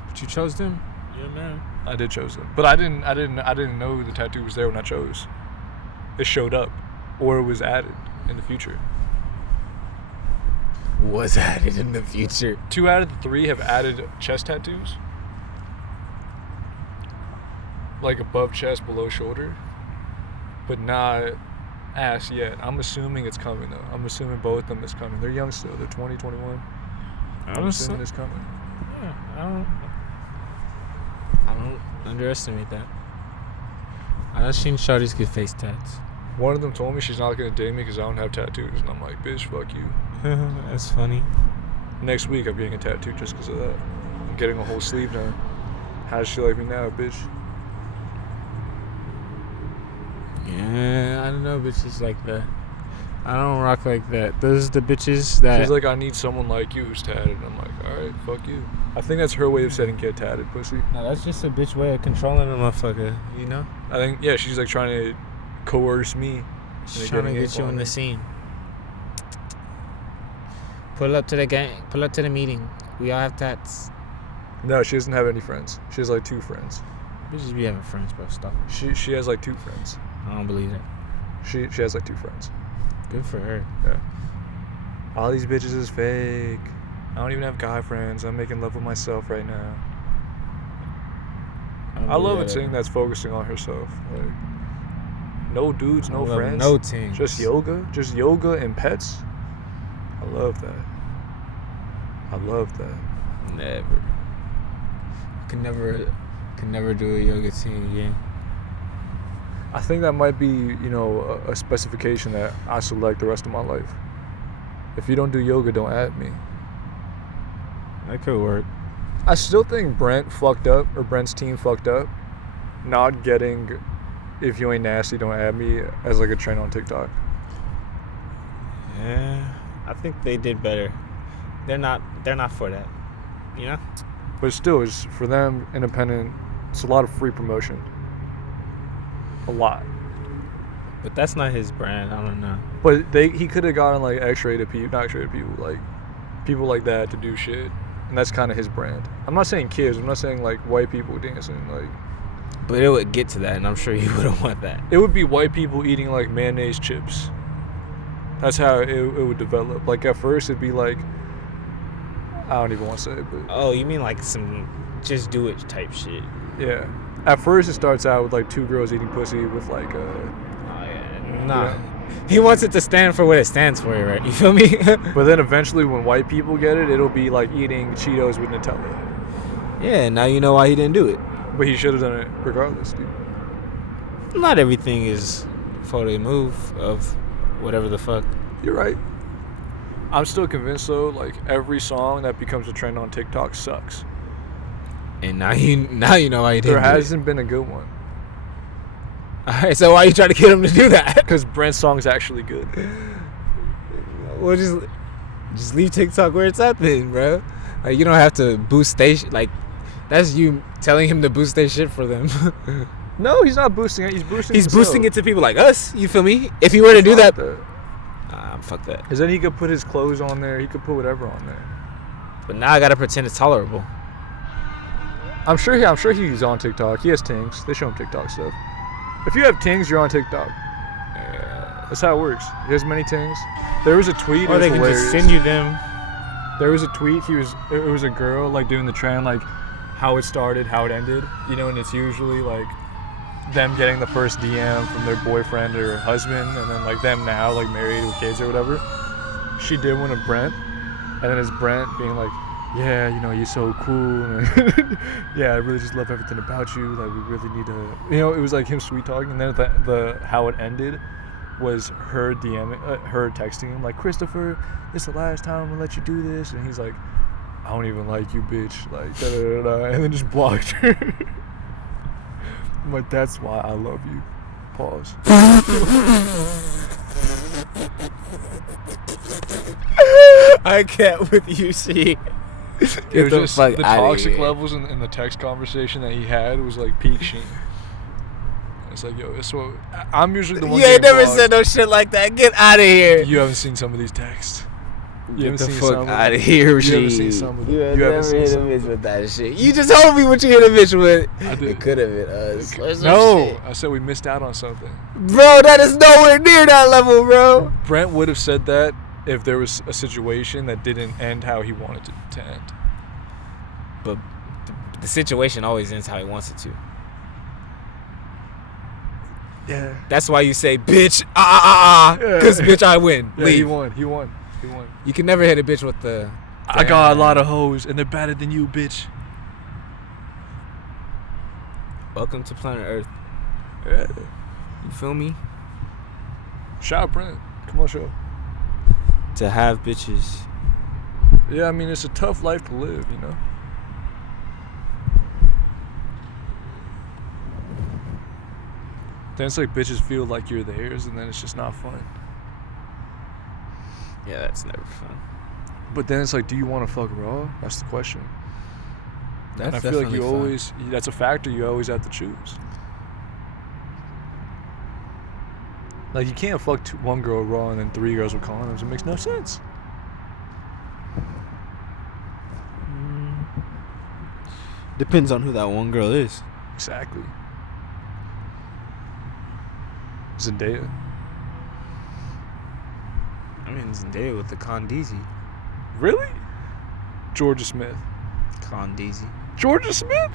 But you chose them? You're a man. I did chose them. But I didn't know the tattoo was there when I chose. It showed up. Or it was added in the future. Was added in the future. 2 out of the 3 have added chest tattoos. Like above chest, below shoulder. But not ass yet. I'm assuming it's coming though. I'm assuming both of them is coming. They're young still. They're 20, 21. I'm assuming it's coming. Yeah, I don't. I don't underestimate that. I done seen shorties get face tats. One of them told me she's not gonna date me because I don't have tattoos, and I'm like, bitch, fuck you. That's funny. Next week I'm getting a tattoo just because of that. I'm getting a whole sleeve now. How does she like me now, bitch? Yeah, I don't know bitches like that. I don't rock like that. Those are the bitches that... She's like, I need someone like you who's tatted. And I'm like, alright, fuck you. I think that's her way of saying get tatted, pussy. No, that's just a bitch way of controlling a motherfucker, you know? I think, yeah, she's like trying to coerce me. She's trying to get you in the scene. Pull up to the gang. Pull up to the meeting. We all have tats. No, she doesn't have any friends. She has like 2 friends. Bitches be having friends, bro. Stop. She has like 2 friends. I don't believe it. She has like 2 friends. Good for her. Yeah. All these bitches is fake. I don't even have guy friends. I'm making love with myself right now. I love a thing that's focusing on herself. Like, no dudes, no friends. No teams. Just yoga and pets. I love that. I love that. Never. Can never do a yoga team again. I think that might be, you know, a specification that I select the rest of my life. If you don't do yoga, don't add me. That could work. I still think Brent's team fucked up, not getting "if you ain't nasty, don't add me" as like a trend on TikTok. Yeah, I think they did better. They're not for that, you know. But still, it's for them, independent. It's a lot of free promotion. A lot. But that's not his brand. I don't know. But he could have gotten like X-rated people, not X-rated people, like people like that to do shit, and that's kind of his brand. I'm not saying kids. I'm not saying like white people dancing. Like, but it would get to that, and I'm sure you wouldn't want that. it would be white people eating like mayonnaise chips. That's how it would develop. Like at first, it'd be like, I don't even want to say it, but Oh, you mean like some just do it type shit? yeah. At first, it starts out with like 2 girls eating pussy with like Oh yeah, nah. Yeah. He wants it to stand for what it stands for, right? You feel me? But then eventually, when white people get it, it'll be like eating Cheetos with Nutella. Yeah, now you know why he didn't do it. But he should have done it regardless, dude. Not everything is for the move of whatever the fuck. You're right. I'm still convinced though, like every song that becomes a trend on TikTok sucks. And now you know why he didn't. There hasn't been a good one. Alright, so why you trying to get him to do that? Because Brent's song's actually good. Well, just leave TikTok where it's at then, bro. Like you don't have to boost they like. That's you telling him to boost their shit for them. No, he's not boosting it. He's boosting. He's himself. boosting it to people like us. You feel me? If he were to do that, fuck that. Because then he could put his clothes on there. He could put whatever on there. But now I gotta pretend it's tolerable. I'm sure he's on TikTok. He has tings. They show him TikTok stuff. If you have tings, you're on TikTok. That's how it works. He has many tings. There was a tweet. Or they can just send you them. There was a tweet. It was a girl like doing the trend, like how it started, how it ended. You know, and it's usually like them getting the first DM from their boyfriend or husband, and then like them now like married with kids or whatever. She did one of Brent, and then it's Brent being like, yeah, you know, you're so cool. Yeah, I really just love everything about you. Like, we really need to, you know, it was like him sweet talking. And then the how it ended was her her texting him like, Christopher, this is the last time I'm gonna let you do this. And he's like, I don't even like you, bitch. Like, da da da da. And then just blocked her. I'm like, that's why I love you. Pause. I can't with you, see. It was just the toxic levels in the text conversation that he had was like peak Sheen. It's like, yo, it's what I'm usually the one. You ain't never said no shit like that. Get out of here. You haven't seen some of these texts. Get the fuck out of here, You haven't seen some of them. You haven't seen some of with that shit. You just told me what you hit a bitch with. I did. It could have been us. No, I said we missed out on something. Bro, that is nowhere near that level, bro. Brent would have said that if there was a situation that didn't end how he wanted it to end. But the situation always ends how he wants it to. Yeah. That's why you say, bitch, because bitch, I win. Yeah, Leave. He won. You can never hit a bitch with the... I got a lot of hoes, and they're better than you, bitch. Welcome to planet Earth. Yeah. You feel me? Shout out Brent. Come on, show. To have bitches. Yeah, I mean, it's a tough life to live, you know? Then it's like bitches feel like you're theirs, and then it's just not fun. Yeah, that's never fun. But then it's like, do you want to fuck raw? That's the question. That's and I feel like definitely you fun. always, that's a factor you always have to choose. Like, you can't fuck one girl raw and then 3 girls with condoms. It makes no sense. Depends on who that one girl is. Exactly. Zendaya. I mean, Zendaya with the Condeezy. Really? Georgia Smith. Condeezy. Georgia Smith?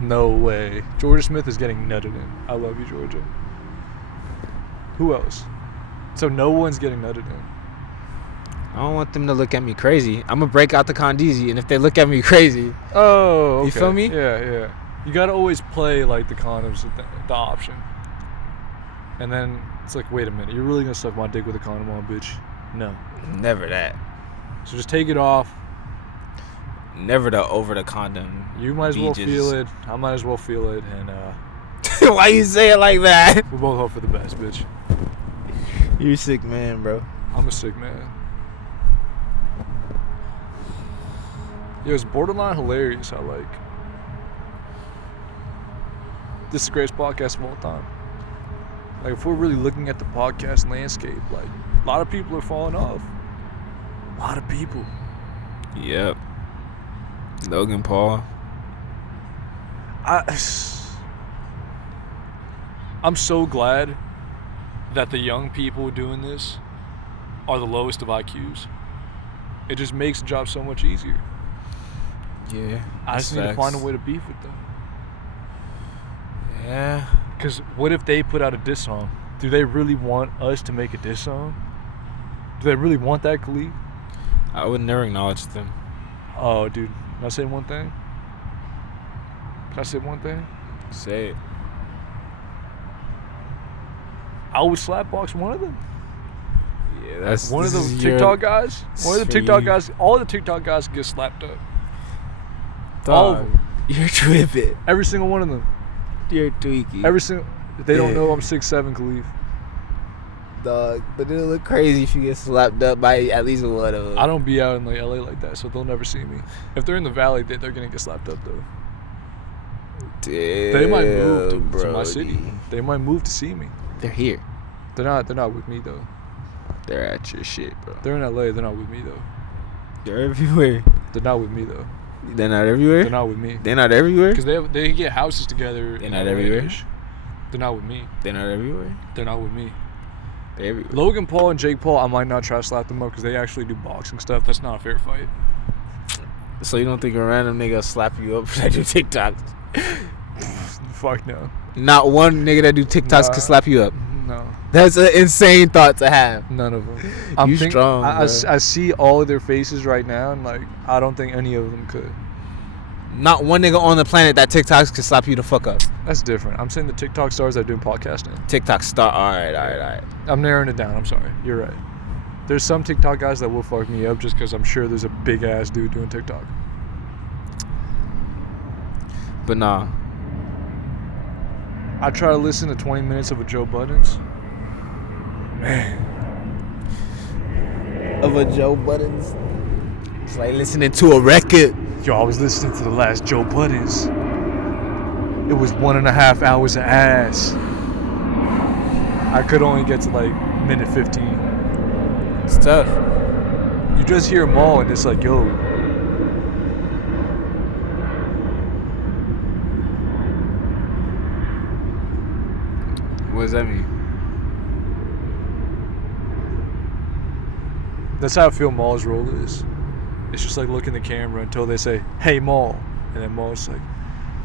No way. Georgia Smith is getting nutted in. I love you, Georgia. Who else? So no one's getting nutted in. I don't want them to look at me crazy. I'm gonna break out the Condeezy, and if they look at me crazy, Oh, okay. You feel me? Yeah. You gotta always play like the condoms, the option. And then it's like, wait a minute, you're really gonna suck my dick with a condom on, bitch? No. never that. So just take it off. Never the over the condom. You might as well feel it. I might as well feel it, and Why you say it like that? we both hope for the best, bitch. You're a sick man, bro. I'm a sick man. Yo, it's borderline hilarious how, like, this is the greatest podcast of all time. Like, if we're really looking at the podcast landscape, like, a lot of people are falling off. A lot of people. Yep. Logan Paul. I'm so glad that the young people doing this are the lowest of IQs. It just makes the job so much easier. Yeah. I just need to find a way to beef with them. Yeah. Because what if they put out a diss song? Do they really want us to make a diss song? Do they really want that, Khalid? I would never acknowledge them. Oh, dude. Can I say one thing? Can I say one thing? Say it. I would slapbox one of them. Yeah, that's One of this the is TikTok guys. One of the for TikTok you. guys. All of the TikTok guys get slapped up. Dog, All of them. You're tripping. Every single one of them. You're tweaking. Every single. They don't know I'm 6'7", Khalif. Dog, but it'll look crazy if you get slapped up by at least one of them. I don't be out in like LA like that, so they'll never see me. If they're in the valley, they're gonna get slapped up though. Damn, They might move to my Brody. city. They might move to see me. They're here. They're not with me though. They're at your shit, bro. They're in LA. They're not with me though. They're everywhere. They're not with me though. They're not everywhere? They're not with me. They're not everywhere? Because they get houses together. They're in not LA everywhere? -ish. They're not with me. They're not everywhere? They're not with me. They're everywhere. Logan Paul and Jake Paul, I might not try to slap them up because they actually do boxing stuff. That's not a fair fight. So you don't think a random nigga will slap you up for that do TikToks? Fuck no. Not one nigga that do TikToks Nah. can slap you up. No. That's an insane thought to have. None of them. You strong, I bro. see all of their faces right now, and like I don't think any of them could. Not one nigga on the planet that TikToks can slap you the fuck up. That's different. I'm saying the TikTok stars that are doing podcasting. TikTok star. All right. I'm narrowing it down. I'm sorry. You're right. There's some TikTok guys that will fuck me up just because I'm sure there's a big ass dude doing TikTok. But nah. I try to listen to 20 minutes of a Joe Buttons. Man. Of a Joe Buttons. It's like listening to a record. Yo, I was listening to the last Joe Buttons. It was 1.5 hours of ass. I could only get to like minute 15. It's tough. You just hear them all and it's like, yo. What does that mean? That's how I feel Maul's role is. It's just like looking at the camera until they say, hey Maul. And then Maul's like,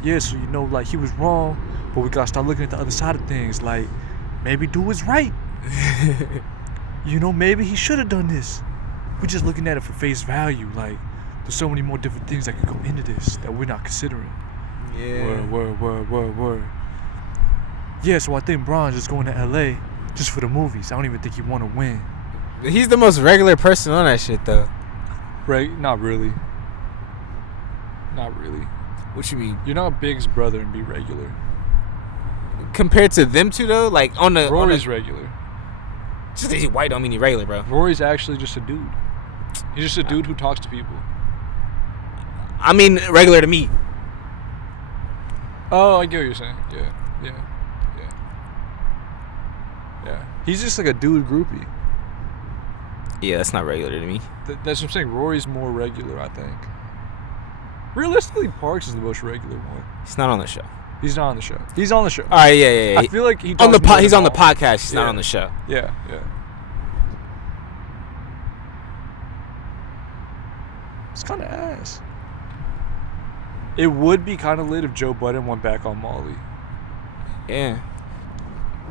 yeah, so you know, like he was wrong, but we gotta start looking at the other side of things. Like, maybe dude was right. You know, maybe he should have done this. We're just looking at it for face value. Like, there's so many more different things that could go into this that we're not considering. Yeah. Word. Yeah, so I think Bron's just going to LA just for the movies. I don't even think he want to win. He's the most regular person on that shit, though. Right? Not really. Not really. What you mean? You're not Big's brother and be regular. Compared to them two, though, like on the Rory's regular. Just because he's white don't mean he's regular, bro. Rory's actually just a dude. He's just a dude who talks to people. I mean, regular to me. Oh, I get what you're saying. Yeah. He's just like a dude groupie. Yeah, that's not regular to me. That's what I'm saying. Rory's more regular, I think. Realistically, Parks is the most regular one. He's not on the show. He's not on the show. He's on the show. All right, yeah. I feel like he on the talks he's more on the than all. podcast. He's not on the show. Yeah. It's kind of ass. It would be kind of lit if Joe Budden went back on Molly. Yeah.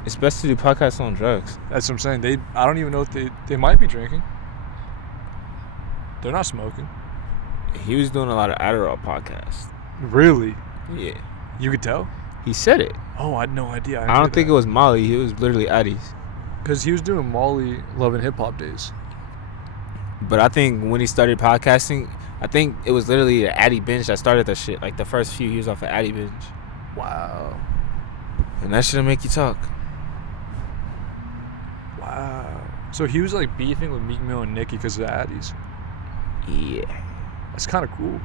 It's best to do podcasts on drugs. That's what I'm saying. I don't even know if they might be drinking. They're not smoking. He was doing a lot of Adderall podcasts. Really? Yeah. You could tell? He said it. Oh, I had no idea. I don't think it was Molly. It was literally Addie's. Because he was doing Molly Love and Hip Hop Days. But I think when he started podcasting, I think it was literally an Addie binge that started that shit. Like the first few years off of Addie binge. Wow. And that shit'll make you talk. Wow. So he was like beefing with Meek Mill and Nicki because of the Addies. Yeah. That's kind of cool.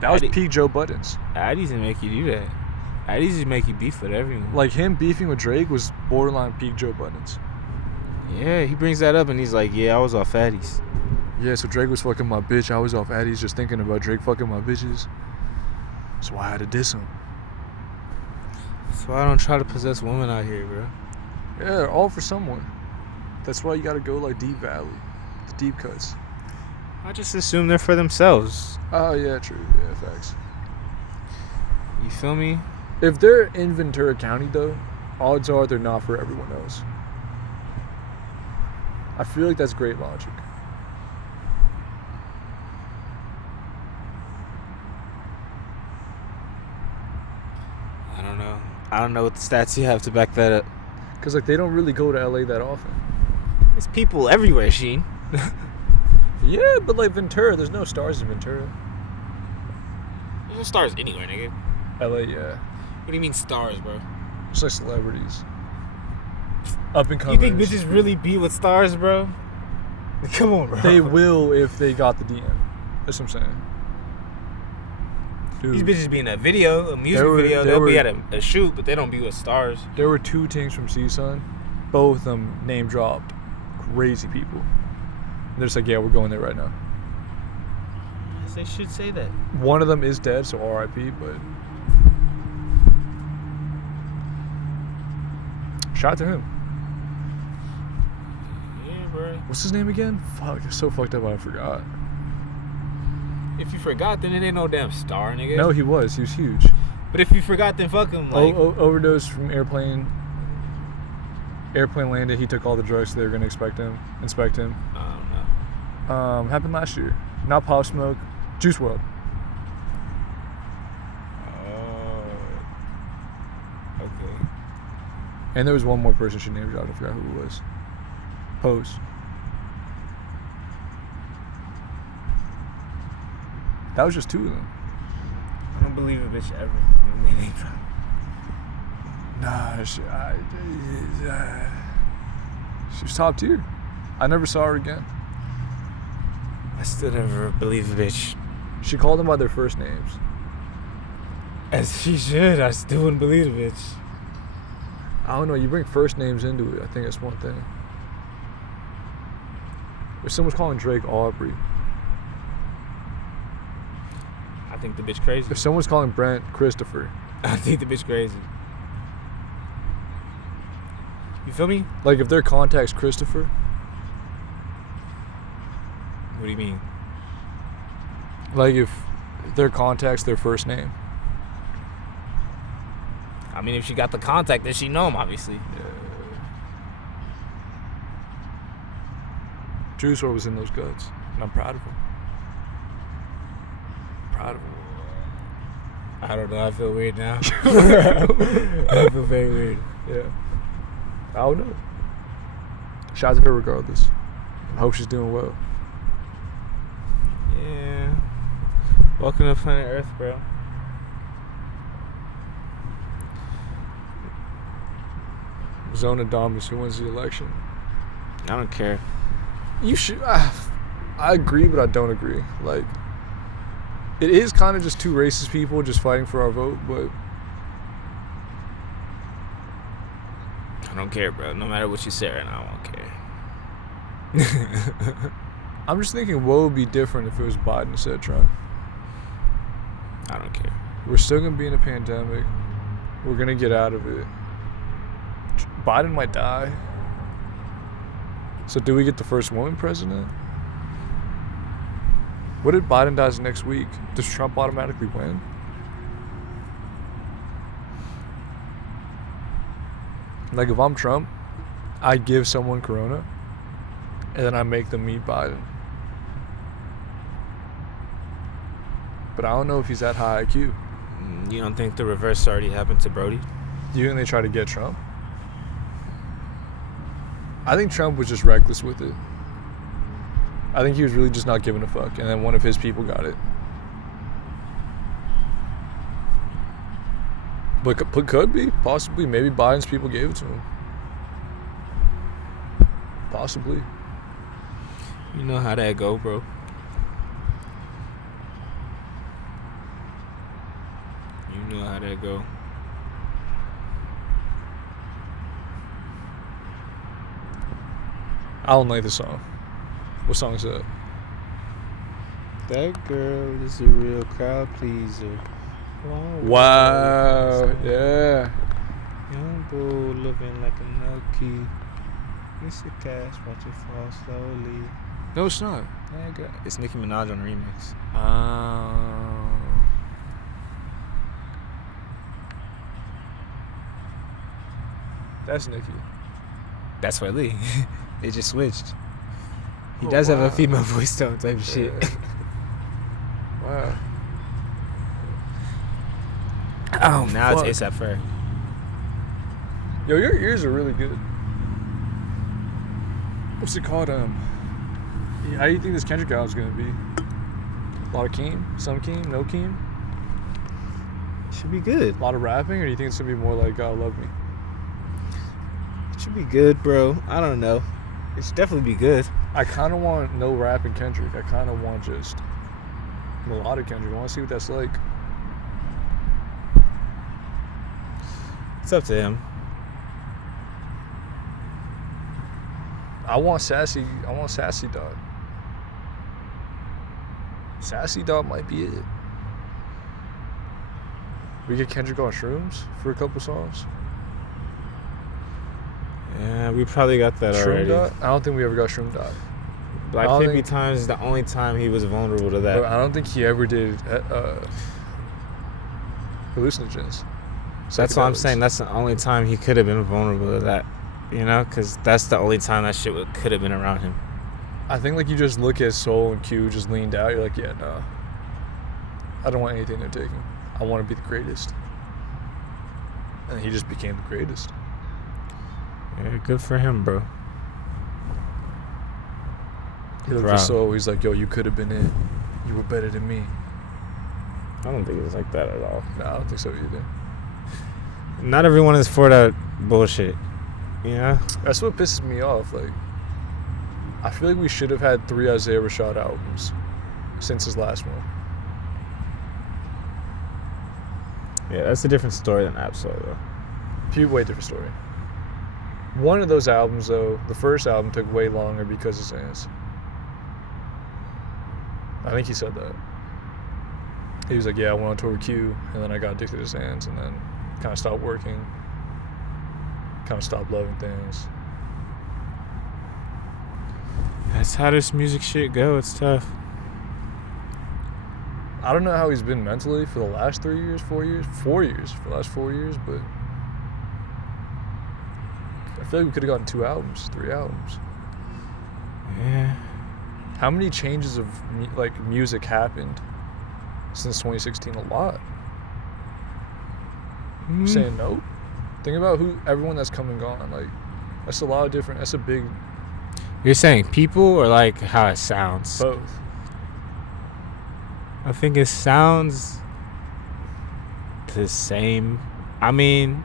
That was peak Joe Buttons. Addies didn't make you do that. Addies just make you beef with everyone. Like him beefing with Drake was borderline peak Joe Buttons. Yeah, he brings that up and he's like, yeah, I was off Addies. Yeah, so Drake was fucking my bitch. I was off Addies just thinking about Drake fucking my bitches. So I had to diss him. That's why I don't try to possess women out here, bro. Yeah, all for someone. That's why you gotta go like Deep Valley. The deep cuts. I just assume they're for themselves. Oh, yeah, true. Yeah, facts. You feel me? If they're in Ventura County, though, odds are they're not for everyone else. I feel like that's great logic. I don't know. I don't know what the stats you have to back that up. Because, like, they don't really go to LA that often. There's people everywhere, Sheen. Yeah, but, like, Ventura, there's no stars in Ventura. There's no stars anywhere, nigga. LA, yeah. What do you mean stars, bro? It's like celebrities. Up and You coming. think bitches really be with stars, bro? Come on, bro. They will if they got the DM. That's what I'm saying. Dude, These bitches be in a video, a music There were- video. there They'll be were- at a shoot, but they don't be with stars. there were two teams from CSUN. Both of them name dropped. Crazy people. They're just like, yeah, we're going there right now. They should say that. One of them is dead, so RIP, but shout out to him. Yeah, bro. What's his name again? Fuck, it's so fucked up I forgot. If you forgot, then it ain't no damn star, nigga. No, he was huge. But if you forgot, then fuck him. Like, Overdose from airplane landed, he took all the drugs, so they were gonna inspect him. I don't know. Happened last year. Not Pop Smoke, Juice WRLD. Okay. And there was one more person she named dropped, I forgot who it was. Pose. That was just two of them. I don't believe a bitch ever. Name drop. Nah, she was top tier. I never saw her again. I still never believe a bitch. She called them by their first names. As she should. I still wouldn't believe a bitch. I don't know, you bring first names into it, I think that's one thing. If someone's calling Drake Aubrey, I think the bitch crazy. if someone's calling Brent Christopher, I think the bitch crazy. You feel me? like if their contact's Christopher, What do you mean? like if their contact's their first name. I mean, if she got the contact, then she know him, obviously. Juice WRLD was in those guts, and I'm proud of him. Proud of him. I don't know. I feel weird now. I feel very weird. Yeah. I don't know. Shout out to her regardless. I hope she's doing well. Yeah. Welcome to planet Earth, bro. Zone of dominance. Who wins the election? I don't care. You should. I agree, but I don't agree. Like, it is kind of just two racist people just fighting for our vote, but I don't care, bro. No matter what you say right now, I won't care. I'm just thinking what would be different if it was Biden instead of Trump. I don't care. We're still going to be in a pandemic. We're going to get out of it. Biden might die. So do we get the first woman president? What if Biden dies next week? Does Trump automatically win? Like, if I'm Trump, I give someone corona and then I make them meet Biden. But I don't know if he's that high IQ. You don't think the reverse already happened to Brody? Do you think they try to get Trump? I think Trump was just reckless with it. I think he was really just not giving a fuck, and then one of his people got it. But could be, possibly. Maybe Biden's people gave it to him. Possibly. You know how that go, bro. You know how that go. I don't like this song. What song is that? That girl is a real crowd pleaser. Wow. Yeah. Young bull living like a no-key. Mr. Cash, watch it fall slowly. No, it's not. That girl. It's Nicki Minaj on the remix. That's Nicki. That's why Lee. They just switched. He Oh, does have wow. a female voice tone type of shit. Wow. Oh, now fuck. it's ASAP Ferg. Yo, your ears are really good. What's it called? How do you think this Kendrick album's gonna be? A lot of Keem? Some Keem? No Keem? Should be good. A lot of rapping? Or do you think it's gonna be more like Love Me? Should be good, bro. I don't know. It should definitely be good. I kind of want no rap in Kendrick. I kind of want just melodic Kendrick. I want to see what that's like. It's up to him. I want sassy dog. Sassy dog might be it. We get Kendrick on shrooms for a couple songs. Yeah, we probably got that Shroom already. dot? I don't think we ever got Shroom dot. Black I don't Hippie think- Times is the only time he was vulnerable to that. But I don't think he ever did hallucinogens. That's what I'm Psychedelics. saying. That's the only time he could have been vulnerable to that. You know, because that's the only time that shit could have been around him. I think like you just look at Soul and Q just leaned out. You're like, yeah, no. I don't want anything they're taking. I want to be the greatest. And he just became the greatest. Yeah, good for him, bro. He looked Proud. at Soul. He's like, yo, you could have been it. You were better than me. I don't think it was like that at all. No, I don't think so either. Not everyone is for that bullshit. You know? That's what pisses me off. Like, I feel like we should have had 3 Isaiah Rashad albums since his last one. Yeah, that's a different story than Absol, though. Way different story. One of those albums, though, the first album took way longer because of Sans. I think he said that. He was like, yeah, I went on tour with Q, and then I got addicted to Sans, and then kind of stopped working, kind of stopped loving things. That's how this music shit go. It's tough. I don't know how he's been mentally for the last 3 years, 4 years, 4 years, for the last 4 years, but I feel like we could have gotten 2 albums, 3 albums. Yeah. How many changes of music happened since 2016? A lot. saying no. Think about everyone that's come and gone. Like, that's a lot of different. That's a big. You're saying people or like how it sounds? Both. I think it sounds the same. I mean,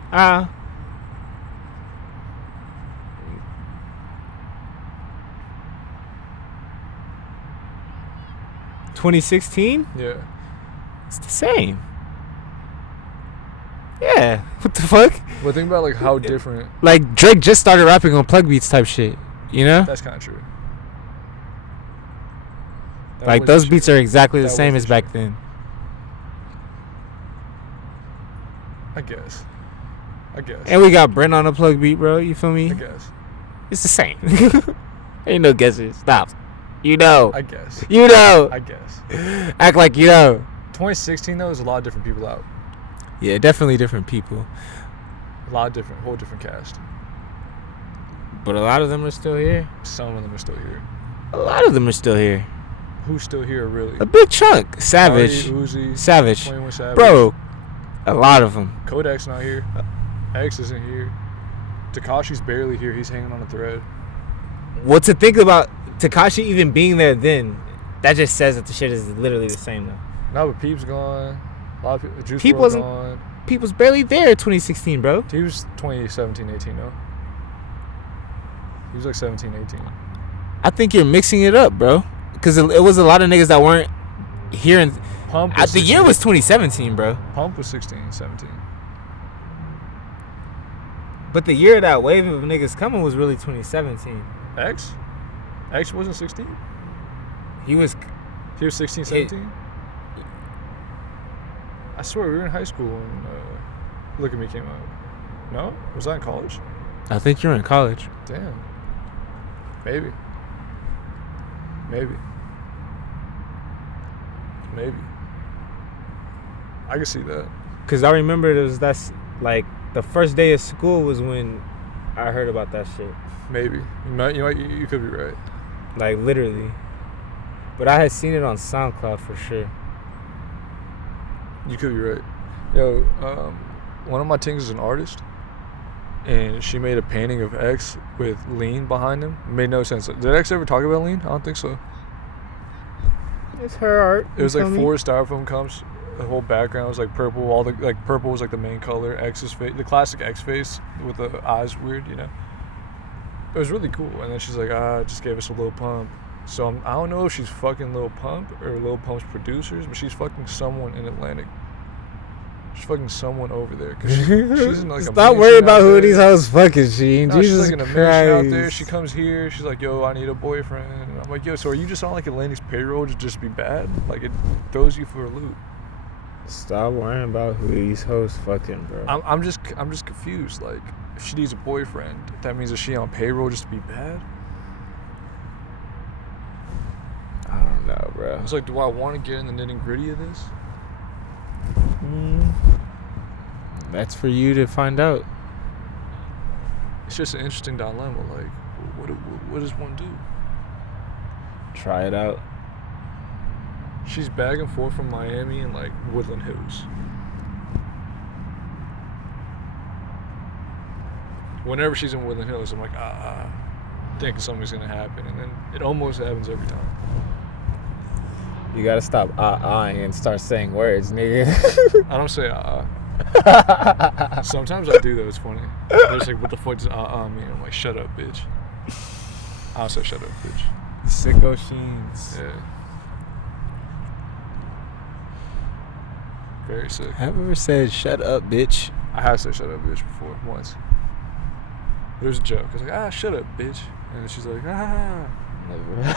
2016? Yeah. It's the same. Yeah. What the fuck? But think about like how different. Like Drake just started rapping on plug beats type shit. You know? That's kind of true. That Like was those the beats shit. are exactly the That same was as the back shit. then. I guess. And we got Brent on a plug beat, bro. You feel me? I guess. It's the same. Ain't no guesses. Stop. You know. I guess. You know. I guess. Act like you know. 2016 though, there's a lot of different people out. Yeah, definitely different people. A lot of different, whole different cast. But a lot of them are still here. Some of them are still here. A lot of them are still here. Who's still here really? A big chunk. Savage. Cardi, Uzi, Savage. 21 Savage. Bro, a lot of them. Kodak's not here. X isn't here. Tekashi's barely here. He's hanging on a thread. What to think about Tekashi even being there then, that just says that the shit is literally the same though. No, but Peep's gone. A lot of people. Juice Peep WRLD wasn't- gone. People's barely there in 2016, bro. He was 2017, 18, no? He was like 17, 18. I think you're mixing it up, bro. Because it was a lot of niggas that weren't here. Pump was The year 16. was 2017, bro. Pump was 16, 17. But the year that wave of niggas coming was really 2017. X? X wasn't 16? He was. He was 16, 17? I swear we were in high school when Look at Me came out. No? Was I in college? I think you're in college. Damn. Maybe. Maybe. I can see that. Because I remember it was like the first day of school was when I heard about that shit. Maybe. You could be right. Like literally. But I had seen it on SoundCloud for sure. You could be right. Yo, one of my things is an artist, and she made a painting of X with Lean behind him. It made no sense. Did X ever talk about Lean? I don't think so. It's her art. It was like 4 styrofoam cups. The whole background was like purple. All the purple was like the main color. X's face, the classic X face with the eyes weird, you know. It was really cool. And then she's like, just gave us a Lil Pump. So I don't know if she's fucking Lil Pump or Lil Pump's producers, but she's fucking someone in Atlantic. She's fucking someone over there. Cause she's in like a Stop mansion worrying about out who there. these hoes fucking, Sheen. No, she's Jesus like in a mansion out there. Christ. She comes here. She's like, yo, I need a boyfriend. And I'm like, yo, so are you just on like Atlantic's payroll to just be bad? Like it throws you for a loop. Stop worrying about who these hoes fucking, bro. I'm just confused. Like, if she needs a boyfriend, that means that she on payroll just to be bad? I don't know, bro. It's like, do I want to get in the nitty gritty of this? That's for you to find out. It's just an interesting dilemma. Like, what does one do? Try it out. She's back and forth from Miami and like Woodland Hills. Whenever she's in Woodland Hills, I'm like, thinking something's gonna happen, and then it almost happens every time. You gotta stop and start saying words, nigga. I don't say Sometimes I do though. It's funny. They're just like, what the fuck does mean? I'm like, shut up, bitch. I don't say shut up, bitch. Sicko Sheens. Yeah. Very sick. Have you ever said shut up, bitch? I have said shut up, bitch before once. It was a joke. I was like, shut up, bitch. And then she's like, Never.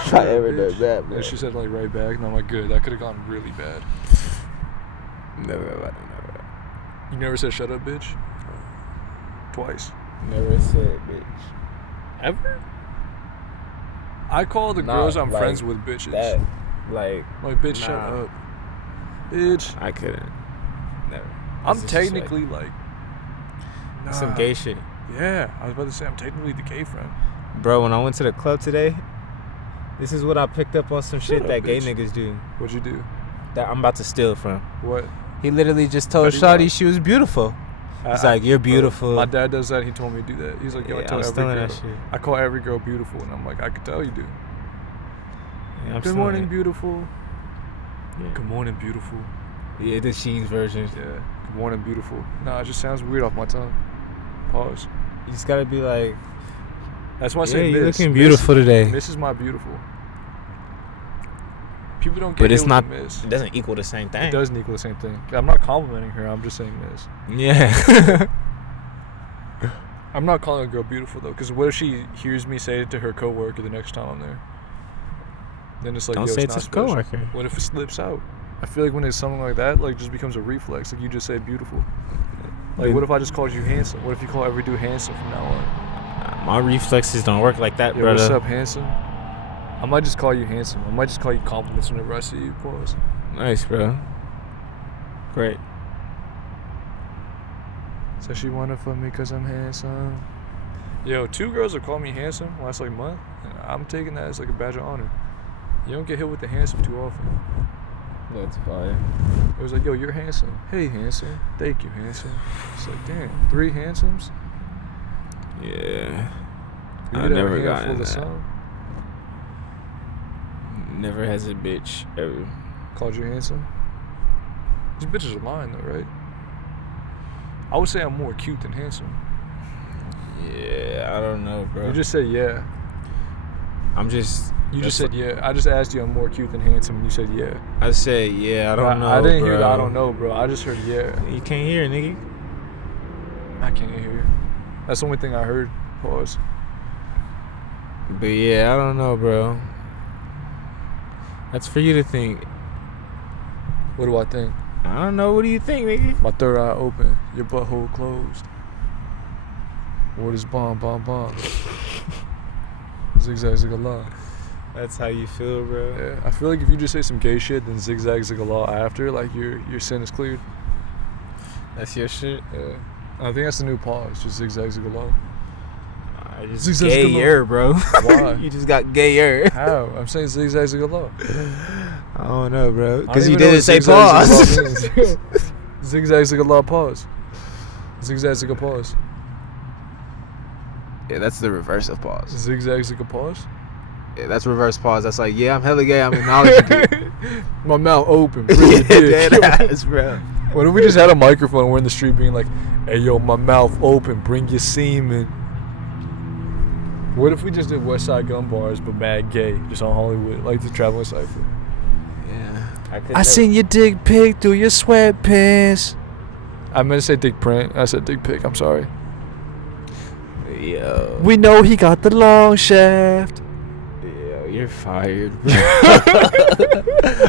shut I up, ever bitch. done that, bro. And she said like right back, and I'm like, good. That could have gone really bad. Never. You never said shut up, bitch? Twice. Never said bitch. Ever? I call the Nah, girls I'm like friends with bitches. That, like Bitch, shut nah. up. Bitch. I couldn't. Never. I'm It's just technically like some gay shit. Yeah, I was about to say I'm technically the gay friend. Bro, when I went to the club today, this is what I picked up on some shit up, that gay bitch. niggas do. What'd you do? That I'm about to steal from. What? He literally just told What do you Shawty want? she was beautiful. He's like, you're beautiful. My dad does that. He told me to do that. He's like, yo, I Yeah, tell I'm every stealing girl. that shit. I call every girl beautiful, and I'm like, I could tell you do. Yeah, I'm Good stealing morning, it. beautiful. Yeah. Good morning, beautiful. Yeah, the Sheen's version. Yeah. Good morning, beautiful. Nah, it just sounds weird off my tongue. Pause. You just gotta be like, That's why I yeah, say you're miss. looking beautiful today. Miss is my beautiful. People don't get But it's hit with not. the miss. It doesn't equal the same thing. It doesn't equal the same thing. I'm not complimenting her. I'm just saying miss. Yeah. I'm not calling a girl beautiful though, because what if she hears me say it to her coworker the next time I'm there? Then it's like, Don't yo, say it's it not to a special. coworker. What if it slips out? I feel like when it's something like that, like just becomes a reflex. Like you just say beautiful. Like what if I just called you handsome? What if you call every dude handsome from now on? My reflexes don't work like that, Yo, brother. what's up, handsome? I might just call you handsome. I might just call you compliments whenever I see you. Pause. Nice, bro. Great. So she wanted for me because I'm handsome. Yo, 2 girls have called me handsome last like month. I'm taking that as like a badge of honor. You don't get hit with the handsome too often. That's fire. It was like, yo, you're handsome. Hey, handsome. Thank you, handsome. It's like, damn, 3 handsomes? Yeah. You I get a never handful got of that. some? Never has a bitch ever. Called you handsome? These bitches are lying though, right? I would say I'm more cute than handsome. Yeah, I don't know, bro. You just said yeah. I'm just. You just said yeah. I just asked you I'm more cute than handsome, and you said yeah. I said yeah. I don't know. I didn't bro. hear the I don't know, bro. I just heard yeah. You can't hear, nigga. I can't hear. That's the only thing I heard. Pause. But yeah, I don't know, bro. That's for you to think. What do I think? I don't know. What do you think, nigga? My third eye open, your butthole closed. What is bomb, bomb, bomb? Zigzag, zigala. That's how you feel, bro. Yeah, I feel like if you just say some gay shit, then zigzag, zigala after, like your sin is cleared. That's your shit. Yeah, I think that's the new pause. Just zigzag, zigala. I just Zigzag, gayer, bro. Why? You just got gayer. How? I'm saying zigzag, zigala. I don't know, bro. I Because don't you even know didn't what say zigzag, pause. zigala means. Zigzag, zigala, pause. Zigzag, zigala, pause. Yeah, that's the reverse of pause. Zigzag, zigala, pause. Yeah, that's reverse pause. That's like, yeah, I'm hella gay. I'm acknowledging it. My mouth open. Bring your dick. Dead ass, bro. What if we just had a microphone and we're in the street being like, hey, yo, my mouth open, bring your semen. What if we just did West Side Gun Bars but mad gay, just on Hollywood, like the Traveling Cypher? Yeah. I seen your dick pic through your sweatpants. I meant to say dick print. I said dick pic. I'm sorry. Yo. We know he got the long shaft. Yo, you're fired, bro.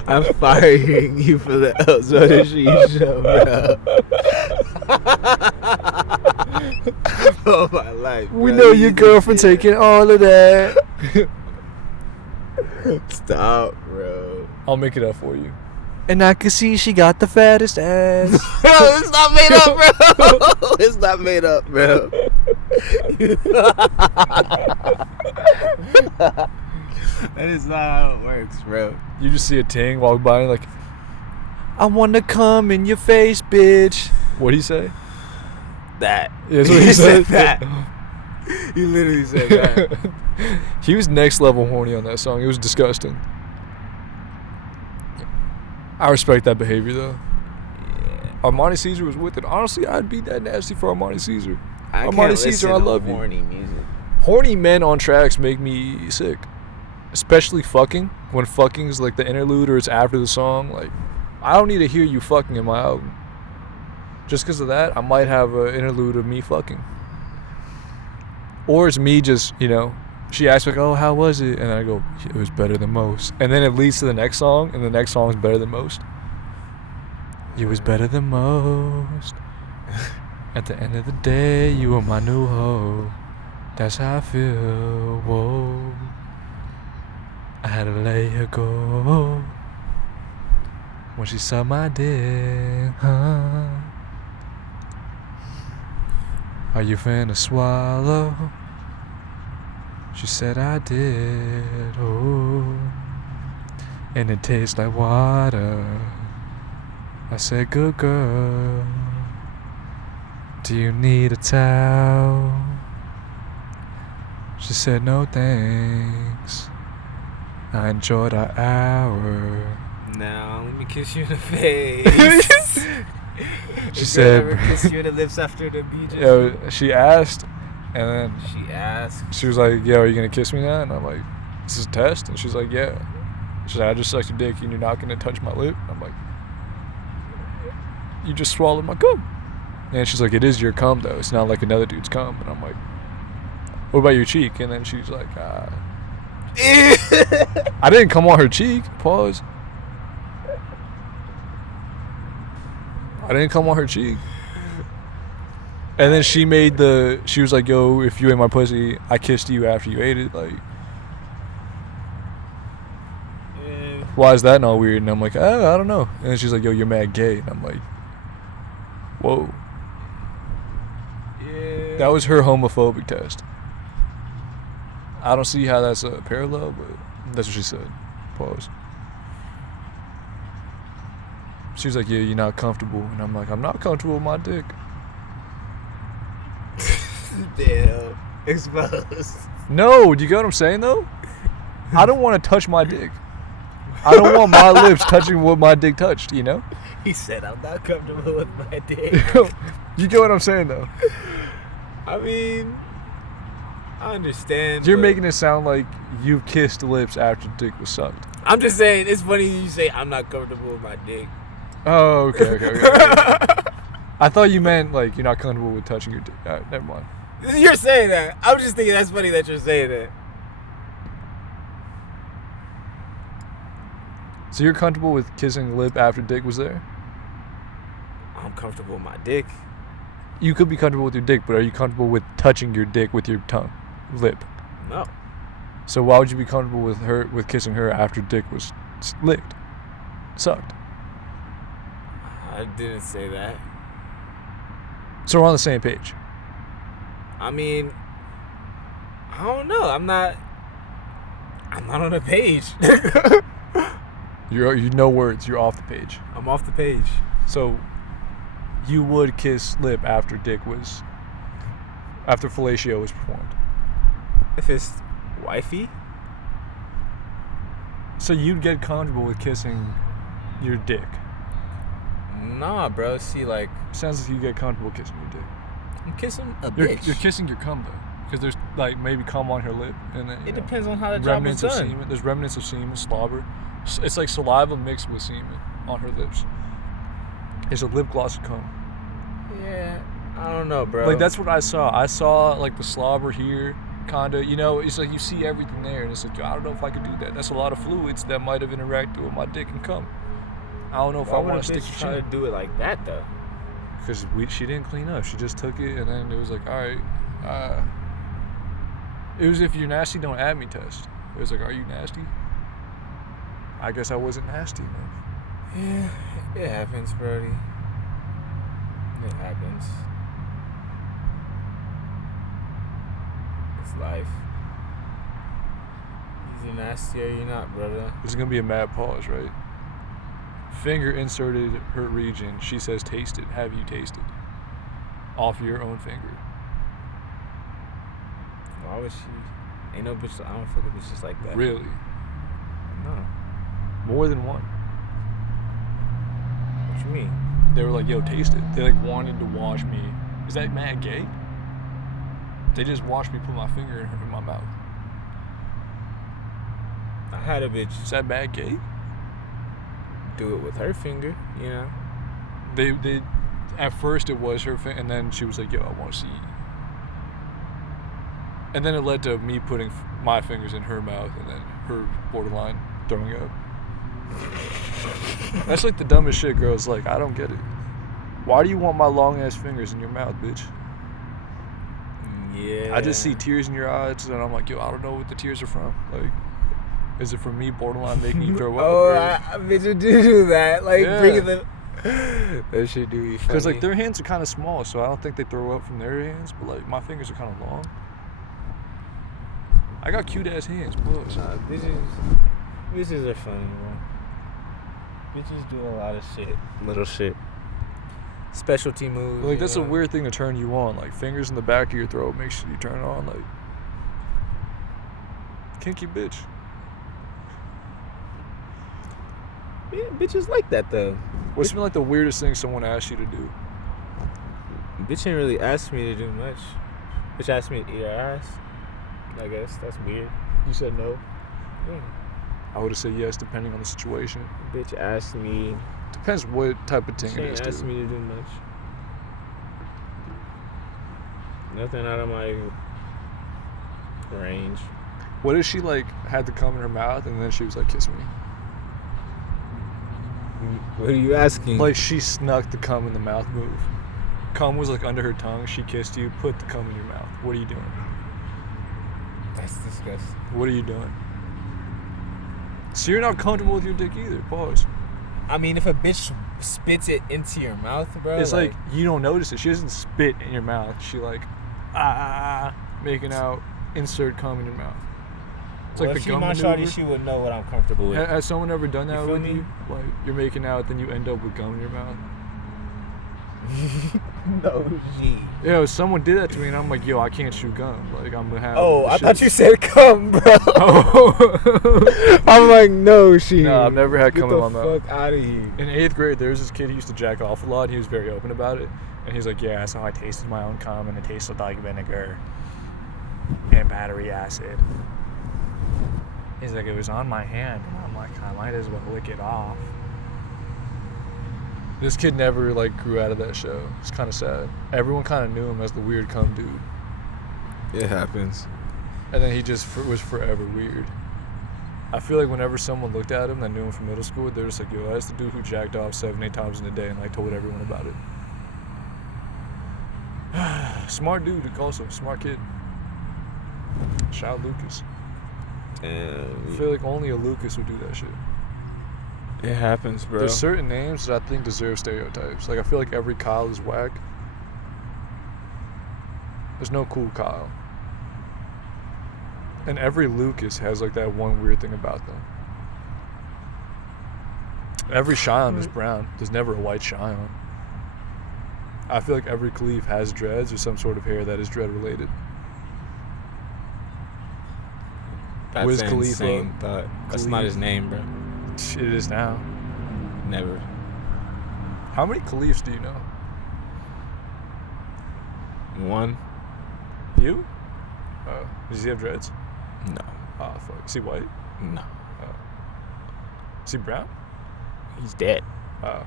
I'm firing you for the Elzona She show, bro. Oh, my life. We bro. know You your just girlfriend did taking all of that. it. Stop, bro. I'll make it up for you. And I can see she got the fattest ass. Bro, it's not made up, bro. It's not made up, bro. That is not how it works, bro. You just see a ting walk by and like, I wanna come in your face, bitch. What'd he say? That. Yeah, that's what he said. That. He literally said that. He was next level horny on that song. It was disgusting. I respect that behavior though. Yeah. Armani Caesar was with it. Honestly, I'd be that nasty for Armani Caesar. I Armani can't Caesar, listen I to love you. horny music. Horny men on tracks make me sick. Especially fucking. When fucking's like the interlude or it's after the song. Like, I don't need to hear you fucking in my album. Just because of that, I might have an interlude of me fucking. Or it's me just, you know, she asks like, oh, how was it? And I go, it was better than most. And then it leads to the next song, and the next song is better than most. It was better than most. At the end of the day, you were my new hoe. That's how I feel, whoa. I had to let her go. When she saw my dick, huh? Are you finna swallow? She said I did, oh. And it tastes like water. I said, good girl. Do you need a towel? She said, no thanks. I enjoyed our hour. Now let me kiss you in the face. She said, ever kiss you in the lips after the BJ? yo, she asked, and then She asked. she was like, yo, are you gonna kiss me now? And I'm like, this is a test? And she's like, yeah. She's like, I just sucked your dick and you're not gonna touch my lip? I'm like, you just swallowed my cum. And she's like, it is your cum though. It's not like another dude's cum. And I'm like, what about your cheek? And then she's like, I didn't come on her cheek. Pause. I didn't come on her cheek. And then she was like, yo, if you ate my pussy, I kissed you after you ate it. Like, why is that not weird? And I'm like, I don't know. And then she's like, yo, you're mad gay. And I'm like, whoa. Yeah. That was her homophobic test. I don't see how that's a parallel, but that's what she said. Pause. She was like, yeah, you're not comfortable. And I'm like, I'm not comfortable with my dick. Damn. Exposed. No, do you get what I'm saying, though? I don't want to touch my dick. I don't want my lips touching what my dick touched, you know? He said, I'm not comfortable with my dick. You get what I'm saying, though? I mean, I understand. You're but making it sound like you've kissed lips after dick was sucked. I'm just saying, it's funny you say, I'm not comfortable with my dick. Oh, okay. I thought you meant, like, you're not comfortable with touching your dick. All right, never mind. You're saying that. I'm just thinking that's funny that you're saying that. So you're comfortable with kissing lip after dick was there? I'm comfortable with my dick. You could be comfortable with your dick, but are you comfortable with touching your dick with your tongue, lip? No. So why would you be comfortable with kissing her after dick was licked, sucked? I didn't say that. So we're on the same page. I mean, I don't know. I'm not on the page. You no words. You're off the page. I'm off the page. So you would kiss lip after fellatio was performed. If it's wifey? So you'd get comfortable with kissing your dick. Nah, bro. See, like, Sounds like you get comfortable kissing your dick. I'm kissing a You're bitch. kissing your cum though, because there's like maybe cum on her lip, and then It depends on how the job is remnants of done. semen. There's remnants of semen, slobber. It's like saliva mixed with semen on her lips. It's a lip gloss of cum. Yeah, I don't know, bro. Like that's what I saw. I saw like the slobber here, kinda. You know, it's like you see everything there, and it's like, yo, I don't know if I could do that. That's a lot of fluids that might have interacted with my dick and cum. I don't know if I want to stick to try to do it like that though. because she didn't clean up. She just took it, and then it was like, all right. It was if you're nasty, don't add me test. It was like, are you nasty? I guess I wasn't nasty, man. Yeah, it happens, Brody. It happens. It's life. Either nasty or you're not, brother. There's gonna be a mad pause, right? Finger inserted her region. She says, taste it. Have you tasted? Off your own finger. Why would she? Ain't no bitch. I don't fuck with bitches like that. Really? No. More than one. What you mean? They were like, yo, taste it. They like wanted to watch me. Is that mad gay? They just watched me put my finger in my mouth. I had a bitch Is that mad gay? do it with her finger, you know. They at first it was her finger, and then she was like, yo, I want to see. And then it led to me putting my fingers in her mouth, and then her borderline throwing up. That's like the dumbest shit, girls. Like, I don't get it. Why do you want my long ass fingers in your mouth, bitch? Yeah. I just see tears in your eyes, and I'm like, yo, I don't know what the tears are from. Like, is it from me borderline making you throw up? Oh, I bitch do that. Like, Yeah. bringing them. That shit do you funny. Because like their hands are kind of small, so I don't think they throw up from their hands. But like my fingers are kind of long. I got cute ass hands, plus. Nah, bitches are funny, bro. Bitches do a lot of shit. Little shit. specialty moves. Like you that's a know? weird thing to turn you on. Like fingers in the back of your throat makes you turn on. Like kinky bitch. Yeah, bitches like that though. What's been like the weirdest thing someone asked you to do? Bitch ain't really asked me to do much. Bitch asked me to eat her ass. I guess that's weird. You said no. Yeah. I would have said yes, depending on the situation. Bitch asked me. Depends what type of thing She it ain't is. asked me to do much. Nothing out of my range. What if she like had to come in her mouth and then she was like, kiss me? What are you asking? Like she snuck the cum in the mouth move. Cum was like under her tongue. She kissed you. Put the cum in your mouth. What are you doing? That's disgusting. What are you doing? So you're not comfortable with your dick either. Pause. I mean, if a bitch spits it into your mouth, bro. It's like you don't notice it. She doesn't spit in your mouth. She like making out. Insert cum in your mouth. It's well, like if the she gum my maneuver. shawty, she would know what I'm comfortable with. Has someone ever done that You feel with me? you? Like you're making out, then you end up with gum in your mouth. No, G. Yo, someone did that to me, and I'm like, yo, I can't chew gum. Like I'm gonna have. Oh, the I shit. thought you said cum, bro. Oh. I'm like, no, she. No, I've never had Get cum the in my mouth. fuck out of here. In 8th grade, there was this kid who used to jack off a lot. He was very open about it, and he's like, yeah, that's how I tasted my own cum, and it tasted like vinegar and battery acid. He's like, it was on my hand, and I'm like, I might as well lick it off. This kid never like grew out of that show. It's kind of sad. Everyone kind of knew him as the weird cum dude, It happens. and then he just was forever weird. I feel like whenever someone looked at him that knew him from middle school, they're just like, yo, that's the dude who jacked off 7-8 times in a day and like told everyone about it. Smart dude, also smart kid. Shout out Lucas. I feel like only a Lucas would do that shit. It happens, bro. There's certain names that I think deserve stereotypes. Like I feel like every Kyle is whack. There's no cool Kyle. And every Lucas has like that one weird thing about them. Every Cheyenne is brown. There's never a white Cheyenne. I feel like every Khalif has dreads or some sort of hair that is dread related. That's Wiz an Khalifa. insane thought. That's not his name, bro. It is now. Never. How many Khalifs do you know? One? You? Oh. Does he have dreads? No. Oh, fuck. Is he white? No. Oh. Is he brown? He's dead. Oh.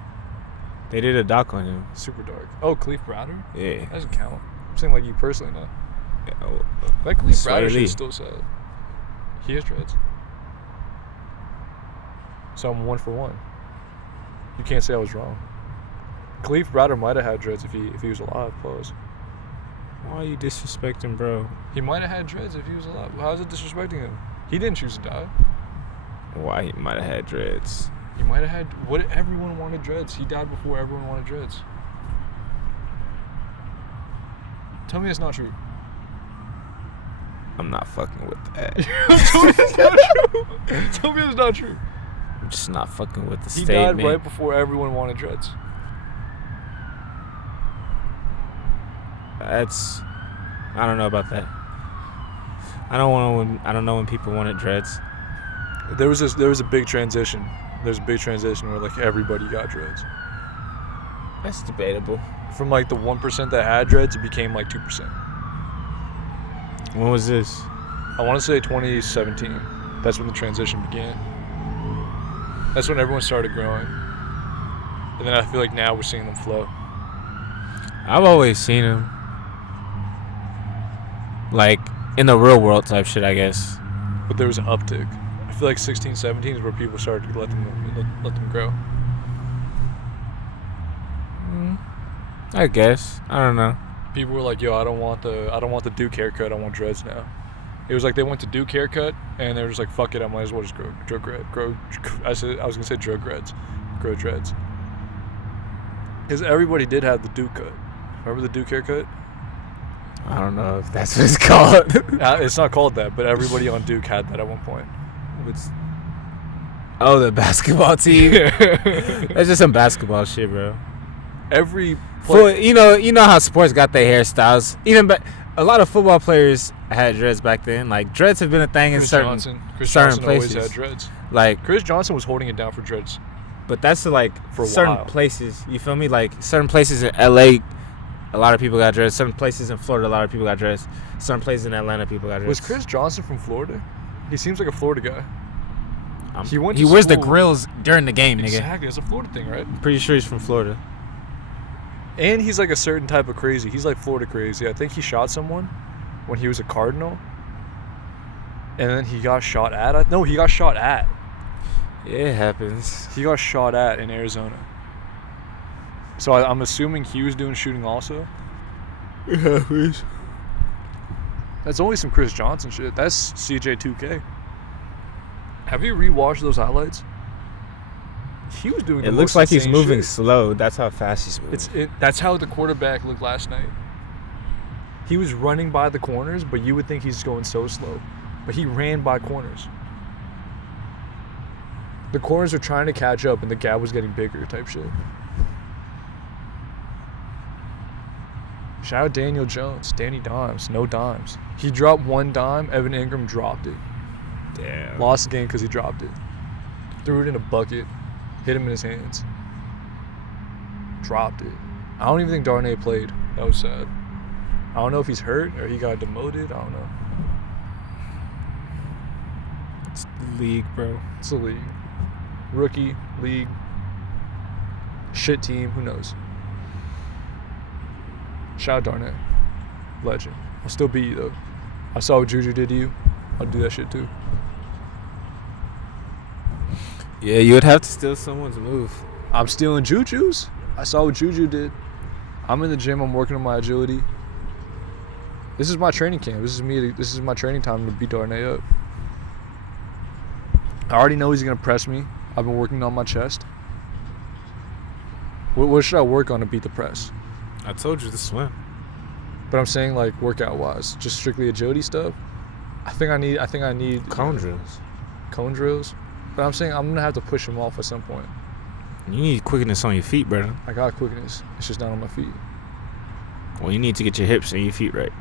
They did a doc on him. Super dark. Oh, Khalif Browder? Yeah. That doesn't count. I'm saying like you personally know. Oh, That Khalif Sway Browder shit Lee. is still sad. He has dreads. So I'm 1 for 1. You can't say I was wrong. Khalif Browder might have had dreads if he was alive. Pause. why are you disrespecting, bro? He might have had dreads if he was alive. How is it disrespecting him? He didn't choose to die. Why he might have had dreads? He might have had. What? Everyone wanted dreads. He died before everyone wanted dreads. Tell me it's not true. I'm not fucking with that. Tell me it's not true. Tell me it's not true. I'm just not fucking with the He statement. died right before everyone wanted dreads. That's. I don't know about that. I don't know when people wanted dreads. There was a big transition. There's a big transition where like everybody got dreads. That's debatable. From like the 1% that had dreads, it became like 2%. When was this? I want to say 2017. That's when the transition began. That's when everyone started growing. And then I feel like now we're seeing them flow. I've always seen him. Like, in the real world type shit, I guess. But there was an uptick. I feel like 16, 17 is where people started to let them grow. I guess. I don't know. People were like, "Yo, I don't want the Duke haircut. I want dreads now." It was like they went to Duke haircut, and they were just like, "Fuck it, I might as well just grow." I was gonna say grow dreads, because everybody did have the Duke cut. Remember the Duke haircut? I don't know if that's what it's called. It's not called that, but everybody on Duke had that at one point. Oh, the basketball team? That's just some basketball shit, bro. Every You know how sports got their hairstyles. Even a lot of football players had dreads back then. Like dreads have been a thing in certain Johnson places. always had dreads. Like Chris Johnson was holding it down for dreads. But that's like For a certain while. places. You feel me? Like certain places in LA, a lot of people got dreads. Certain places in Florida, a lot of people got dreads. Certain places in Atlanta, people got dreads. Was Chris Johnson from Florida? He seems like a Florida guy. He He wears the grills during the game, nigga. Exactly, it's a Florida thing, right? I'm pretty sure he's from Florida. And he's like a certain type of crazy. He's like Florida crazy. I think he shot someone when he was a Cardinal. And then he got shot at. No, he got shot at. Yeah, it happens. He got shot at in Arizona. So I'm assuming he was doing shooting also. It happens. That's only some Chris Johnson shit. That's CJ2K. Have you rewatched those highlights? He was doing. It looks like he's moving slow. That's how fast he's moving. That's how the quarterback looked last night. He was running by the corners, but you would think he's going so slow. But he ran by corners. The corners were trying to catch up, and the gap was getting bigger type shit. Shout out Daniel Jones. Danny Dimes. No dimes. He dropped one dime. Evan Ingram dropped it. Damn. Lost the game because he dropped it. Threw it in a bucket. Hit him in his hands. Dropped it. I don't even think Darnay played. That was sad. I don't know if he's hurt or he got demoted. I don't know. It's the league, bro. It's the league. Rookie, league, shit team, who knows? Shout out Darnay. Legend. I'll still beat you though. I saw what Juju did to you. I'll do that shit too. Yeah, you would have to steal someone's move. I'm stealing Juju's. I saw what Juju did. I'm in the gym. I'm working on my agility. This is my training camp. This is my training time to beat Darnay up. I already know he's gonna press me. I've been working on my chest. What should I work on to beat the press? I told you to swim. But I'm saying like workout wise, just strictly agility stuff. I think I need Cone drills. Cone drills. But I'm saying I'm gonna have to push him off at some point. You need quickness on your feet, brother. I got quickness. It's just not on my feet. Well, you need to get your hips and your feet right.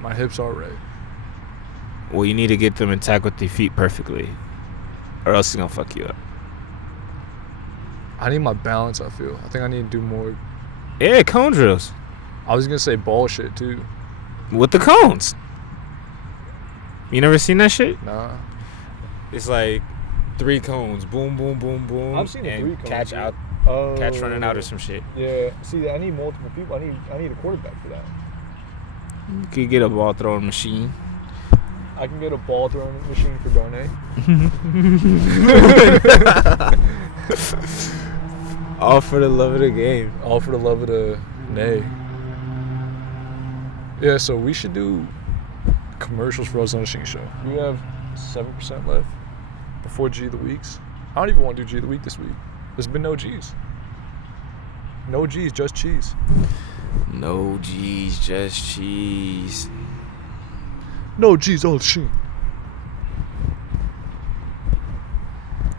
My hips are right. Well, you need to get them intact with your feet perfectly, or else it's gonna fuck you up. I need my balance, I feel. I think I need to do more. Yeah, cone drills. I was gonna say ball shit too. With the cones. You never seen that shit? Nah. It's like 3 cones. Boom, boom, boom, boom. I've seen the and 3 cones, catch yeah. out, catch running out or some shit. Yeah. See, I need multiple people. I need a quarterback for that. You could get a ball throwing machine. I can get a ball throwing machine for Darnay. All for the love of the game. All for the love of the nay. Yeah, so we should do commercials for us on the Sheen Show. We have 7% left before G of the Weeks. I don't even want to do G of the Week this week. There's been no G's. No G's, just cheese. No G's, just cheese. No G's, all Sheen.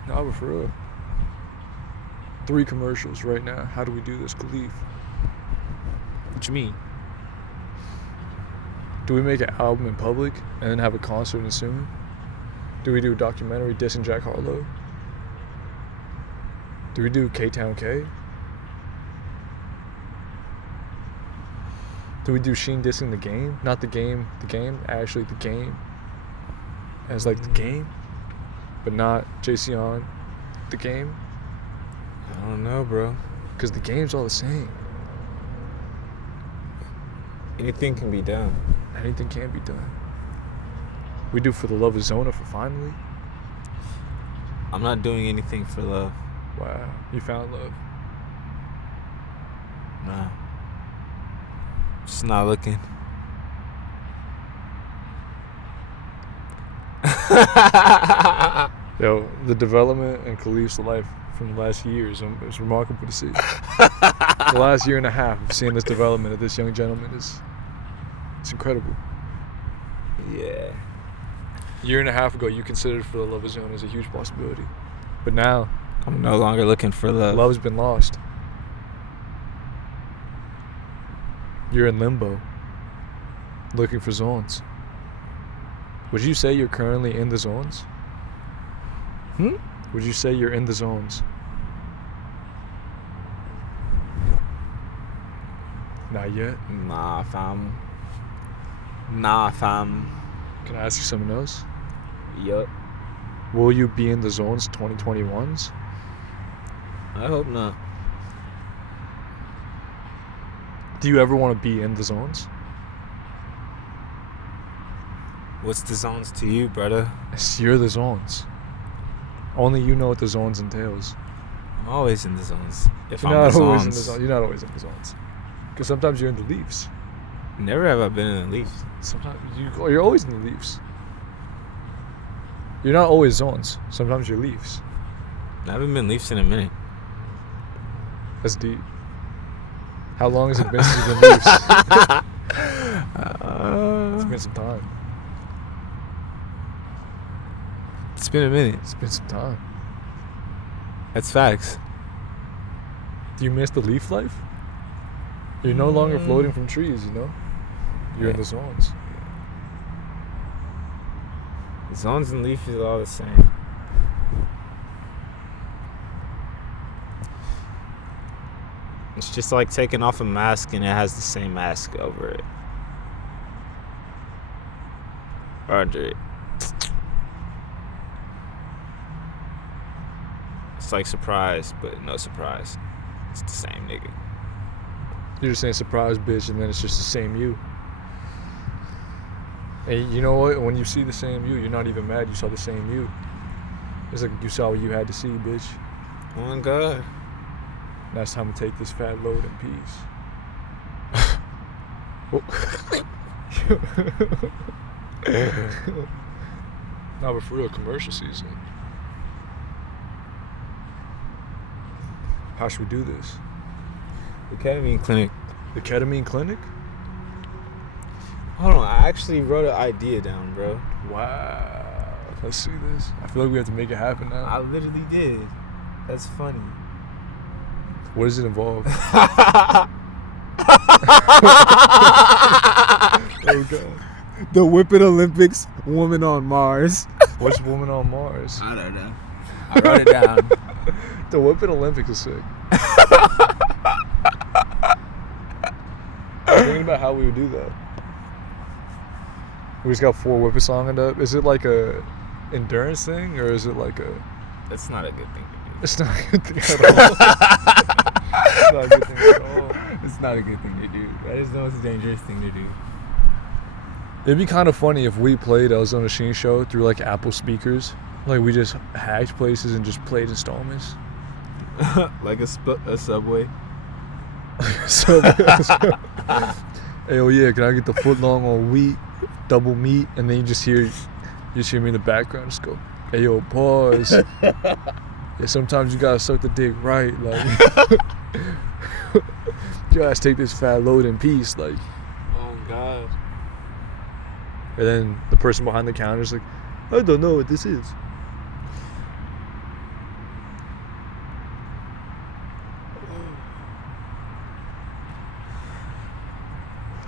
Nah, but for real. 3 commercials right now. How do we do this, Khalif? What you mean? Do we make an album in public and then have a concert in soon? Do we do a documentary dissing Jack Harlow? Do we do K-Town K? Do we do Sheen dissing the game? Not the game, actually the game. As like the game, but not JC on the game. I don't know, bro. Because the game's all the same. Anything can be done. Anything can be done. We do For the Love of Zona for finally. I'm not doing anything for love. Wow, you found love. Nah. Just not looking. Yo, the development in Khalif's life from the last years, it's remarkable to see. The last year and a half of seeing this development of this young gentleman it's incredible. Yeah. Year and a half ago, you considered For the Love of Zone as a huge possibility. But now, I'm no longer looking for love. love's been lost. You're in limbo, looking for zones. Would you say you're currently in the zones? Would you say you're in the zones? Not yet. Nah, fam. Can I ask you something else? Yup. Will you be in the zones 2021s? I hope not. Do you ever want to be in the zones? What's the zones to you, brother? You're the zones. Only you know what the zones entails. I'm always in the zones. If You're I'm not the always in the zones. zones. You're not always in the zones. Because sometimes you're in the Leafs. Never have I been in the Leafs. Sometimes you're always in the Leafs. You're not always zones. Sometimes you're Leafs. I haven't been Leafs in a minute. That's deep. How long has it been since you've been Leafs? It's been some time. It's been a minute. It's been some time. That's facts. Do you miss the Leaf life? You're no longer floating from trees, you know? You're in the zones. Zones and Leafs is all the same. It's just like taking off a mask and it has the same mask over it. Or under it. It's like surprise, but no surprise. It's the same nigga. You're just saying surprise, bitch, and then it's just the same you. And you know what? When you see the same you, you're not even mad you saw the same you. It's like you saw what you had to see, bitch. Oh my God. Now it's time to take this fat load in peace. No, but for real, commercial season. How should we do this? The ketamine clinic. The ketamine clinic? Hold on, I actually wrote an idea down, bro. Wow. Let's see this. I feel like we have to make it happen now. I literally did. That's funny. What does it involve? Oh God. The Whippet Olympics, woman on Mars. What's Woman on Mars? I don't know. I wrote it down. The Whippet Olympics is sick. I'm thinking about how we would do that. We just got 4 whippets lined up. Is it like a endurance thing, or is it like a? That's not a good thing to do. It's not a good thing at all. It's not a good thing at all. It's not a good thing to do. That is the most dangerous thing to do. It'd be kind of funny if we played Arizona Sheen Show through like Apple speakers. Like we just hacked places and just played installments. Like a Subway. So, hey, oh yeah, can I get the foot long on wheat, double meat, and then you just hear me in the background just go, hey yo, pause. Yeah, sometimes you gotta suck the dick right, like you guys take this fat load in peace, like. Oh God. And then the person behind the counter is like, I don't know what this is.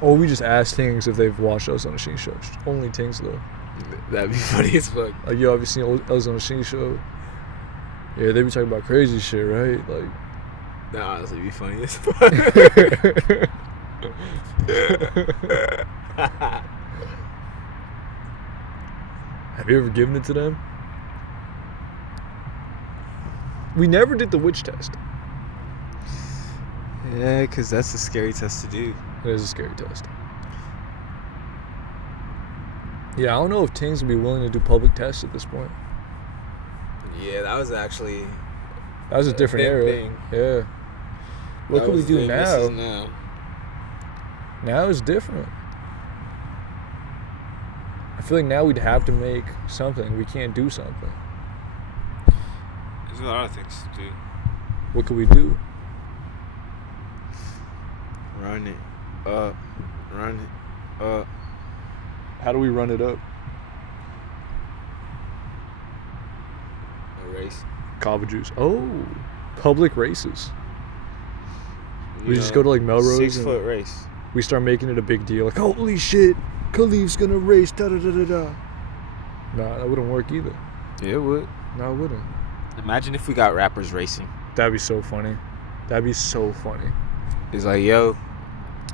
Or we just ask things if they've watched Arizona Sheen Show. Only things though. That'd be funny as fuck. Like, yo, have you seen Arizona Sheen Show? Yeah, they be talking about crazy shit, right? Like, That honestly be funny as fuck. have you ever given it to them? We never did the witch test. Yeah, because that's a scary test to do. It is a scary test. Yeah, I don't know if teens would be willing to do public tests at this point. Yeah, that was actually That was a different big era. thing. Yeah. What can we do now? now? Now it's different. I feel like now we'd have to make something. We can't do something. There's a lot of things to do. What could we do? Run it up. Run it up. How do we run it up? A race. Kava juice. Oh, public races. We just go to like Melrose. 6 foot race. we start making it a big deal. Like, holy shit, Khalif's gonna race. Da da da da da. Nah, that wouldn't work either. Yeah, it would. No, it wouldn't. Imagine if we got rappers racing. That'd be so funny. That'd be so funny. It's like, yo,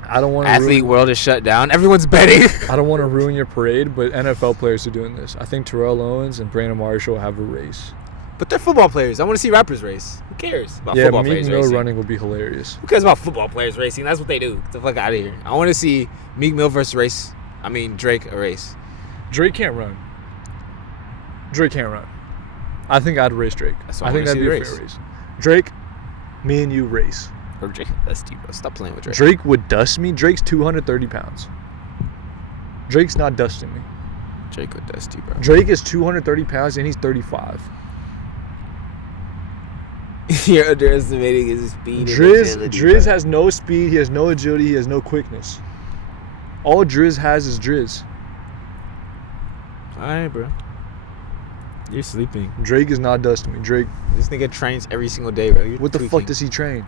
I don't want to athlete world is shut down. Everyone's betting. I don't want to ruin your parade, but NFL players are doing this. I think Terrell Owens and Brandon Marshall have a race. But they're football players. I want to see rappers race. Who cares about Yeah, football Meek players Mill racing? running would be hilarious. Who cares about football players racing? That's what they do. Get the fuck out of here. I want to see Meek Mill versus Drake a race. Drake can't run. Drake can't run. I think I'd race Drake. That's why I I think wanna that'd see be the a fair race. race. Drake, me and you race. Or Drake, that's deep, bro. Stop playing with Drake. Drake would dust me. Drake's 230 pounds. Drake's not dusting me. Drake with Dusty, bro. Drake is 230 pounds and he's 35. You're underestimating his speed. and Driz agility, Driz bro. has no speed. He has no agility. He has no quickness. All Driz has is Driz. All right, bro. You're sleeping. Drake is not dusting me. Drake, This nigga trains every single day, bro. You're what the tweaking. fuck does he train?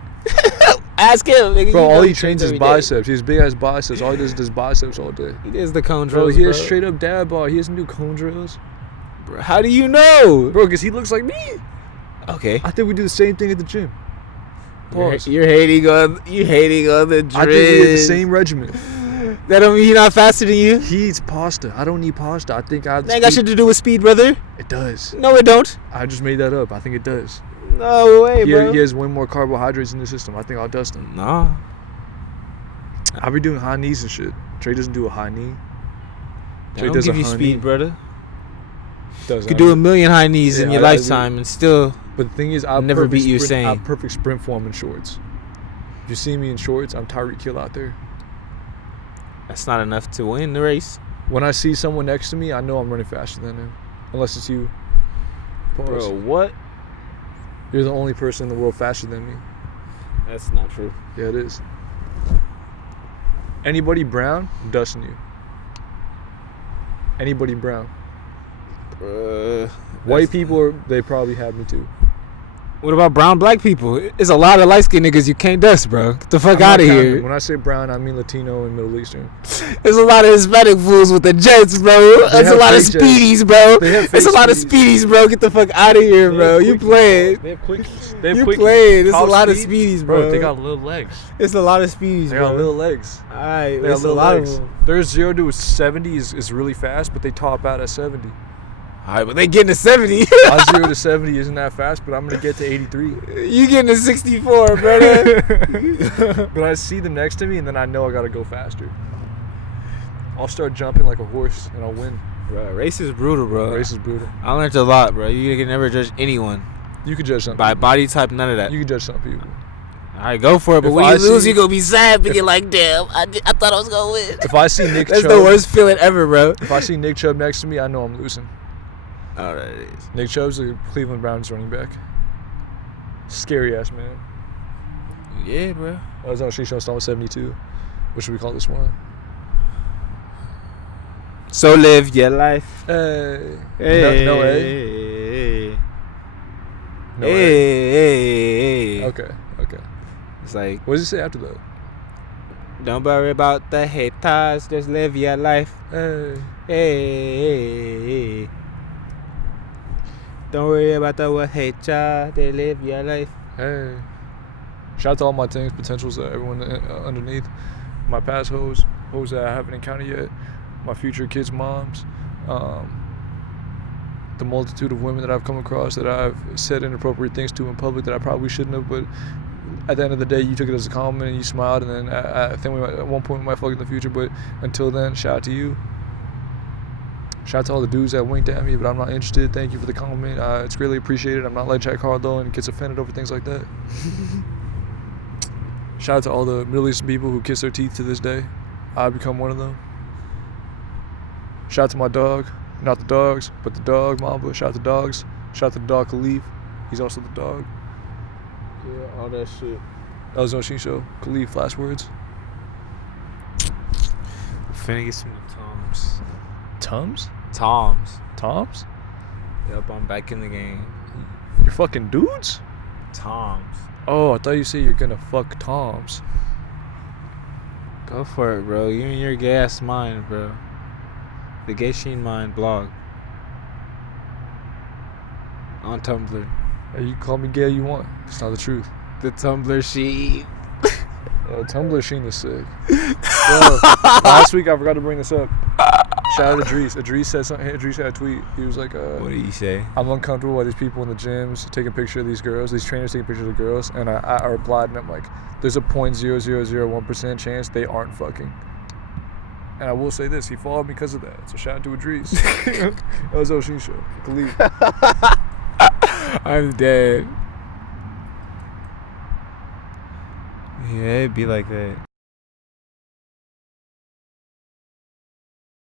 Ask him, nigga. Bro, You know all he trains is every day. biceps. He has big ass biceps. All he does is biceps all day. He does the cone Bro, drills, he bro. has straight up dad bar. He doesn't do cone drills. Bro, how do you know? Bro, because he looks like me. Okay. I think we do the same thing at the gym. Pause. You're hating on the Driz. I think we have the same regimen. That don't mean he's not faster than you. He eats pasta. I don't need pasta. I think I have the That ain't got speed. shit to do with speed, brother. It does. No, it don't. I just made that up. I think it does. No way, bro. He has way more carbohydrates in the system. I think I'll dust him. Nah. I'll be doing high knees and shit. Trey doesn't do a high knee. That Trey don't does give a you high speed, knee. brother. Does You could do a million high knees in Yeah, your I do. lifetime and still. But the thing is, I Never beat Usain. I have perfect sprint form in shorts. If you see me in shorts, I'm Tyreek Hill out there. That's not enough to win the race. When I see someone next to me, I know I'm running faster than him. Unless it's you. Pause. Bro, what? You're the only person in the world faster than me. That's not true. Yeah, it is. Anybody brown, I'm dusting you. Anybody brown. White people, they probably have me too. What about brown black people? It's a lot of light skinned niggas you can't dust, bro. Get the fuck I'm not out of counting here. them. When I say brown, I mean Latino and Middle Eastern. There's a lot of Hispanic fools with the jets, bro. There's a have lot of fake jets. speedies, bro. They have There's a fake lot of speedies. speedies, bro. Get the fuck out of here, bro. You playing. They have quickies. They have You quickies. playing. There's a Top lot of speed? speedies, bro. They got little legs. It's a lot of speedies, They bro. got little legs. Alright, They got there's a little lot legs. of them. Their 0 to 70 is really fast, but they top out at 70. Alright, but they getting to 70. My 0 to 70 isn't that fast, but I'm gonna get to 83. You getting to 64, brother. But I see them next to me, and then I know I gotta go faster. I'll start jumping like a horse, and I'll win. Bro, race is brutal, bro. Race is brutal. I learned a lot, bro. You can never judge anyone You could judge some by people. body type, none of that. You could judge some people. Alright, go for it. But If when I you lose, see- you're gonna be sad, thinking like, damn, I thought I was gonna win. If I see Nick That's Chubb, the worst feeling ever, bro. if I see Nick Chubb next to me, I know I'm losing. Alright, it is. Nick Chubb's the Cleveland Browns running back. Scary ass man. Yeah, bro. I was on Shisha Stall 72. What should we call this one? So live your life. Hey. Hey, No, no A. hey, No A. hey. Okay. Okay. It's like, What does it say after that? don't worry about the haters, just live your life. Hey. Hey. Don't worry about the haters, they live your life. Hey. Shout out to all my things, potentials, everyone underneath. My past hoes that I haven't encountered yet. My future kids' moms. The multitude of women that I've come across that I've said inappropriate things to in public that I probably shouldn't have, but at the end of the day, you took it as a compliment and you smiled, and then I think we might, at one point we might fuck in the future, but until then, shout out to you. Shout out to all the dudes that winked at me, but I'm not interested. Thank you for the compliment. It's really appreciated. I'm not like Jack Harlow and gets offended over things like that. Shout out to all the Middle Eastern people who kiss their teeth to this day. I've become one of them. Shout out to my dog. Not the dogs, but the dog, Mamba. Shout out to dogs. Shout out to the dog, Khalif. He's also the dog. Yeah, all that shit. That was no Show. Khalif, last words. Finna get some Toms. Tums? Toms. Toms? Yep, I'm back in the game. You're fucking dudes? Toms. Oh, I thought you said you're gonna fuck Toms. Go for it, bro. You and your gay ass mind, bro. The Gay Sheen Mind blog. On Tumblr. Hey, you can call me gay all you want. It's not the truth. The Tumblr sheet. Tumblr Sheen is sick. Bro, last week I forgot to bring this up. Shout out to Idris. Idris said something. Idris had a tweet. He was like, What did he say? I'm uncomfortable by these people in the gyms taking pictures of these girls, these trainers taking pictures of girls, and I replied and I'm like, there's a 0.0001% chance they aren't fucking. And I will say this, he followed me because of that. So shout out to Idris. That was Oshin Show. Khalid. I'm dead. Yeah, it'd be like that.